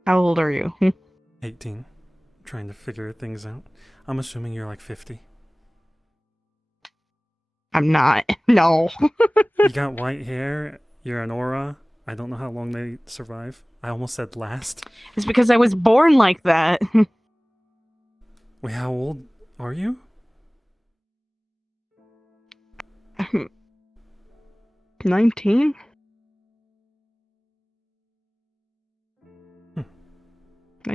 How old are you? 18. Trying to figure things out. I'm assuming you're like 50. I'm not. No. You got white hair. You're an aura. I don't know how long they survive. I almost said last. It's because I was born like that. Wait, how old are you? 19?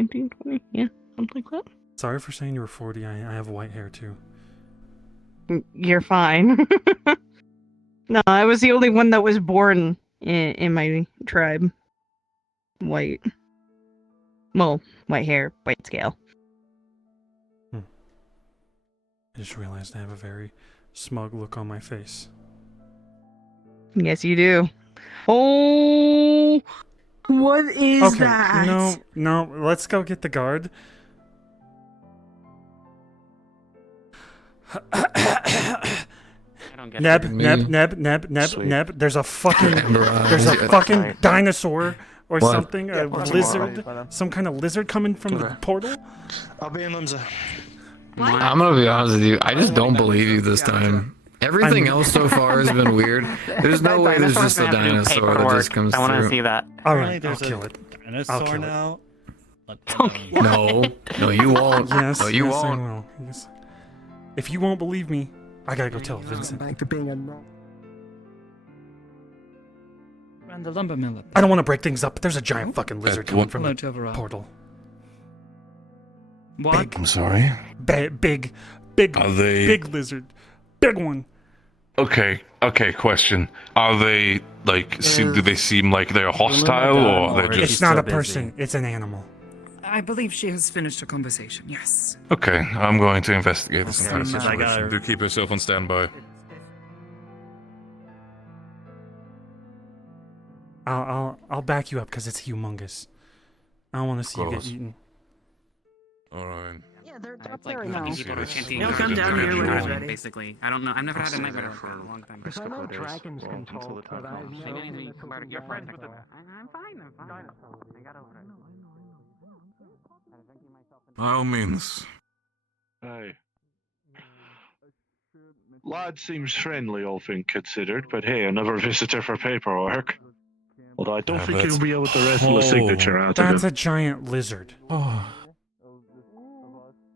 19, 20, yeah, something like that. Sorry for saying you were 40. I have white hair too. You're fine. No, I was the only one that was born in my tribe. White. Well, white hair, white scale. I just realized I have a very smug look on my face. Yes, you do. Oh, what is Okay, that? no, let's go get the guard. Neb. There's a fucking dinosaur or What? something, a lizard, some kind of lizard coming from the portal. I'll be in Limsa. I'm gonna be honest with you. I just don't believe you this time. Everything else so far has been weird. There's no way there's just a dinosaur that just comes through. I want to see that. All right, I'll There's kill a it. dinosaur now. No, you won't. Yes, no, you yes, won't. I will. Yes. If you won't believe me, I gotta go tell Vincent. Back to being a non. Run the lumber mill up. I don't want to break things up, but there's a giant fucking lizard coming from Hello, the Tovah. portal. What? I'm sorry. Big Are they... big lizard. Big one. Okay, question. Are they, like, do they seem like they're hostile, or they're just... It's not a person, it's an animal. I believe she has finished her conversation, yes. Okay, I'm going to investigate this entire I situation. gotta- Do keep yourself on standby. I'll back you up because it's humongous. I don't want to see you get Close. eaten. Alright. Yeah, they're It's there like now. people are chanting. He'll come down here when he's ready. Basically, I don't know. I've never had a nightmare like that in a long time. I know dragons can talk, but I've never been You're friends with them. I'm fine. I got over it. By all means. Hey. Lad seems friendly, all things considered, but hey, another visitor for paperwork. Although I don't Yeah, think that's- you'll be able to wrestle a signature out of That's him. a giant lizard. Oh.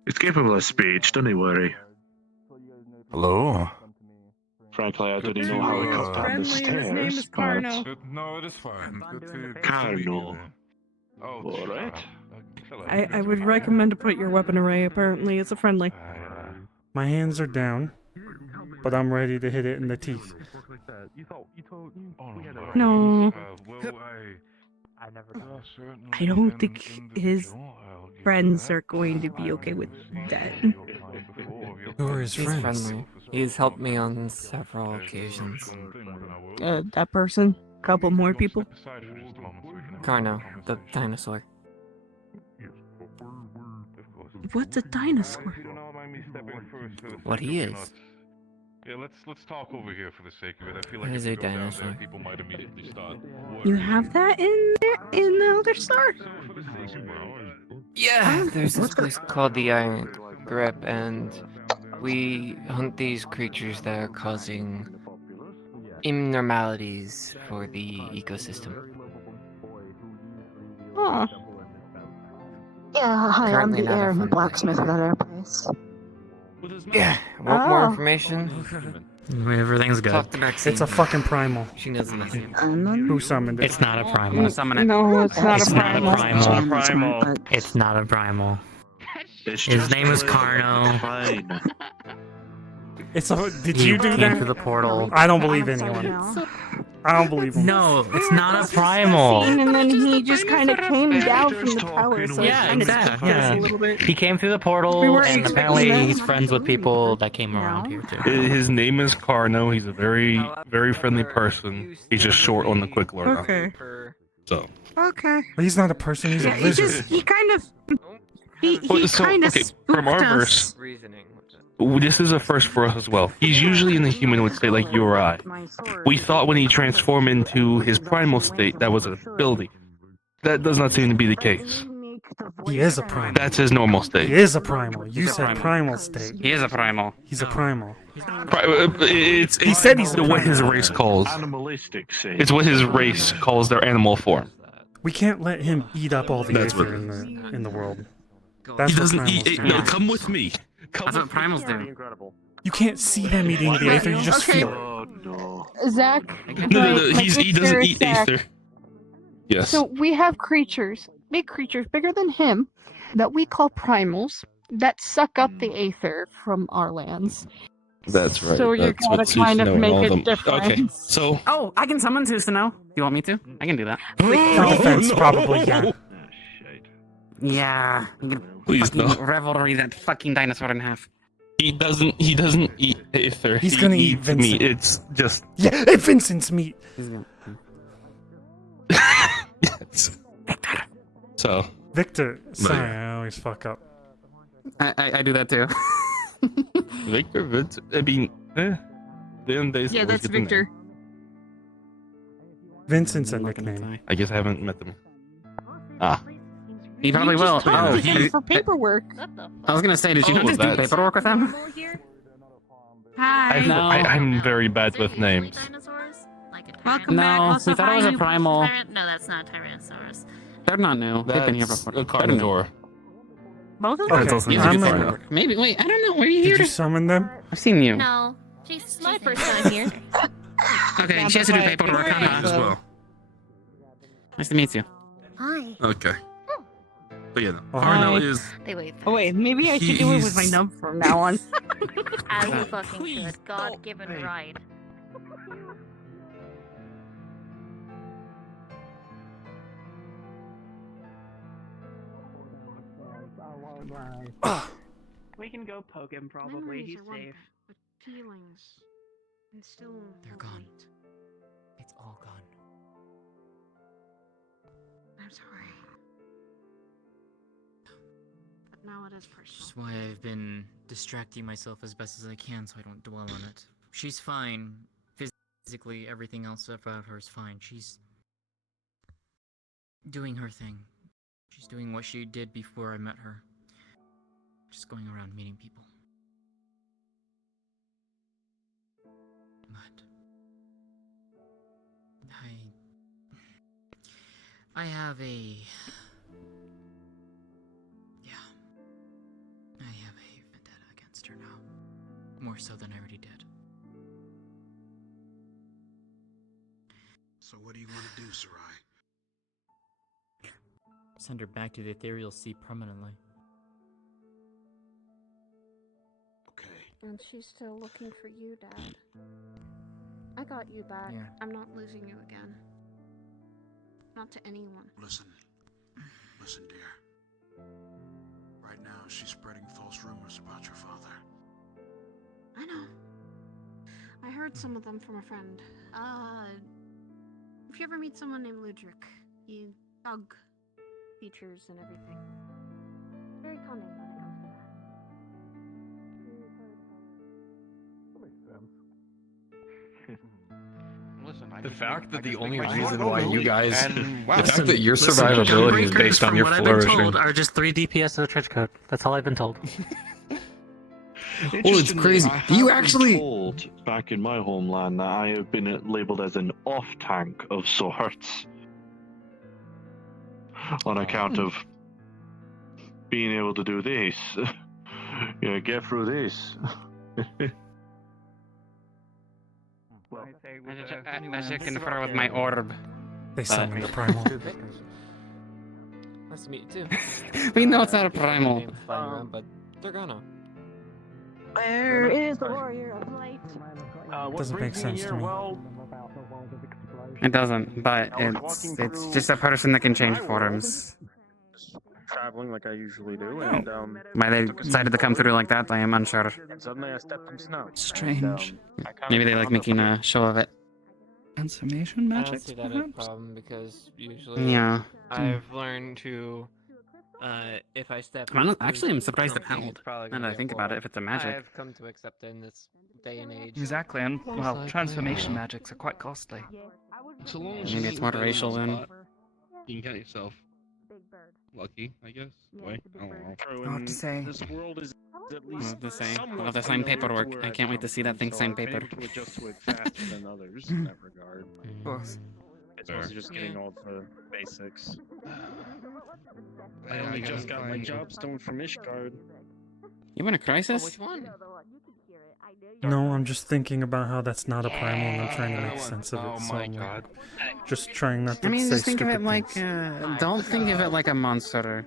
He's capable of speech, don't you worry. Hello? Frankly, I didn't know how he got down the stairs, but... No, it is fine. Carno. Oh, Alright. I would recommend to put your weapon away. Apparently, it's a friendly. My hands are down, but I'm ready to hit it in the teeth. No. I I don't think his friends are going to be okay with that. Who are his He's friends? friendly. He's helped me on several occasions. That person, couple more people. Carno, the dinosaur. What's a dinosaur? What he is. Yeah, let's talk over here for the sake of it. I feel What like is if a we go down dinosaur? there, people might immediately start. You have that in there in the Elder Star? Yeah, there's this place called the Iron Grip, and we hunt these creatures that are causing abnormalities for the ecosystem. Oh. Yeah, hi, Currently I'm the not a heir and fun blacksmith at our place. Yeah, want more Oh. information? Everything's good. Talk to Maxine. It's a fucking primal. She knows nothing. Who summoned it? It's not a primal. No, it's not It's a not a primal. primal. It's not a primal. His name is Carno. It's a. Did He you do came that? through the portal. I don't believe anyone. I don't believe him. No, it's not a primal. And then he just kind of came down from the tower, so Yeah, it kind of exactly. us a Yeah. little bit. He came through the portal, We weren't and expecting apparently that. he's friends with people that came around here too. His name is Carno. He's a very, very friendly person. He's just short on the quick learner. Okay. So. Okay. But he's not a person. He's Yeah, a he lizard. just, he kind of, he So, kind of okay, spooked from our us. verse, this is a first for us as well. He's usually in the humanoid state like you or I. We thought when he transformed into his primal state that was an ability. That does not seem to be the case. He is a primal. That's his normal state. He is a primal. You said primal state. He is a primal. He's a primal. He said he's what his race calls. Animalistic state. It's what his race calls their animal form. We can't let him eat up all the That's aether what- in the world. He That's what doesn't primals eat. do. No, come with me. That's what primals do. You can't see them eating the aether. You just Okay. feel it. Zach, No, my he doesn't sister eat Zach. aether. Yes. So we have creatures big creatures bigger than him that we call primals that suck up the aether from our lands. That's right. So you That's what gotta kind of Susanoo and make all a them. difference. Okay, so Oh, I can summon Susanoo. Do you want me to? I can do that. Defense, probably, yeah. Yeah. You can Please fucking no. revelry that fucking dinosaur in half. He doesn't eat aether. He's He gonna eat eats Vincent. meat. It's just Yeah, Vincent's meat. yes. So Victor. Sorry, yeah. I always fuck up. I do that too. Victor, I mean, then they Yeah, that's Victor. Vincent's a nickname. I guess I haven't met them. Ah. He probably will. Oh, he- for paperwork. I was gonna say, did you not just do that's- paperwork with him? Hi. I'm very bad with names. Welcome No, back. Also, we thought it was hi. a primal. No, that's not Tyrannosaurus. They're not new. They've been here That's before. a They're new. carnivore. Both of Okay, them? That's also Yeah, I'm good gonna- for it. Maybe. Wait, I don't know. Were you Did here? you summon them? I've seen you. No, she's my first time here. Okay, she has to do paperwork. As well. Nice to meet you. Hi. Okay. But yeah, Oh, Arnell hi. is. They wait. Oh wait, maybe I should do it with my nub from now on. As you fucking should. God-given right. We can go poke him probably. He's safe. But feelings. And still. They're gone. It's all gone. I'm sorry. But now it is personal. That's why I've been distracting myself as best as I can so I don't dwell on it. She's fine. Physically, everything else about her is fine. She's doing her thing. She's doing what she did before I met her. Just going around meeting people. But I have a vendetta against her now. More so than I already did. So what do you want to do, Sarai? Send her back to the ethereal sea permanently. And she's still looking for you, Dad. I got you back. Yeah. I'm not losing you again. Not to anyone. Listen, dear. Right now, she's spreading false rumors about your father. I know. I heard some of them from a friend. If you ever meet someone named Ludric, he dog features and everything. Very cunning when it comes to that. Listen, The fact that the only my reason sword why go you boot, guys, and the fact that your survivability is Gunbreakers, based on from your what I've flourishing. been told, are just 3 DPS of the trench coat. That's all I've been told. Well, it's crazy. I Do you have been actually? told back in my homeland that I have been labelled as an off tank of sorts on account of being able to do this. Get through this. I should confer with my orb. They summoned the primal. Nice to meet you too. We know it's not a primal. But they're gonna. Where is the warrior of light? Doesn't make sense to me. It doesn't, but it's just a person that can change forms. Traveling like I usually do, and Why they decided to come through like that, I am unsure. suddenly I stepped in snow. Strange. Maybe they like making a show of it. Transformation I magic. don't see that as a problem because usually Yeah. I've learned to if I step Actually, I'm surprised it something, held. it's probably Now gonna that I be a think about it, horror. if it's a magic. I've come to accept it in this day and age. Exactly, and Most well, likely, transformation magics are quite costly. So long as Maybe you it's more get racial in a then. spot, you can count yourself lucky, I guess. Wait, I don't know. I'll have to say. This world is at I'll least have to say. somewhat I'll have to sign familiar paperwork. where I I've can't wait to come see that from, thing so sign I've been paper. able to adjust to it faster than others in that regard. Of course. It's mostly just getting all the basics. I I only gotta just got my find- job stone from Ishgard. You want a crisis? Which one? No, I'm just thinking about how that's not a primal, and I'm trying to make sense of it. So I'm just trying not to I mean, say just think of stupid it like, things. don't think of it like a monster.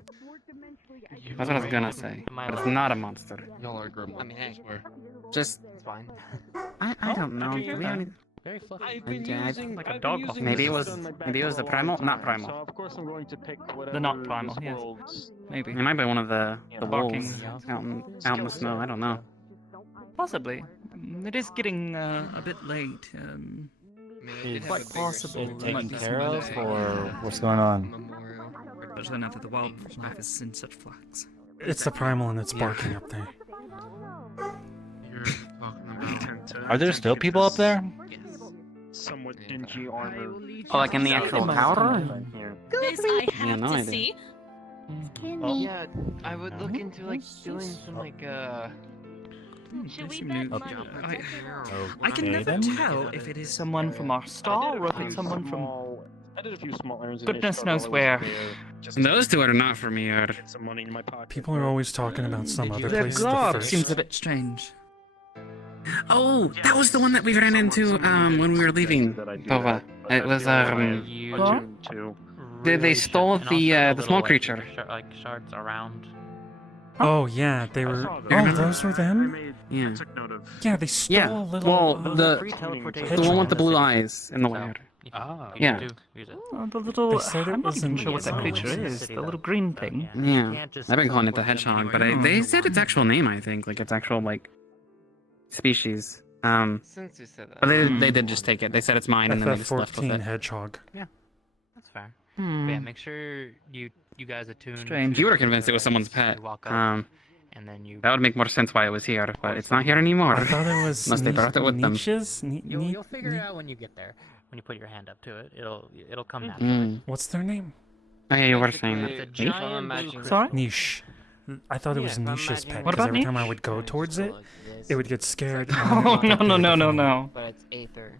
That's what I was gonna say, but it's not a monster. Y'all are gremlins. I mean, I swear. Just, It's fine. I don't know. Do we have any? Very fluffy. I've been using, like a dog waffle. Maybe it was the primal, not primal. So of course I'm going to pick whatever The not primal, this yes. world's- Maybe. It might be one of the barking. wolves out in the snow. I don't know. Possibly. It is getting a bit late. Quite possible. there might Taken be care some of, other- or what's going on? Especially now that the wildlife is in such flux. It's the primal and it's barking up there. Are there still people up there? Somewhat dingy armor. Oh, like in the actual tower? This I Yeah, have no to idea. see. Yeah, I would look into like doing some like Should we Some bet new- money? I can Okay, never then. tell if it is someone from our star or if it's someone from I did a few small errands. in goodness Ishtar knows while I was where. there, just Those two are not for me, or get some money in my pocket. People are always talking about some other Their place. The garb first. seems a bit strange. oh, that was the one that we ran into when we were leaving Tovah. It was they stole the small creature. Like shards around. Oh yeah, they were. Oh, those were them. Yeah. Yeah, they stole Yeah. a little. Well, the hedgehog. one with the blue eyes in the lair. Ah. Yeah. The little. They said it I'm not was even in sure what that the creature zone. is. The little green thing. Yeah. I've been calling it the hedgehog, but they said its actual name. I think like its actual like species. Since you said that. But they did just take it. They said it's mine, and then they just left with FF14 it. hedgehog. Yeah, that's fair. Hmm. But yeah, make sure you guys attune. Strange. You were convinced it was someone's pet. You walk up, and then you. That would make more sense why it was here, but it's not here anymore. I thought it was Unless they brought it with them. niches. You'll figure it out when you get there. When you put your hand up to it, it'll come naturally. What's their name? Oh yeah, you were saying It's a that. giant blue Sorry? Niche. I thought it was Yeah, Niche's pet What because about every time I Niche? would go towards it, it would get scared. and Oh, it would no, appear no, no, no, differently. no. But it's aether.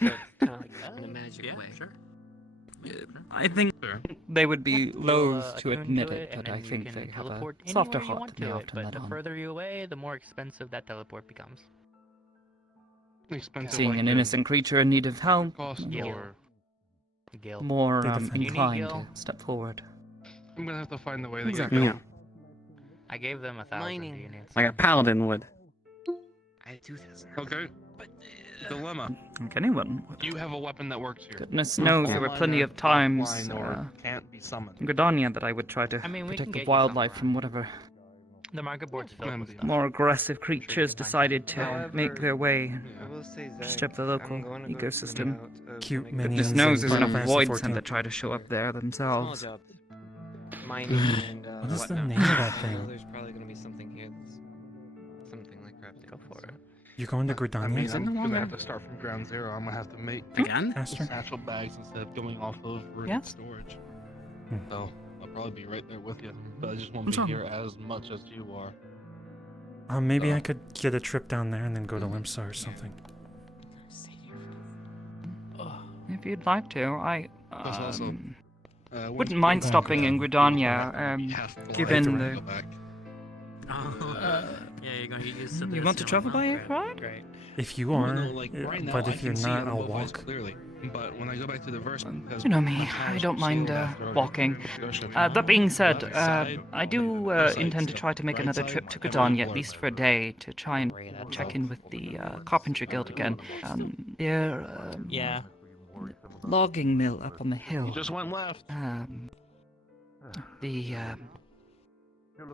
So it's kind of like in a magic way. Sure. I think they would be loath to attune admit to it, but and I then you think can they have a teleport softer anywhere you heart want than they to it, often but let the on. further you away, the more expensive that teleport becomes. Expensive. Seeing like an innocent creature in need of help, cost Gil. or Gil. more They defend you. inclined Gil? to step forward. I'm gonna have to find the way to get Exactly. going. Yeah. I gave them 1,000. Do you need Like a paladin would. I had 2,000. Okay. Dilemma. Like anyone. You have a weapon that works here. Goodness knows there were plenty of times Offline or can't be summoned. in Gridania that I would try to I mean, we can protect get the you wildlife somewhere. from whatever The market board's filled with stuff. more aggressive creatures decided to make their way, I will say that disturb the local I'm going to go ecosystem. out of Cute my minions. Goodness in knows there's Final enough Fantasy voids 14. that try to show up there small themselves. job. Mining and What is the whatnot. name of that So thing? there's probably gonna be something here that's something like crafting. Go for it. You're going to I Gridania? mean, Is it I'm the one gonna that- have to start from ground zero. I'm gonna have to make Again? Aster? satchel bags instead of going off of rooted Yeah. storage. Hmm. So I'll probably be right there with you, but I just won't What's be wrong? here as much as you are. Maybe I could get a trip down there and then go to Limsa or something. If you'd like to, I Plus also, once wouldn't you mind go stopping in back, Gridania, you have to given go the... back. Yeah, you're going to use the You want to travel by air ride? Great. If you Well, are, no, like, right now, but I if you're can see not, it I'll above us walk. clearly. But when I go back to the verse, because You know me, my I powers don't were mind slowed after I walking. Scotia. That being said, Left side, I do left side intend to still. try to make Right another side, trip to everything Gridania, at blurred. least for a day, to try and check in with the Carpentry Guild again. Their Yeah. logging mill up on the hill. You just went left. The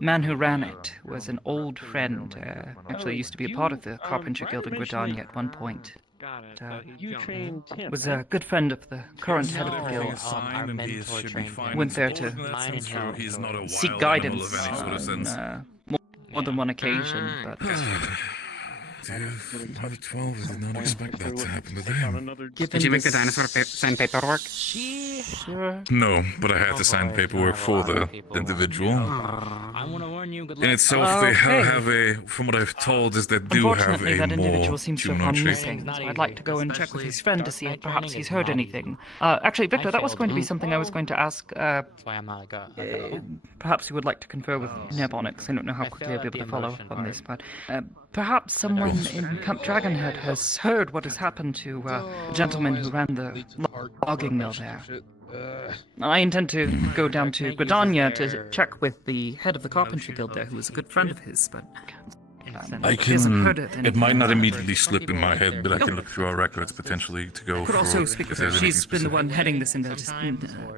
man who ran it was an old friend. Actually, used to be a part of the Carpentry Guild in Gridania at one point. Got it. You trained him. Was a good friend of the current head of the Everything guild. is fine and he should be fine. Went there Suppose to in that sense, true, he's not a wild seek animal guidance of any sort of sense. on more than one occasion, but Number 12, I did not expect that to happen with him. Did you make the dinosaur sign paperwork? Sure. No, but I had to sign paperwork for the individual. I want to warn you. Good luck. In itself, they have a, from what I've told, is they do have Unfortunately, a that more individual seems to have gone tune-on missing, so I'd like to go and check with his friend to see if perhaps he's heard anything. Actually, Victor, that was going to be something I was going to ask. That's why I'm like Perhaps you would like to confer with Neb on it, because I don't know how quickly I'll be able to follow up on this, but perhaps someone Yes. in Camp Dragonhead has heard what has happened to a gentleman who ran the logging mill there. I intend to go down to Gridania to check with the head of the Carpentry Guild there, who is a good friend of his, but I he hasn't can. heard it. It might not immediately slip in my head, but I can look through our records potentially to go Could through also if speak with there's her. anything She's been the specific. one heading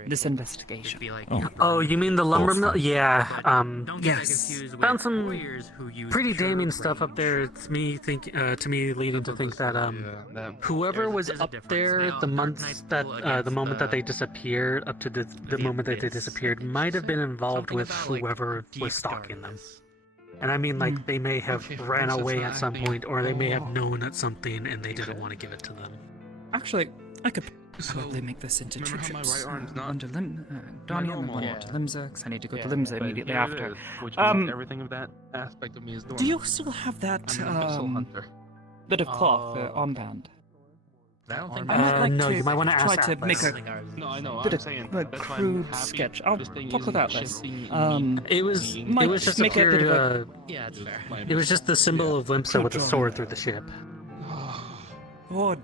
this investigation. Oh, you mean the lumber mill? Yeah. Yes. Found some pretty damning stuff up there. It's me to me leading to think that whoever was up there the moment that they disappeared, up to the moment that they disappeared, might have been involved with whoever was stalking them. And I mean, like, they may have ran away at some point, or they may have known at something and they didn't want to give it to them. Actually, I could probably make this into two trips. One to Donnie and one to Limsa, because I need to go to Limsa immediately after. Everything of that aspect of me is Do you still have that bit of cloth, armband? I don't think I might like no, to you might want to try ask to make a bit of a crude sketch. I'll talk with Atlas. It was just make a bit of yeah, it's fair. It was just the symbol of Limsa with a sword through the ship. God.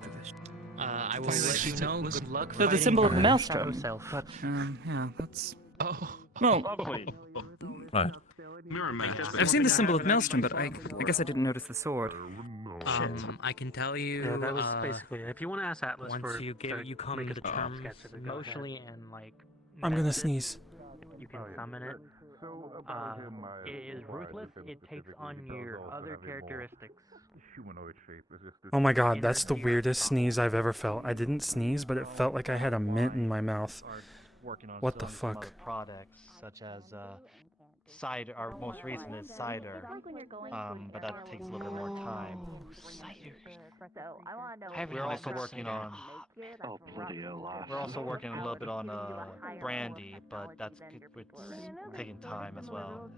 I will let you know. Good luck. So the symbol of the maelstrom. But yeah, that's. Well. Right. I've seen the symbol of maelstrom, but I guess I didn't notice the sword. I can tell you. Yeah, that was basically it. If you want to ask Atlas once for you come make to a terms sketch of it, go ahead. emotionally and like. I'm gonna sneeze. You can summon it. It is ruthless. It takes on your other characteristics. Oh my god, that's the weirdest sneeze I've ever felt. I didn't sneeze, but it felt like I had a mint in my mouth. What the fuck? Products such as cider. Our most recent is cider, but that takes a little bit more time. We're also working on. Oh bloody hell! We're also working a little bit on brandy, but it's taking time as well.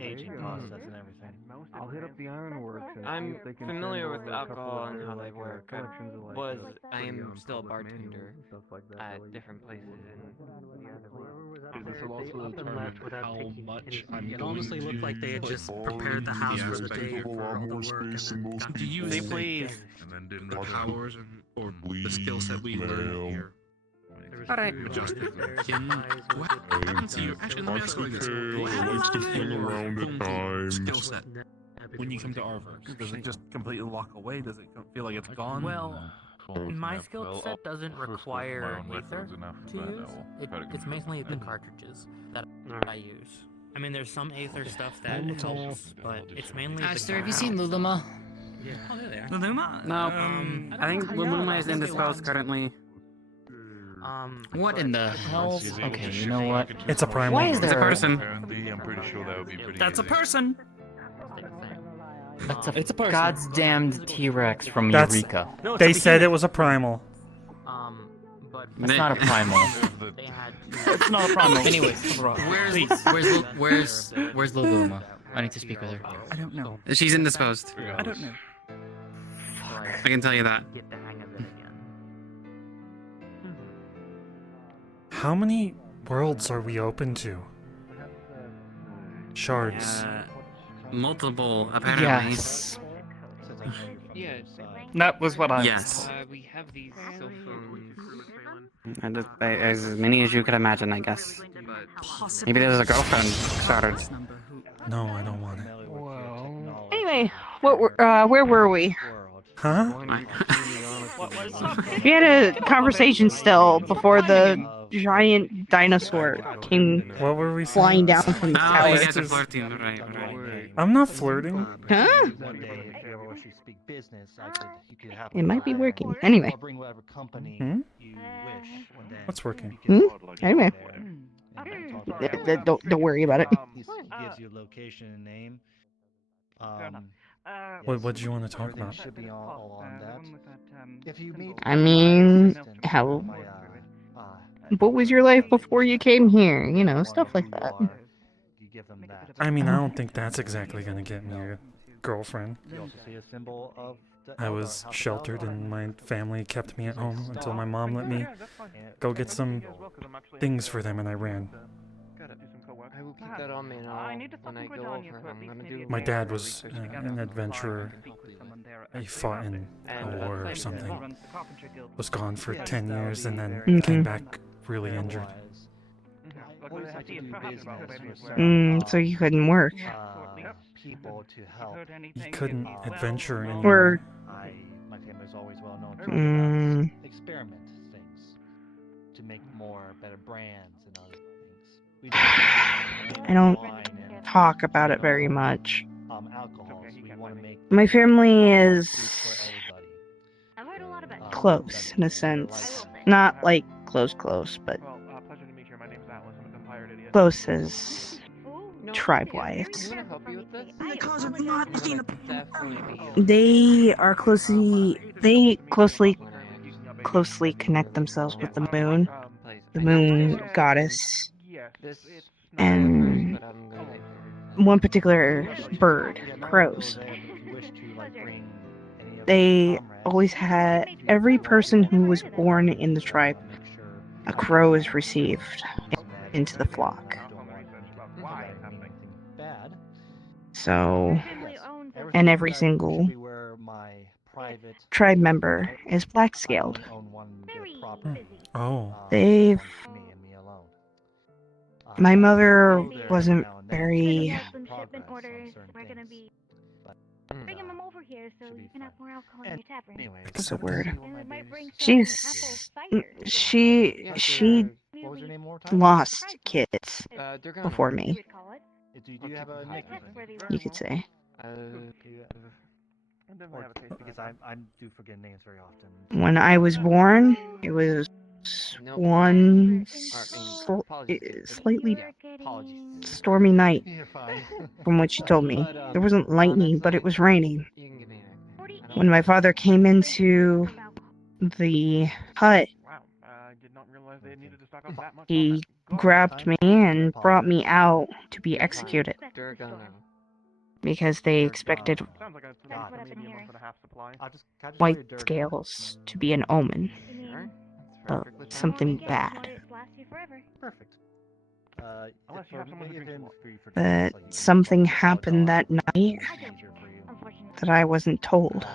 Aging process and everything. I'll hit up the ironworks. I'm familiar with alcohol and how they work. I am still a bartender at different places. This will also determine how much it honestly looked like they had just prepared the house for the day for all the work and then got to use the powers or the skill set we learned here. Alright. What happened to you? Actually, let me ask you like this. What likes to fling around at times. Skill set. When you come to Arvos, does it just completely lock away? Does it feel like it's gone? Well, my skill set doesn't require ether to use. It's mainly the cartridges that I use. I mean, there's some aether stuff that helps, but it's mainly. Aster, have you seen Luluma? Yeah. Oh, there. Luluma? No. I think Luluma is indisposed currently. What in the hell? Okay, you know what? It's a primal. Why is there It's a person. Apparently, I'm pretty sure that would be pretty. That's a person. It's a person. God's damned T-Rex from That's- Eureka. They said it was a primal. But It's not a primal. It's not a primal. Anyways, where's Luluma? I need to speak with her. I don't know. She's indisposed. I don't know. I can tell you that. get the hang of it again. How many worlds are we open to? Shards. Multiple, apparently. Yes. Yeah. That was what I Yes. We have these cell phones. And as many as you could imagine, I guess. But Maybe there's a girlfriend started. No, I don't want it. Anyway, where were we? Huh? We had a conversation still before the giant dinosaur came What were we flying saying? down from the Oh, tower. you guys are flirting, right. I'm not flirting. Huh? One day, if you ever wish to speak business, you could have. It might be working. Anyway. I'll bring whatever company Hmm? you wish one day. What's working? Anyway. And Don't worry about it. He gives you a location and name. What do you want to talk about? Should be all on that. If you meet. I mean, how? What was your life before you came here? You know, stuff like that. You give them that. I mean, I don't think that's exactly gonna get me a girlfriend. You also see a symbol of. I was sheltered and my family kept me at home until my mom let me go get some things for them and I ran. I will keep that on me now. When I go over, I'm gonna do. My dad was an adventurer. He fought in a war or something. Was gone for 10 years and then came back really injured. So you couldn't work. People to help. He couldn't adventure Or My family's always well known to experiment things to make more better brands and other things. I don't talk about it very much. Alcohols. We want to make My family is close in a sense. Not like close, but close as tribe-wise. They are closely connect themselves with the moon goddess, and one particular bird, crows. They always had, every person who was born in the tribe, a crow is received into the flock. So, and every single tribe member is black scaled. Oh. My mother wasn't very what's the word? She lost kids before me. You could say. Because I do forget names very often. When I was born, it was one slightly stormy night, from what she told me. There wasn't lightning, but it was raining. When my father came into the hut, he grabbed me and brought me out to be executed. Because they expected white scales to be an omen of something bad. Perfect. But something happened that night that I wasn't told.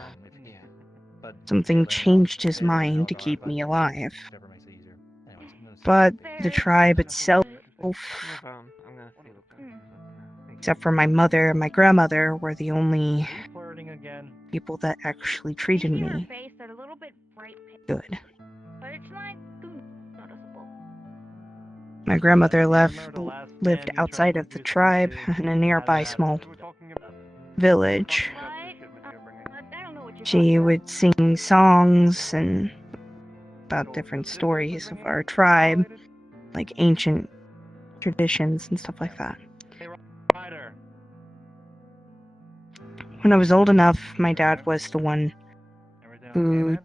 Something changed his mind to keep me alive. But the tribe itself, except for my mother and my grandmother, were the only people that actually treated me good. My grandmother lived outside of the tribe in a nearby small village. She would sing songs and about different stories of our tribe, like ancient traditions and stuff like that. When I was old enough, my dad was the one who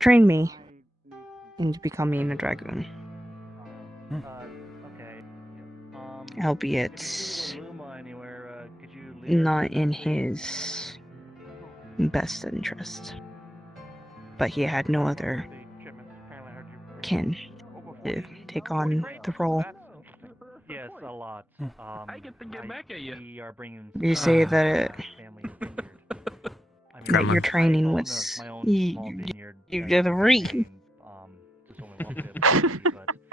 trained me into becoming a dragoon. Albeit not in his best interest. But he had no other kin to take on the role. Yes, a lot. I get to get back at you. We are bringing. You say that your training was you did a read.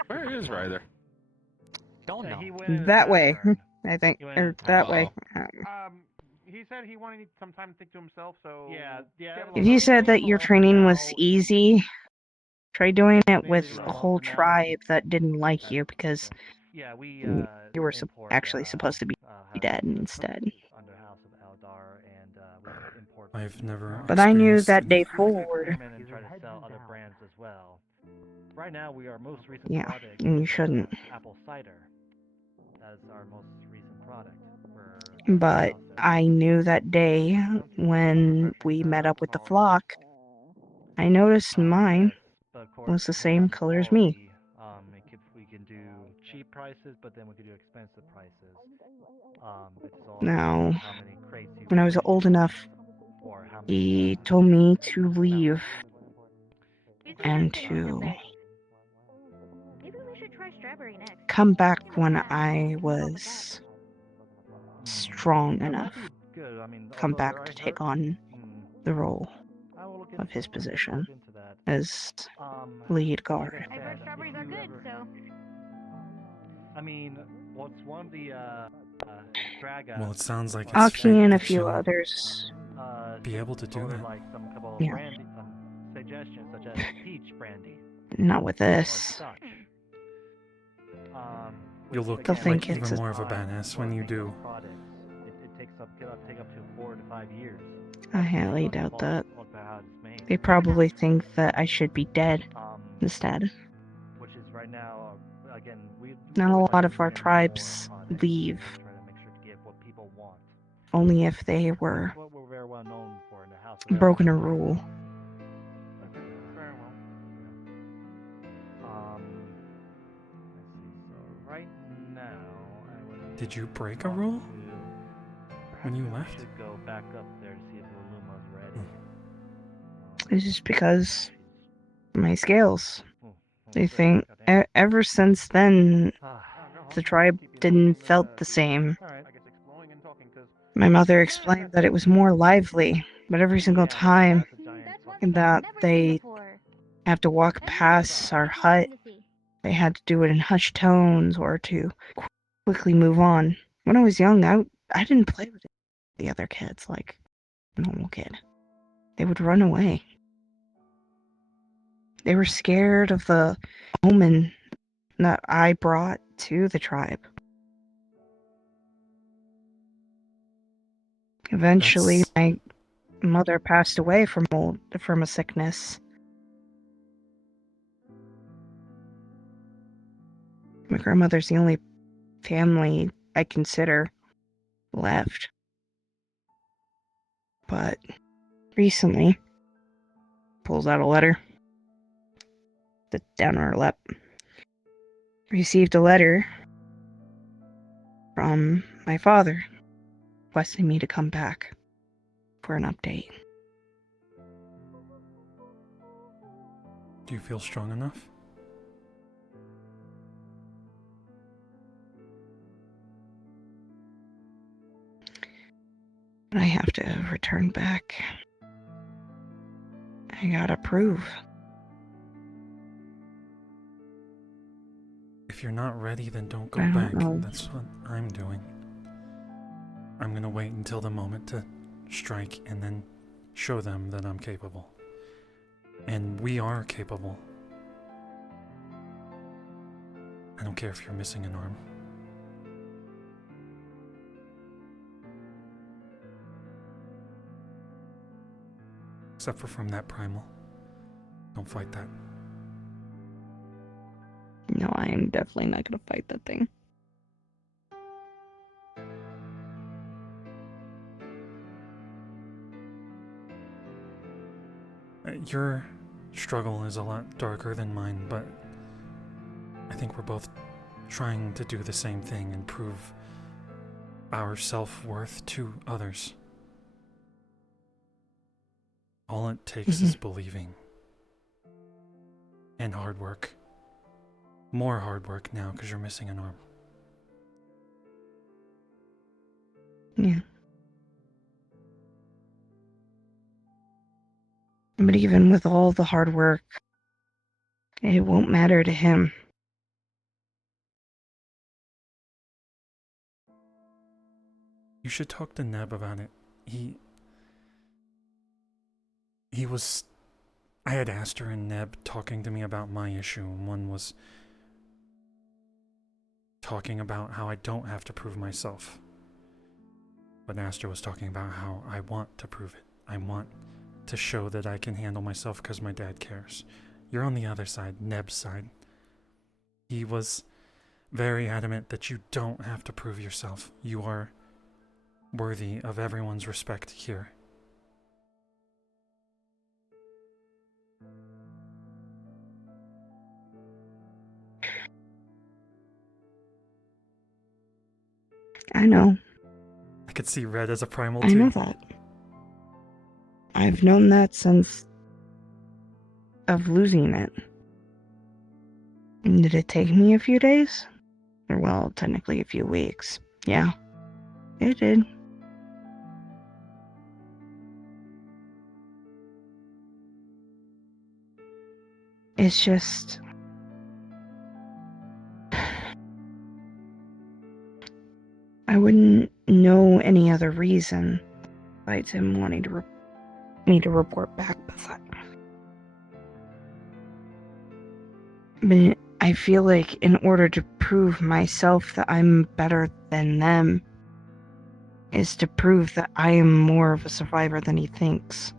Where is Ryder? Don't know. That way, I think, or that way. He said he wanted some time to think to himself, so yeah. If you said that your training was easy, try doing it with a whole tribe that didn't like you because you were actually supposed to be dead instead. I've never. But I knew that day forward. Right now, we are most recent product. And you shouldn't. Apple cider. That is our most recent product. But I knew that day when we met up with the flock, I noticed mine was the same color as me. We can do cheap prices, but then we can do expensive prices. Now, when I was old enough, he told me to leave and to come back when I was strong enough. Come back to take on the role of his position as lead guard. I've heard strawberries are good, so. I mean, what's one of the Well, it sounds like it's Aki fate and a that few you'll others. be able to do that. like some couple of Yeah. brandy, some suggestions such as peach brandy. Not with this. You'll look They'll like think even it's a- more of a badass when you do. It takes up take up to 4 to 5 years. I highly doubt that. All about how it's made. They probably think that I should be dead instead. Which is right now, again, Not a lot of our tribes leave. try to make sure to give what people want. Only if they were What we're very well known for in the house. broken a rule. Very well. Let's see. So right now, I would. Did you break a rule when you left? Should go back up there to see if Luma's ready. It's just because my scales. They think ever since then, the tribe didn't felt the same. My mother explained that it was more lively, but every single time that they have to walk past our hut, they had to do it in hushed tones or to quickly move on. When I was young, I didn't play with the other kids like a normal kid. They would run away. They were scared of the omen that I brought to the tribe. Eventually, my mother passed away from a sickness. My grandmother's the only family I consider left. But recently, pulls out a letter. That's down on her lap. Received a letter from my father requesting me to come back for an update. Do you feel strong enough? I have to return back. I gotta prove. If you're not ready, then don't go I don't back. know. That's what I'm doing. I'm gonna wait until the moment to strike and then show them that I'm capable. And we are capable. I don't care if you're missing an arm. Except for from that primal. Don't fight that. No, I am definitely not gonna fight that thing. Your struggle is a lot darker than mine, but I think we're both trying to do the same thing and prove our self-worth to others. All it takes is believing. And hard work. More hard work now because you're missing an arm. Yeah. But even with all the hard work, it won't matter to him. You should talk to Neb about it. He was... I had Aster and Neb talking to me about my issue, and one was talking about how I don't have to prove myself. But Aster was talking about how I want to prove it. I want to show that I can handle myself because my dad cares. You're on the other side, Neb's side. He was very adamant that you don't have to prove yourself. You are worthy of everyone's respect here. I know. I could see red as a primal I too. know that. I've known that since of losing it. Did it take me a few days? Or, well, technically a few weeks. Yeah, it did. It's just... I wouldn't know any other reason besides him wanting to me to report back, but I feel like in order to prove myself that I'm better than them is to prove that I am more of a survivor than he thinks.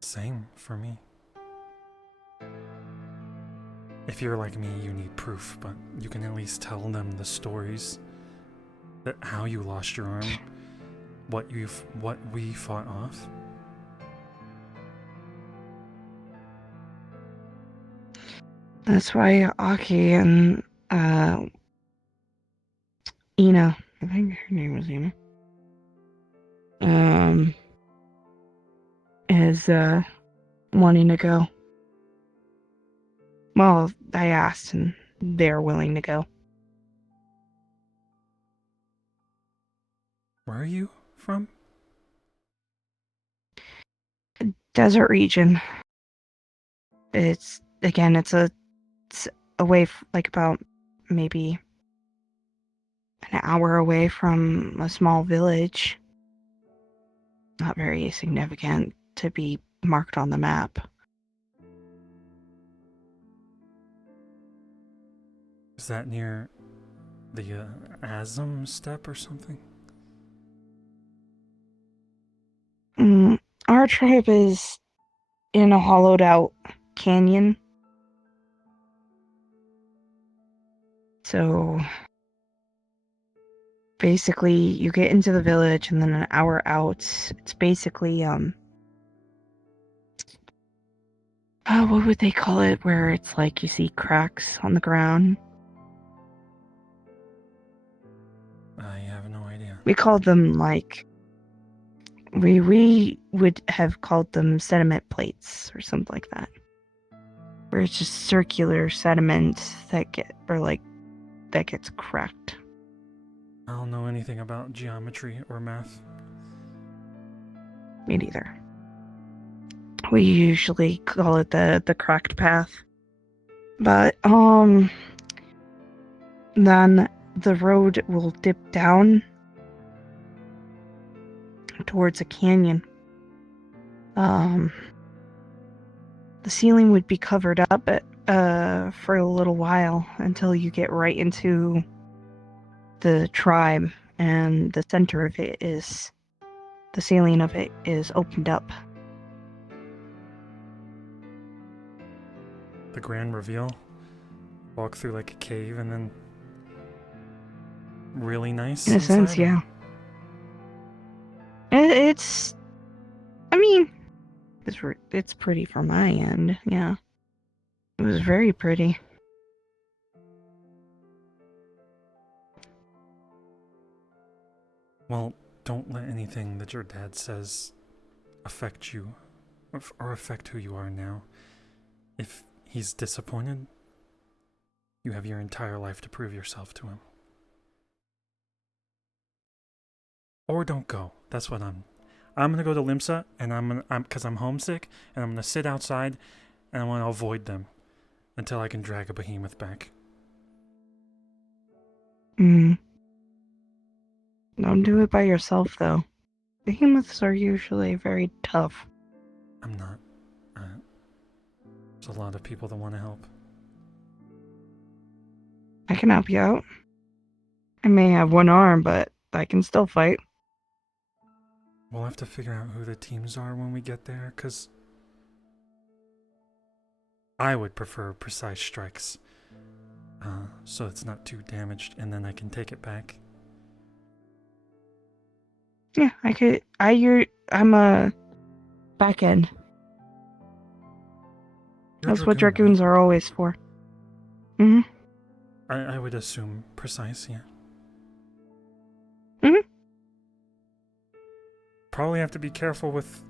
Same for me. If you're like me, you need proof, but you can at least tell them the stories, that how you lost your arm, what we fought off. That's why Aki and Ina, I think her name was Ina, is wanting to go. Well, I asked and they're willing to go. Where are you from? Desert region. It's away, like about maybe an hour away from a small village. Not very significant to be marked on the map. Is that near the Azam Step or something? Our tribe is in a hollowed out canyon. So basically you get into the village and then an hour out, it's basically what would they call it, where it's like you see cracks on the ground? I have no idea. We called them like we would have called them sediment plates or something like that. Where it's just circular sediment that gets cracked. I don't know anything about geometry or math. Me neither. We usually call it the cracked path. But then the road will dip down towards a canyon. The ceiling would be covered up for a little while until you get right into the tribe, and the center of it is, the ceiling of it is opened up. The grand reveal? Walk through like a cave and then really nice? In a sense, yeah. It's pretty from my end, yeah. It was very pretty. Well, don't let anything that your dad says affect you or affect who you are now. If he's disappointed, you have your entire life to prove yourself to him. Or don't go. That's what I'm gonna go to Limsa, and because I'm homesick, and I'm gonna sit outside, and I want to avoid them until I can drag a behemoth back. Don't do it by yourself, though. Behemoths are usually very tough. I'm not. There's a lot of people that want to help. I can help you out. I may have one arm, but I can still fight. We'll have to figure out who the teams are when we get there, because I would prefer precise strikes, so it's not too damaged, and then I can take it back. Yeah, I could. I'm a back end. That's what dragoons are always for. I would assume precise, yeah. Probably have to be careful with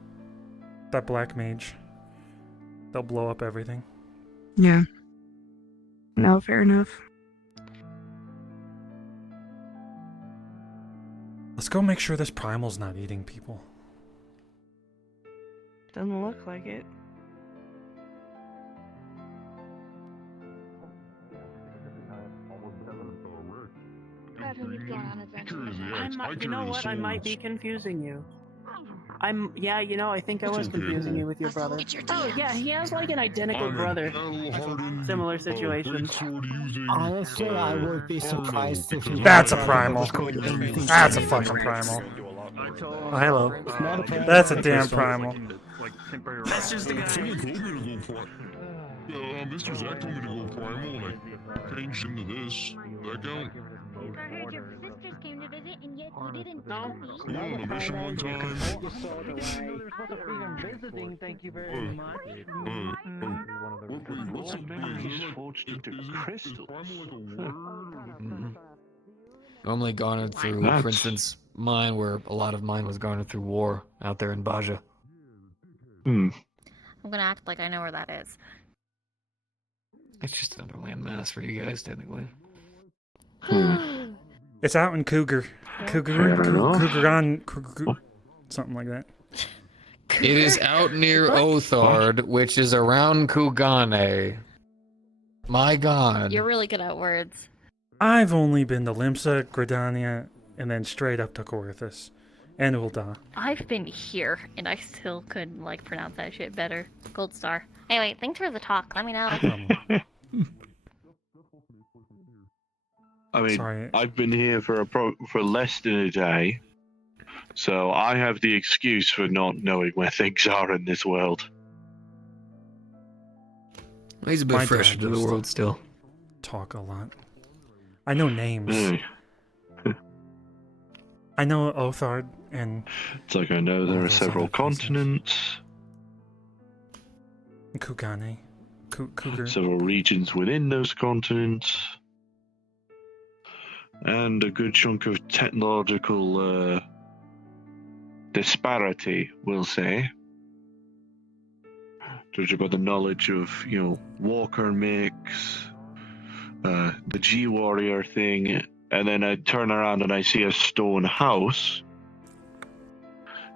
that black mage. They'll blow up everything. Yeah. No, fair enough. Let's go make sure this primal's not eating people. Doesn't look like it. You know what? I might be confusing you. I think I was confusing you with your brother. Oh, yeah, he has like an identical brother. Similar situation. Honestly, I would be surprised if he. That's a primal. That's a fucking primal. Oh, hello. That's a damn primal. That's just the guy. Mr. Zach told me to go primal, and I changed into this. Does that count? Cool, on a mission one time. Visiting, thank you very much. What's up, Normally garnered through, for instance, mine, where a lot of mine was garnered through war out there in Baja. I'm gonna act like I know where that is. It's just another landmass for you guys, technically. It's out in Cougar. Cougar, something like that. It is out near Othard, which is around Kugane. My god. You're really good at words. I've only been to Limsa, Gridania, and then straight up to Corythus. And Ul'dah. I've been here, and I still couldn't, like, pronounce that shit better. Gold star. Anyway, thanks for the talk. Let me know. I mean, I've been here for less than a day, so I have the excuse for not knowing where things are in this world. He's a bit fresh to the world still. Talk a lot. I know names. I know Othard and... It's like I know there are several continents. Kugane. Cougar. Several regions within those continents. And a good chunk of technological disparity, we'll say. Judging by the knowledge of, Walker mix, the G-Warrior thing, and then I turn around and I see a stone house.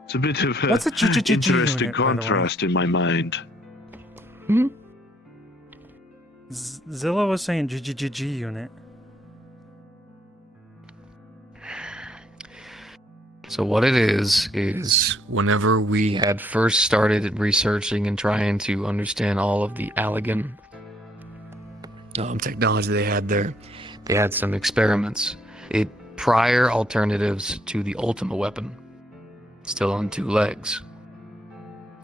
It's a bit of What's a interesting unit, contrast in my mind. Zilla was saying GGGG unit. So what it is whenever we had first started researching and trying to understand all of the Allegan technology they had there, they had some experiments. Prior alternatives to the Ultima weapon, still on 2 legs.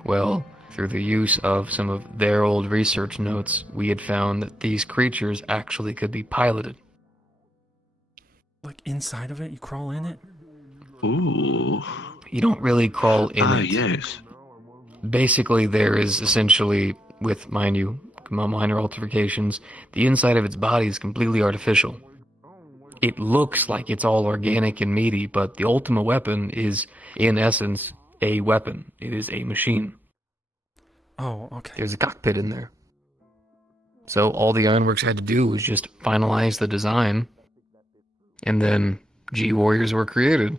Well, through the use of some of their old research notes, we had found that these creatures actually could be piloted. Like inside of it? You crawl in it? Ooh. You don't really crawl in it. Yes. Basically, there is essentially, with, mind you, minor alterations, the inside of its body is completely artificial. It looks like it's all organic and meaty, but the Ultima weapon is, in essence, a weapon. It is a machine. Oh, okay. There's a cockpit in there. So all the Ironworks had to do was just finalize the design, and then G-Warriors were created.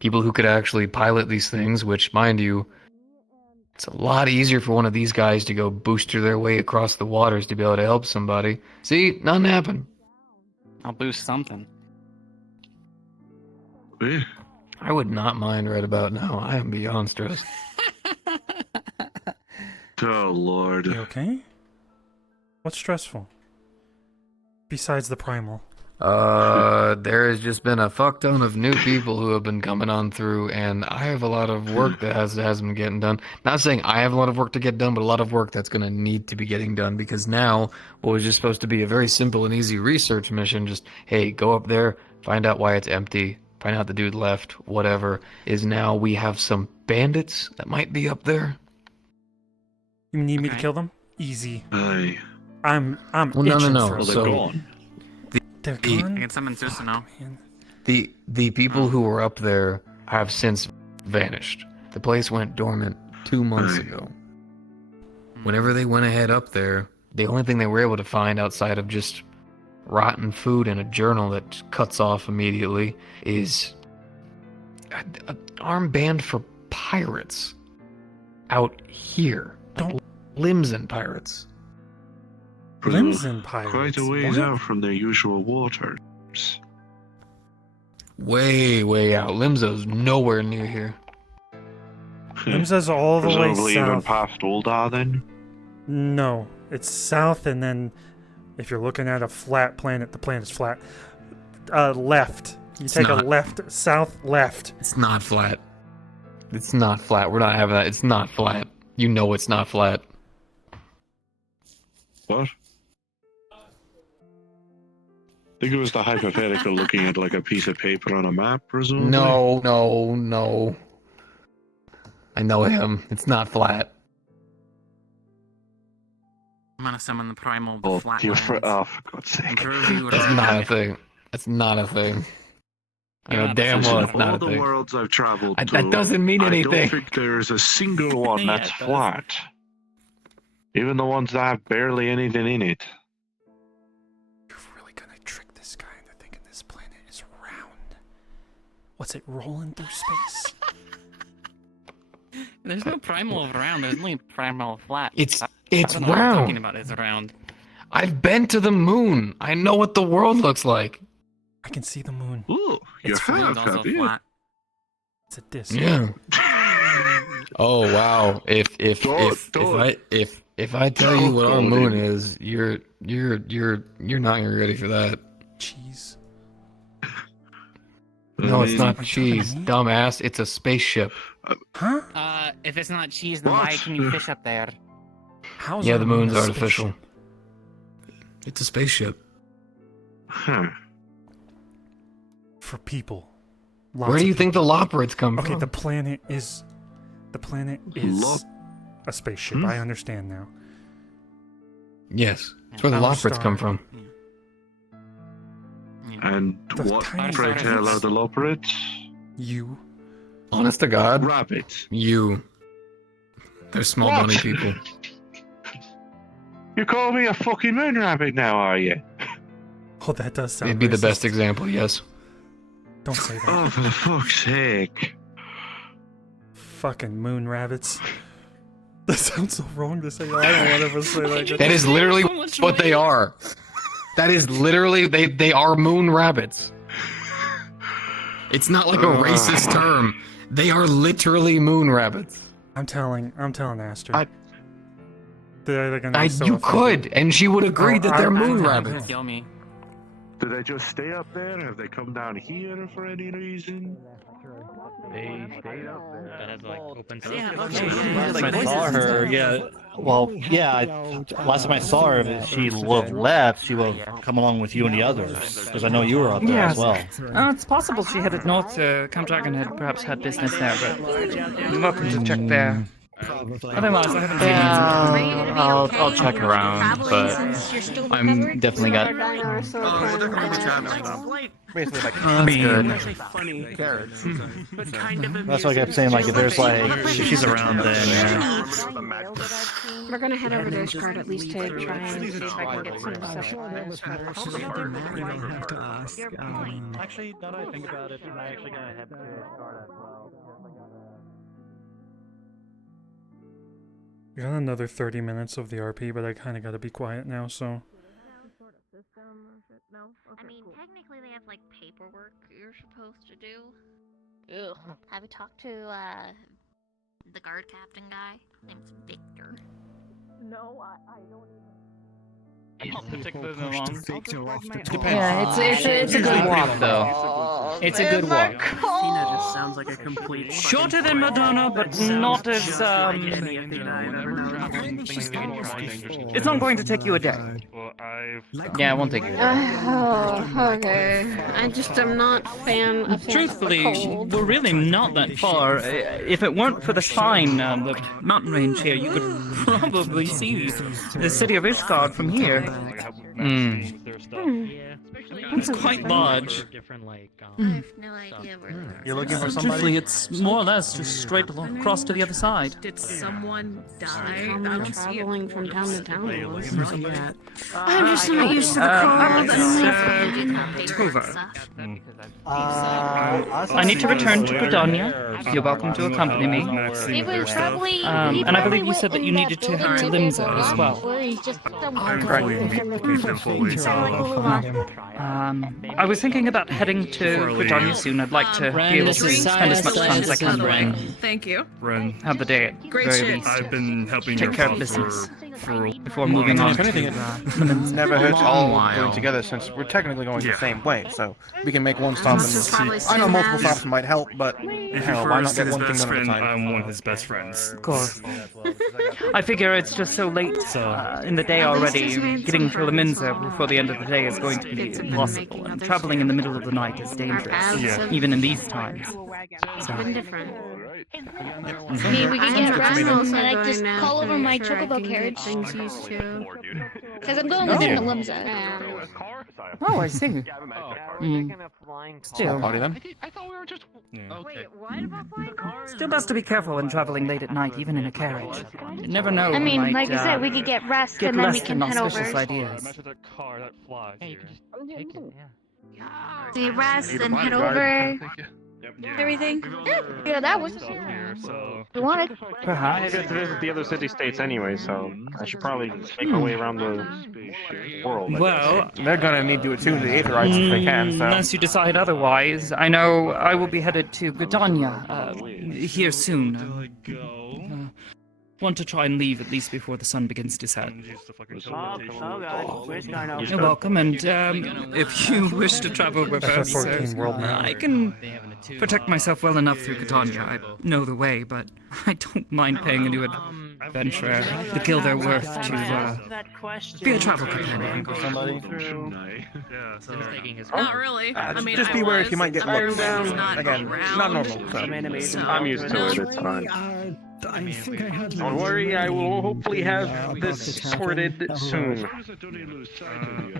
People who could actually pilot these things, which, mind you, it's a lot easier for one of these guys to go booster their way across the waters to be able to help somebody. See? Nothing happened. I'll boost something. I would not mind right about now. I am beyond stressed. Oh, Lord. You okay? What's stressful? Besides the primal. There has just been a fuck ton of new people who have been coming on through, and I have a lot of work that hasn't been getting done. Not saying I have a lot of work to get done, but a lot of work that's going to need to be getting done, because now what was just supposed to be a very simple and easy research mission, just, hey, go up there, find out why it's empty, find out the dude left, whatever, is now we have some bandits that might be up there. You need me to kill them? Easy. Aye. I'm Well, itching no. for Well, they're So- gone. They're I gone? can summon Susanoo. The people who were up there have since vanished. The place went dormant 2 months ago. whenever they went ahead up there, the only thing they were able to find outside of just rotten food and a journal that cuts off immediately is an armband for pirates out here. Limson pirates. Limson pirates? Quite a ways out from their usual waters. Way, way out. Limzo's nowhere near here. Limsa's all the way Presumably even south. past Ul'dah, then? No, it's south, and then if you're looking at a flat planet, the planet's flat. Left. You It's take not. a left, south, left. It's not flat. It's not flat. We're not having that. It's not flat. You know it's not flat. What? I think it was the hypothetical looking at like a piece of paper on a map, presumably? No, no, no. I know him. It's not flat. I'm gonna summon the primal Oh, flat. for God's sake. That's not a thing. That's not a thing. I know damn well it's Of not all a the thing. worlds I've traveled to, That doesn't mean I anything. don't think there's a single one Yeah, that's it does. flat. Even the ones that have barely anything in it. What's it rolling through space? There's no primal round. There's only primal flat. It's I don't know what you're round. talking about. It's round. I've been to the moon. I know what the world looks like. I can see the moon. Ooh, you It's also flat. It's a disc. Yeah. Oh wow! If I tell you what our moon is, you're not gonna be ready for that. Cheese. No, it's not cheese, dumbass. It's a spaceship. Huh? If it's not cheese, then why can you fish up there? How's Yeah, our the moon moon's a artificial. spaceship? It's a spaceship. Huh. For people. Where do you think the Loporits come Okay, from? the planet is a spaceship. I understand now. Yes, that's where the Our Loporits star. come from. And The what, tiny pray tell, are the Loporits? You. Honest to God, Rabbits. you. They're small What? bunny people. You call me a fucking moon rabbit now, are you? Oh, that does sound It'd be the racist. best example, yes. Don't say that. Oh, for fuck's sake. Fucking moon rabbits. That sounds so wrong to say. I don't want to ever say that. That is literally what they are. That is literally they are moon rabbits. It's not like a racist term. They are literally moon rabbits. I'm telling Aster. They're gonna be so You offended. could, and she would agree that they're moon rabbits. Kill me. Do they just stay up there? Have they come down here for any reason? They stayed up there. That has like open Last time I saw her, yeah. Well, yeah. Last time I saw her, if she would have left, she would have come along with you and the others. Because I know you were up there as well. It's possible she headed north to Camp Dragon had perhaps had business there, but you're welcome to check there. Otherwise, I haven't seen I'll check around, but I'm definitely got. Basically, like, That's good. that's why I kept saying, like, if there's like, if she's around, then yeah. We're gonna head over to Ishgard at least to try and see if I can get some stuff. Actually, now that I think about it, I'm actually gonna head to Ishgard as well. We got another 30 minutes of the RP, but I kind of got to be quiet now, so. I mean, technically they have like paperwork you're supposed to do. Ugh. Have you talked to the guard captain guy? His name's Victor. No, I don't even. particularly long. Yeah, it's a good walk though. It's a good walk. Cena just sounds like a complete. Shorter than Madonna, but not as It's not going to take you a day. Yeah, it won't take you a day. Oh, okay. I just am not a fan of Truthfully, the cold. we're really not that far. If it weren't for the spine, the mountain range here, you could probably see the city of Ishgard from here. It's quite large. Different, like, I have no idea where they are. You're looking for Truthfully, somebody? it's more or less just straight across to the other side. Did someone die? I Common don't see it. traveling from town to town. I'm just not used to the cold. Tovah. I need to return to Gridania. You're welcome to accompany me. He was probably. And I believe you said that you needed to head to Limsa as well. I was thinking about heading to Gridania soon. I'd like to be able to spend as much time as I can away. Thank you. Ren, Have the day at Great very shit. least. I've been helping Take your care of cause business for before moving on If anything, to never hurts all going together since we're technically going the same way, so we can make one stop. And I know multiple stops might help, but If hell, you why not first get his one thing best done at a friend, time? I'm one of his best friends. Of course. I figure it's just so late in the day already. Getting to Limsa before the end of the day is going to be impossible, and traveling in the middle of the night is dangerous, even in these times. So, Been different. Maybe we can get rest and I going just now call to over my make sure I chocobo can get carriage. things used to. Because I'm going with you to Limsa. Oh, I see. Still, Party then. still best to be careful when traveling late at night, even in a carriage. You never know. I who mean, might, like I said, we could get rest get and then we less can than head over. auspicious ideas. We rest and head over. Everything. Yeah, that was. You want it? I Perhaps. get to visit the other city-states anyway, so I should probably make my way around the world. Well, They're gonna need to attune to the Aetherites if they can, so. unless you decide otherwise, I know I will be headed to Gridania here soon. Want to try and leave at least before the sun begins to set. You're welcome, and if you wish to travel with us, I can protect myself well enough through Gridania. I know the way, but I don't mind paying a new adventurer the gil they're worth to be a travel companion. Not really. I mean, Just I beware was. if you might get I looked. was not Again, around, not normal. So. I'm used to it, it's fine. Don't worry, I will hopefully have this sorted soon. I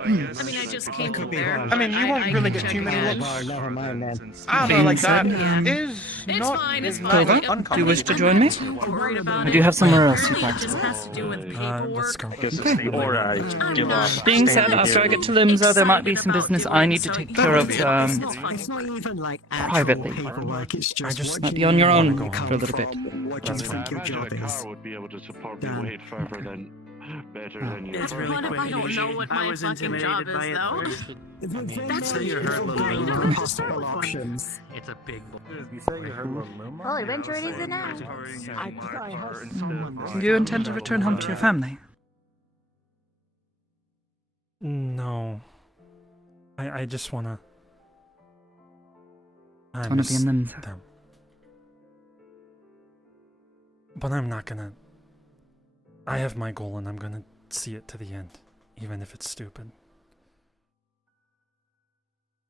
mean, I just came from there. I mean, you won't really get too many looks. I don't know, like that is It's not fine, it's Tovah, fine. uncommon. do you wish to join me? Worried about Or do you have somewhere else you'd it. like It to just go? has to do with paperwork. Let's go. I guess it's the aura I give off. Being said, after I get to Limsa, there might be some business I need to take care of privately. I just might be on your own for a little bit. That's fine. Would be able to support me way further than better than you. It's really What if quick. I don't know what my fucking job is, though? That's the possible options. It's a big. You say you heard Luma? Well, eventually it is now. Do you intend to return home to your family? No. I just wanna. I Wanna be in miss Limsa. them. But I'm not gonna. I have my goal and I'm gonna see it to the end, even if it's stupid.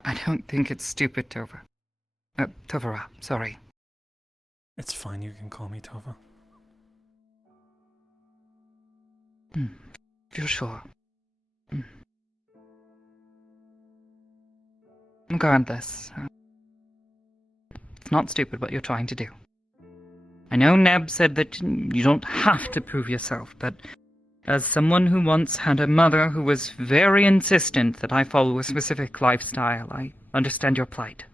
I don't think it's stupid, Tovah. Tovah, sorry. It's fine, you can call me Tovah. If you're sure. Regardless, it's not stupid what you're trying to do. I know Neb said that you don't have to prove yourself, but as someone who once had a mother who was very insistent that I follow a specific lifestyle, I understand your plight.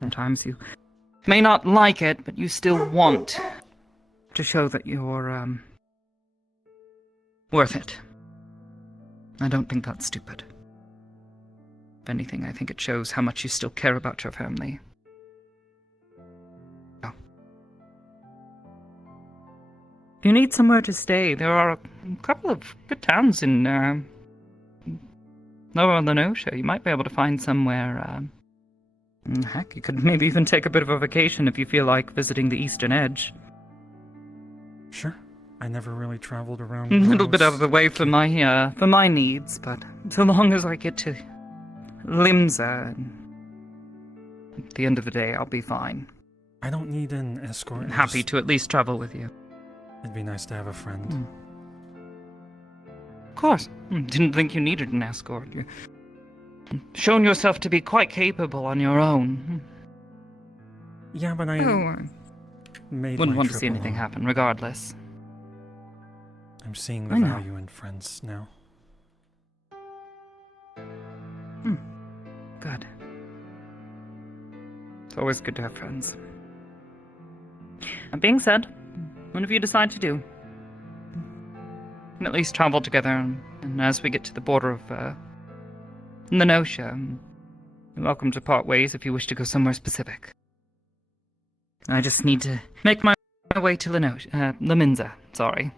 Sometimes you may not like it, but you still want to show that you're, worth it. I don't think that's stupid. If anything, I think it shows how much you still care about your family. If you need somewhere to stay, there are a couple of good towns in Lower Lenosha. You might be able to find somewhere. Heck, you could maybe even take a bit of a vacation if you feel like visiting the Eastern Edge. Sure. I never really traveled around. A little bit out of the way for my needs, but so long as I get to Limsa, at the end of the day, I'll be fine. I don't need an escort. I'm happy to at least travel with you. It'd be nice to have a friend. Of course. Didn't think you needed an escort. You've shown yourself to be quite capable on your own. Yeah, but I made wouldn't my want to trip see anything alone. happen, regardless. I'm seeing the I know. value in friends now. Good. It's always good to have friends. That being said, whatever you decide to do, we can at least travel together, and as we get to the border of Lenosha, you're welcome to part ways if you wish to go somewhere specific. I just need to make my way to Leminza. Sorry.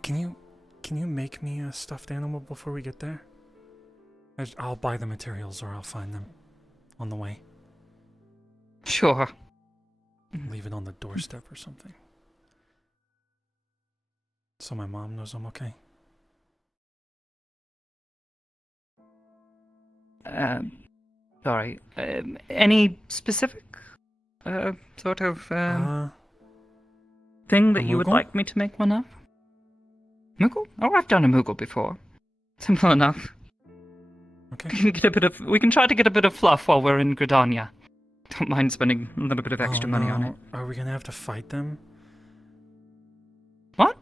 Can you make me a stuffed animal before we get there? I'll buy the materials or I'll find them on the way. Sure. Leave it on the doorstep or something. So my mom knows I'm okay. Sorry. Any specific sort of thing that you would Moogle? like me to make one of? Moogle? Oh, I've done a Moogle before. Simple enough. Okay. We can try to get a bit of fluff while we're in Gridania. Don't mind spending a little bit of extra money on it. Are we gonna have to fight them? What?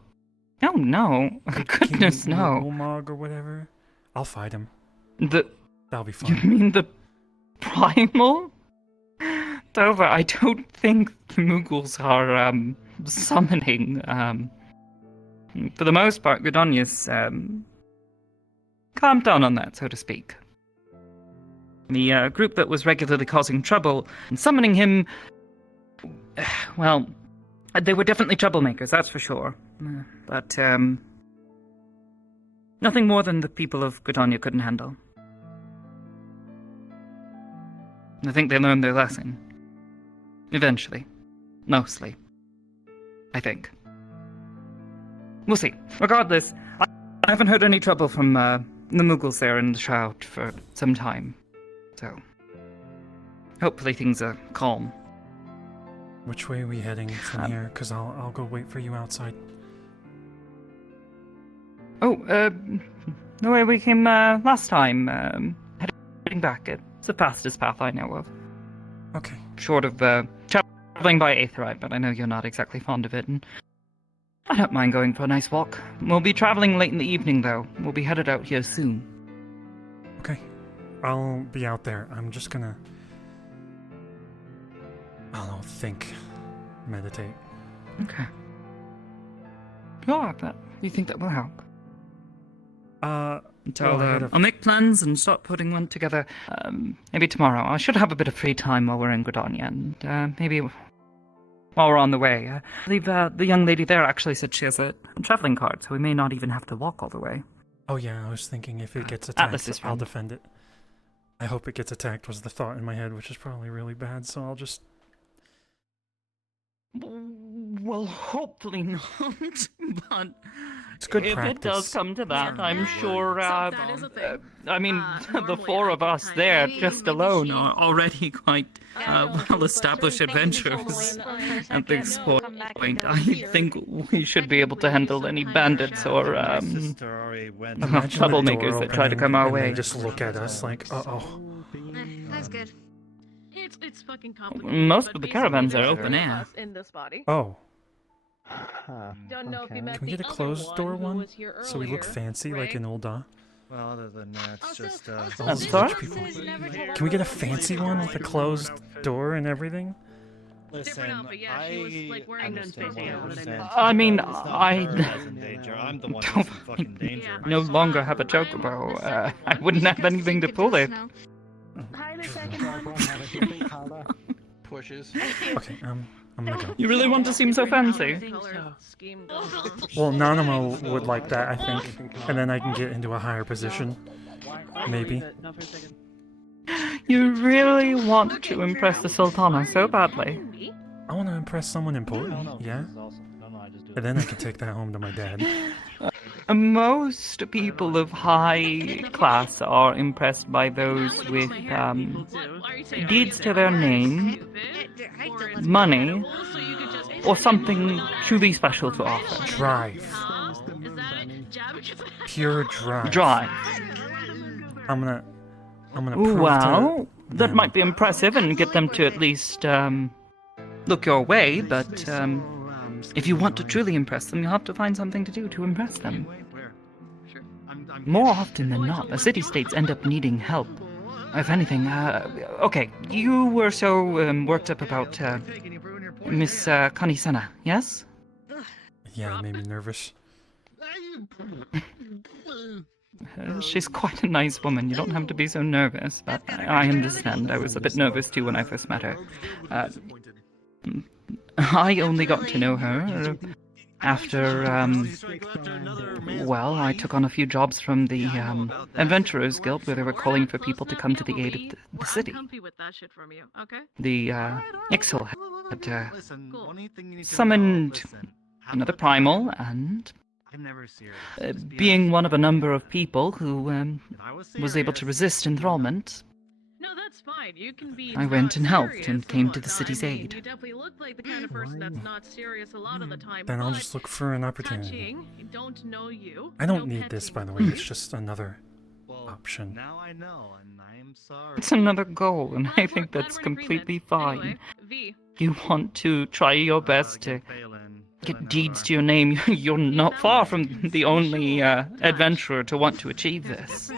Oh no! Goodness, no. Ul'dah or whatever. I'll fight him. That'll be You fun. mean the primal? Tovah, I don't think the Moogles are summoning. For the most part, Gridania's calmed down on that, so to speak. The group that was regularly causing trouble and summoning him, well, they were definitely troublemakers, that's for sure. But nothing more than the people of Gridania couldn't handle. I think they learned their lesson. Eventually. Mostly. I think. We'll see. Regardless, I haven't heard any trouble from the Moogles there in the Shroud for some time. So, hopefully things are calm. Which way are we heading from here? Because I'll go wait for you outside. The way we came last time. Heading back. It's the fastest path I know of. Okay. Short of traveling by Aetheryte, but I know you're not exactly fond of it, and I don't mind going for a nice walk. We'll be traveling late in the evening, though. We'll be headed out here soon. Okay. I'll be out there. I'm just gonna... I don't know, think. Meditate. Okay. Sure, you think that will help? I'll make plans and start putting one together. Maybe tomorrow. I should have a bit of free time while we're in Gridania, and maybe while we're on the way. I believe the young lady there actually said she has a traveling card, so we may not even have to walk all the way. Oh yeah, I was thinking if it gets Atlas attacked, is I'll fine. defend it. I hope it gets attacked was the thought in my head, which is probably really bad, so I'll just... Well, hopefully not, but it's good if practice. it does come to that, I'm sure, that is a thing. I mean, the four of us there, just alone, are already quite well-established adventurers at this point. I think we should be able to handle any bandits or troublemakers that try to come our way. They just look at us like, uh-oh. That's good. It's fucking complicated. Most but of the basically caravans are there's open three of air. us in this body. Oh. Don't know if you met Can we the get a other closed door who one? was here So we look earlier, fancy like in Ul'dah? Well, other than that, it's just All That's the fine. rich people. Can we get a fancy one with a closed door and everything? Different outfit, yeah. She was like wearing I mean, I I'm the one who's in fucking danger. no longer have a chocobo. I wouldn't have anything to pull it. Hi, the second one. Pushes. Okay, I'm gonna go. You really want to seem so fancy? Well, Nanamo would like that, I think. And then I can get into a higher position. Maybe. You really want to impress the Sultana so badly. I want to impress someone important, yeah? And then I can take that home to my dad. Most people of high class are impressed by those with deeds to their name, money, or something truly special to offer. Drive. Is that it? Jab at your Pure drive. Drive. I'm gonna Ooh, prove well, to that them- might be impressive and get them to at least look your way, but if you want to truly impress them, you'll have to find something to do to impress them. More often than not, the city-states end up needing help. If anything, okay, you were so worked up about Miss Kanisana, yes? Yeah, it made me nervous. She's quite a nice woman. You don't have to be so nervous, but I understand. I was a bit nervous too when I first met her. I only got to know her after, well, I took on a few jobs from the Adventurers Guild where they were calling for people to come to the aid of the city. The Ixil had summoned another primal, and being one of a number of people who was able to resist enthrallment, No, that's fine. You can be. I went and helped serious and a came lot. to the city's I mean, aid. You definitely look like the kind of person that's not serious a lot of the time. Then I'll but just look for an opportunity. touching, don't know you. I don't no need this, by the way. It's just another option. Now I know, and I'm sorry. It's another goal, and I think that's completely fine. You want to try your best to get deeds to your name. You're not far from the only adventurer to want to achieve this.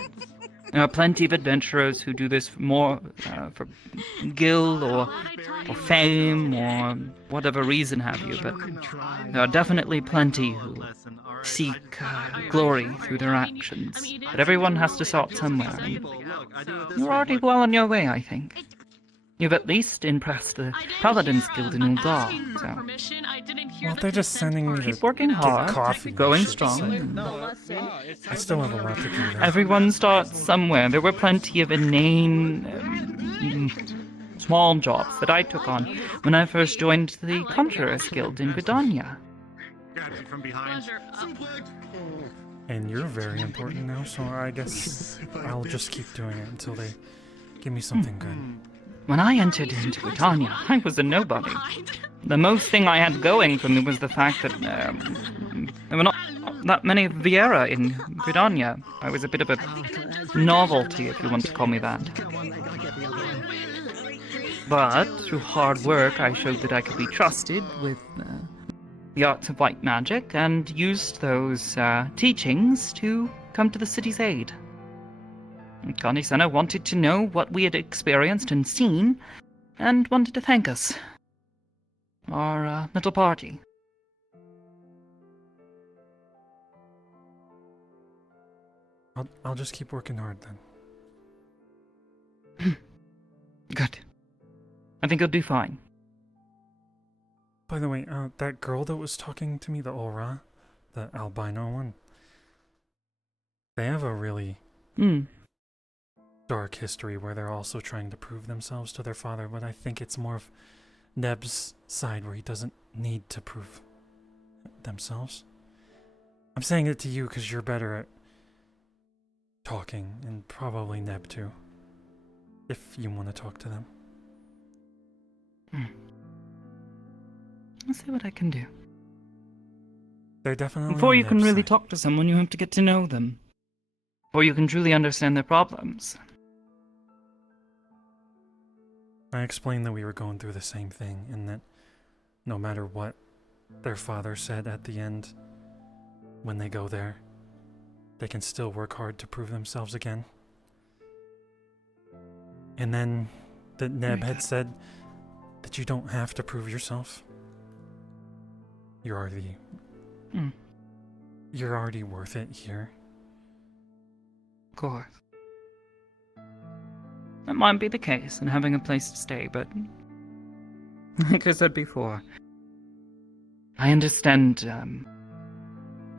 There are plenty of adventurers who do this more for guild or fame or whatever reason have you, but there are definitely plenty who seek glory through their actions. But everyone has to start somewhere, and you're already well on your way, I think. You've at least impressed the Paladins Guild in Ul'dah, so... Well, they're just sending me Keep to working get hard, coffee. going and shit, strong. I still have a lot to do there. Everyone starts somewhere. There were plenty of inane, small jobs that I took on when I first joined the Conjurers Guild in Gridania. From behind. And you're very important now, so I guess I'll just keep doing it until they give me something good. When I entered into Gridania, I was a nobody. The most thing I had going for me was the fact that there were not that many Viera in Gridania. I was a bit of a novelty, if you want to call me that. But through hard work, I showed that I could be trusted with the arts of white magic, and used those teachings to come to the city's aid. Kanisana wanted to know what we had experienced and seen, and wanted to thank us. Our little party. I'll just keep working hard then. Good. I think you'll do fine. By the way, that girl that was talking to me, the Ul'dah, the albino one, they have a really dark history where they're also trying to prove themselves to their father, but I think it's more of Neb's side where he doesn't need to prove themselves. I'm saying it to you because you're better at talking, and probably Neb too, if you want to talk to them. I'll see what I can do. They're definitely Before on you can Neb's really side. talk to someone, you have to get to know them. Before you can truly understand their problems. I explained that we were going through the same thing, and that no matter what their father said at the end, when they go there, they can still work hard to prove themselves again. And then that Neb had said that you don't have to prove yourself. You're already worth it here. Of course. That might be the case in having a place to stay, but like I said before, I understand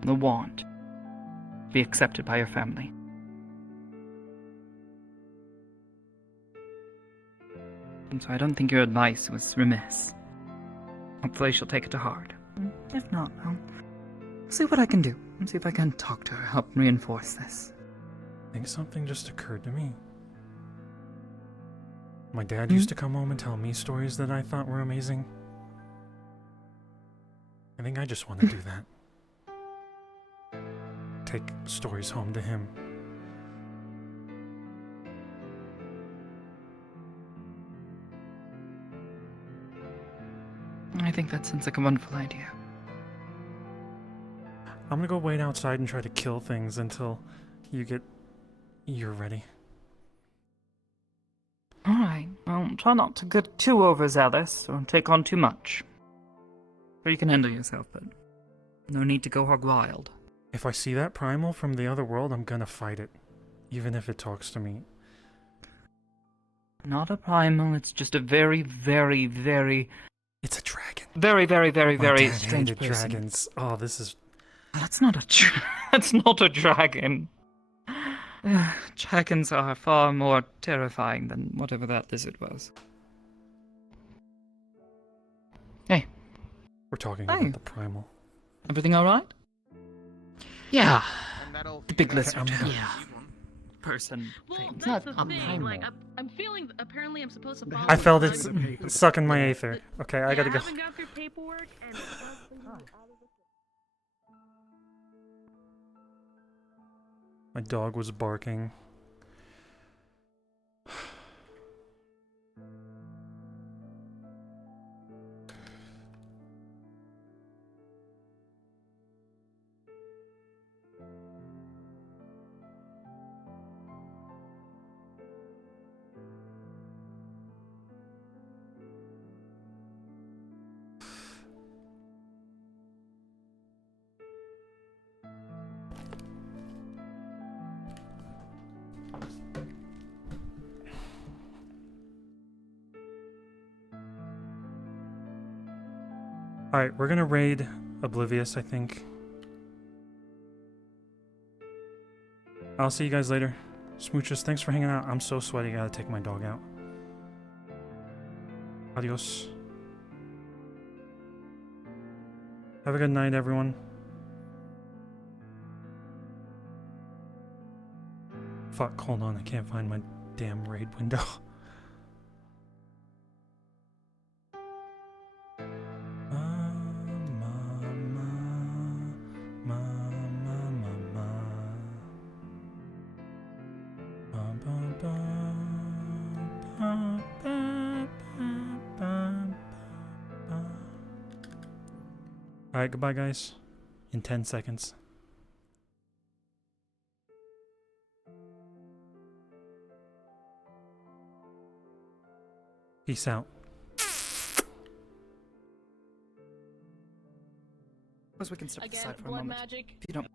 the want to be accepted by your family. And so I don't think your advice was remiss. Hopefully she'll take it to heart. If not, I'll see what I can do. And see if I can talk to her, help reinforce this. I think something just occurred to me. My dad used to come home and tell me stories that I thought were amazing. I think I just want to do that. take stories home to him. I think that sounds like a wonderful idea. I'm gonna go wait outside and try to kill things until you're ready. Alright, well, try not to get too overzealous or take on too much. Or you can handle yourself, but no need to go hog wild. If I see that primal from the other world, I'm gonna fight it. Even if it talks to me. Not a primal, it's just a very, very, very... It's a dragon. Very, very, very, My very dad strange hated person. dragons. Oh, this is... That's not a that's not a dragon. Dragons are far more terrifying than whatever that lizard was. Hey. We're talking Hey. about the primal. Everything alright? Yeah. The big lizard. Yeah. Person Well, thing. It's that's not the a thing. primal. Like, I'm feeling. Apparently, I'm supposed to follow. I felt the it sign. sucking my aether. Okay, I gotta go. I haven't got through paperwork and. My dog was barking. Alright, we're gonna raid Oblivious, I think. I'll see you guys later. Smooches, thanks for hanging out. I'm so sweaty, I gotta take my dog out. Adios. Have a good night, everyone. Fuck, hold on, I can't find my damn raid window. Alright, goodbye guys. In 10 seconds. Peace out. Suppose we can step Again, aside for a blood moment. magic. If you don't